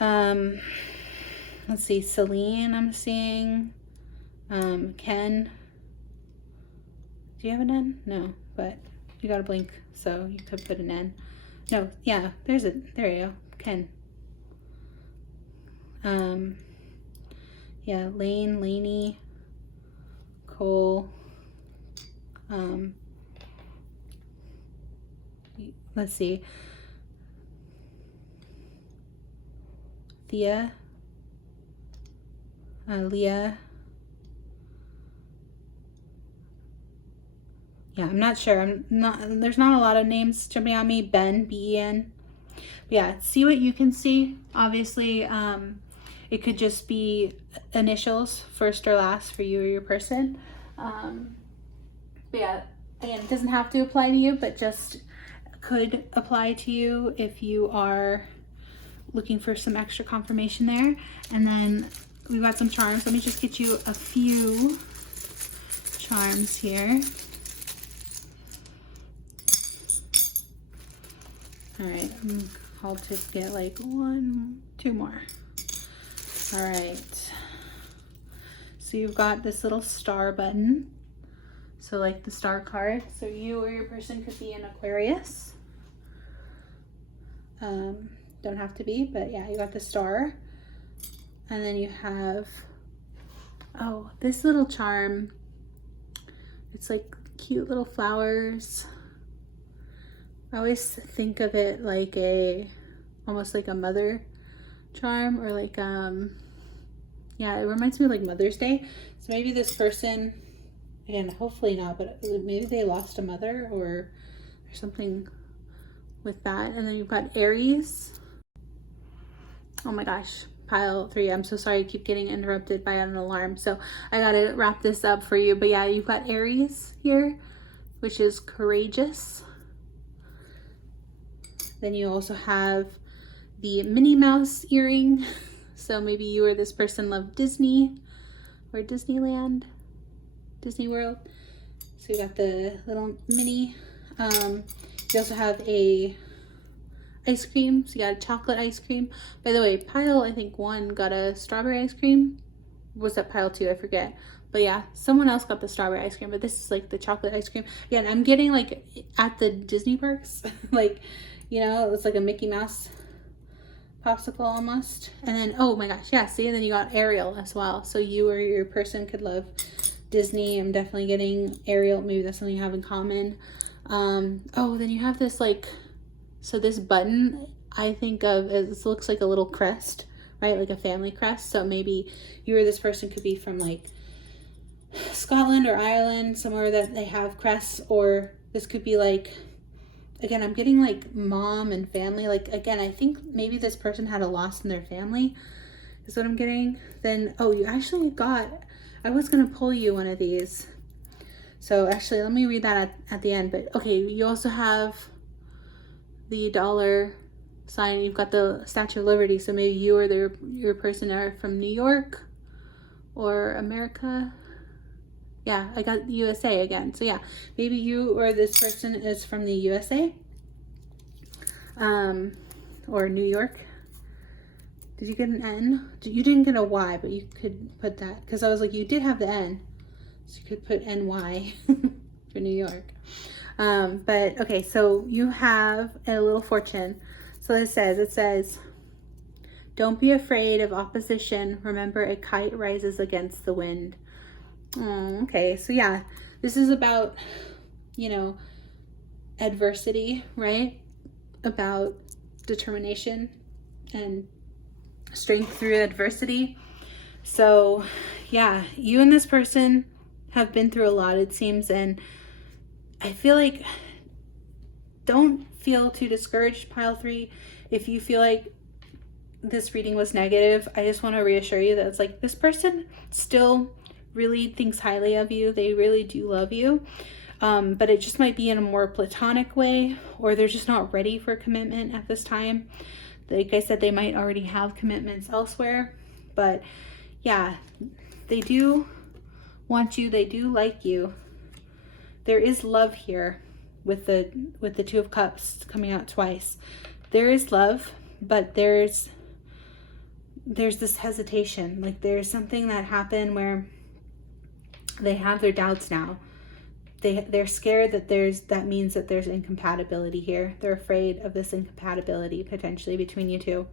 Let's see, Celine, I'm seeing. Ken. Do you have an N? No, but you got a blink, so you could put an N. No, yeah, there you go, Ken. Yeah, Lane, Laney, Cole. Let's see. Thea, Leah. Yeah, I'm not sure. There's not a lot of names jumping on me. Ben, B-E-N. Yeah, see what you can see. Obviously, it could just be initials, first or last, for you or your person. But yeah, again, it doesn't have to apply to you, but just could apply to you if you are looking for some extra confirmation there. And then we've got some charms. Let me just get you a few charms here. All right, I'll just get like 1, 2 more. All right, so you've got this little star button. So like the star card. So you or your person could be an Aquarius. Don't have to be, but yeah, you got the star. And then you have, oh, this little charm. It's like cute little flowers. I always think of it like almost like a mother charm, or like, yeah, it reminds me of like Mother's Day. So maybe this person, again, hopefully not, but maybe they lost a mother or something with that. And then you've got Aries. Oh my gosh, pile 3. I'm so sorry, I keep getting interrupted by an alarm. So I gotta wrap this up for you. But yeah, you've got Aries here, which is courageous. Then you also have the Minnie Mouse earring. So maybe you or this person love Disney or Disneyland, Disney World. So you got the little Minnie. You also have a ice cream. So you got a chocolate ice cream. By the way, pile, I think 1 got a strawberry ice cream. Was that pile 2? I forget. But yeah, someone else got the strawberry ice cream, but this is like the chocolate ice cream. Again, I'm getting like at the Disney parks, like, you know, it's like a Mickey Mouse popsicle almost. And then, oh my gosh, yeah, see, and then you got Ariel as well. So you or your person could love Disney. I'm definitely getting Ariel. Maybe that's something you have in common. Oh, then you have this like, so this button I think of as, this looks like a little crest, right? Like a family crest. So maybe you or this person could be from like Scotland or Ireland, somewhere that they have crests. Or this could be like, again, I'm getting like mom and family. Like, again, I think maybe this person had a loss in their family is what I'm getting. Then, oh, you actually got, I was going to pull you one of these. So actually, let me read that at the end. But okay, you also have the dollar sign. You've got the Statue of Liberty. So maybe you or your person are from New York or America. Yeah, I got USA again. So yeah, maybe you or this person is from the USA or New York. Did you get an N? You didn't get a Y, but you could put that, because I was like, you did have the N. So you could put NY for New York. But okay, so you have a little fortune. So it says, don't be afraid of opposition. Remember, a kite rises against the wind. Oh, okay, so yeah, this is about, you know, adversity, right? About determination and strength through adversity. So yeah, you and this person have been through a lot, it seems, and I feel like don't feel too discouraged, pile 3. If you feel like this reading was negative, I just want to reassure you that it's like this person still really thinks highly of you. They really do love you, but it just might be in a more platonic way, or they're just not ready for commitment at this time. Like I said, they might already have commitments elsewhere, but yeah, they do want you. They do like you. There is love here with the 2 of Cups coming out twice. There is love, but there's this hesitation. Like there's something that happened where they have their doubts now. They're scared that that means that there's incompatibility here. They're afraid of this incompatibility potentially between you two,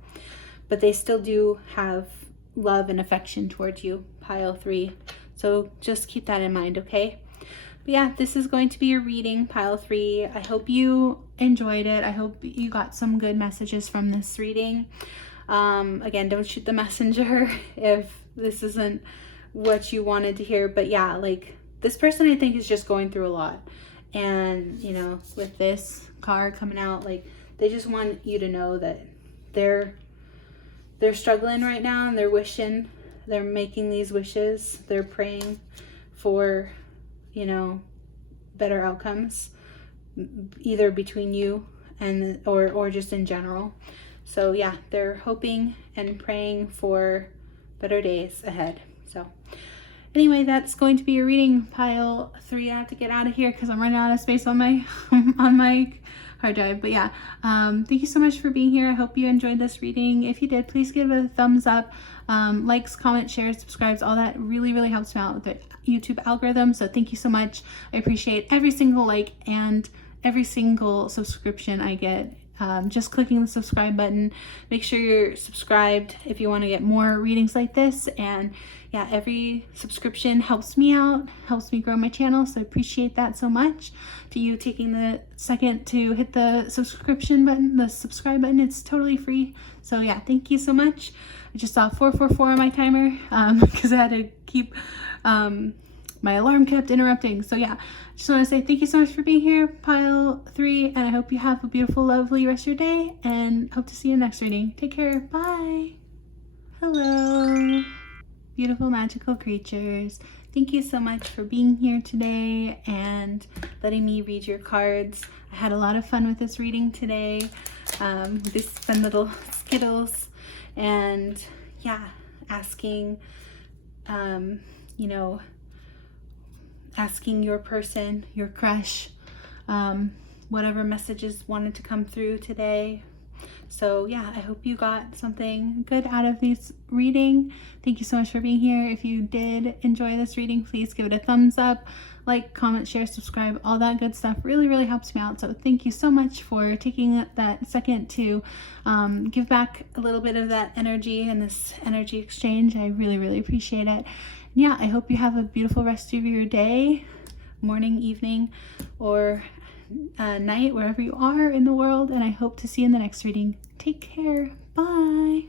but they still do have love and affection towards you, pile 3. So just keep that in mind, okay? But yeah, this is going to be your reading, pile 3. I hope you enjoyed it. I hope you got some good messages from this reading. Again, don't shoot the messenger if this isn't what you wanted to hear. But yeah, like this person I think is just going through a lot, and you know, with this card coming out, like they just want you to know that they're struggling right now, and they're wishing, they're making these wishes, they're praying for, you know, better outcomes, either between you and or just in general. So yeah, they're hoping and praying for better days ahead. So anyway, that's going to be your reading, pile 3. I have to get out of here because I'm running out of space on my on my hard drive. But yeah, thank you so much for being here. I hope you enjoyed this reading. If you did, please give a thumbs up. Likes, comments, shares, subscribes, all that really helps me out with the YouTube algorithm. So thank you so much. I appreciate every single like and every single subscription I get. Just clicking the subscribe button. Make sure you're subscribed if you want to get more readings like this. And yeah, every subscription helps me out, helps me grow my channel. So I appreciate that so much. To you taking the second to hit the subscription button, the subscribe button, it's totally free. So yeah, thank you so much. I just saw 444 on my timer because I had to keep my alarm kept interrupting. So yeah, just want to say thank you so much for being here, pile 3, and I hope you have a beautiful, lovely rest of your day, and hope to see you in the next reading. Take care. Bye. Hello, beautiful, magical creatures. Thank you so much for being here today and letting me read your cards. I had a lot of fun with this reading today, with these fun little skittles, and yeah, asking, you know, asking your person, your crush, whatever messages wanted to come through today. So yeah, I hope you got something good out of this reading. Thank you so much for being here. If you did enjoy this reading, please give it a thumbs up, like, comment, share, subscribe, all that good stuff really helps me out. So thank you so much for taking that second to give back a little bit of that energy and this energy exchange. I really appreciate it. Yeah, I hope you have a beautiful rest of your day, morning, evening, or night, wherever you are in the world, and I hope to see you in the next reading. Take care. Bye.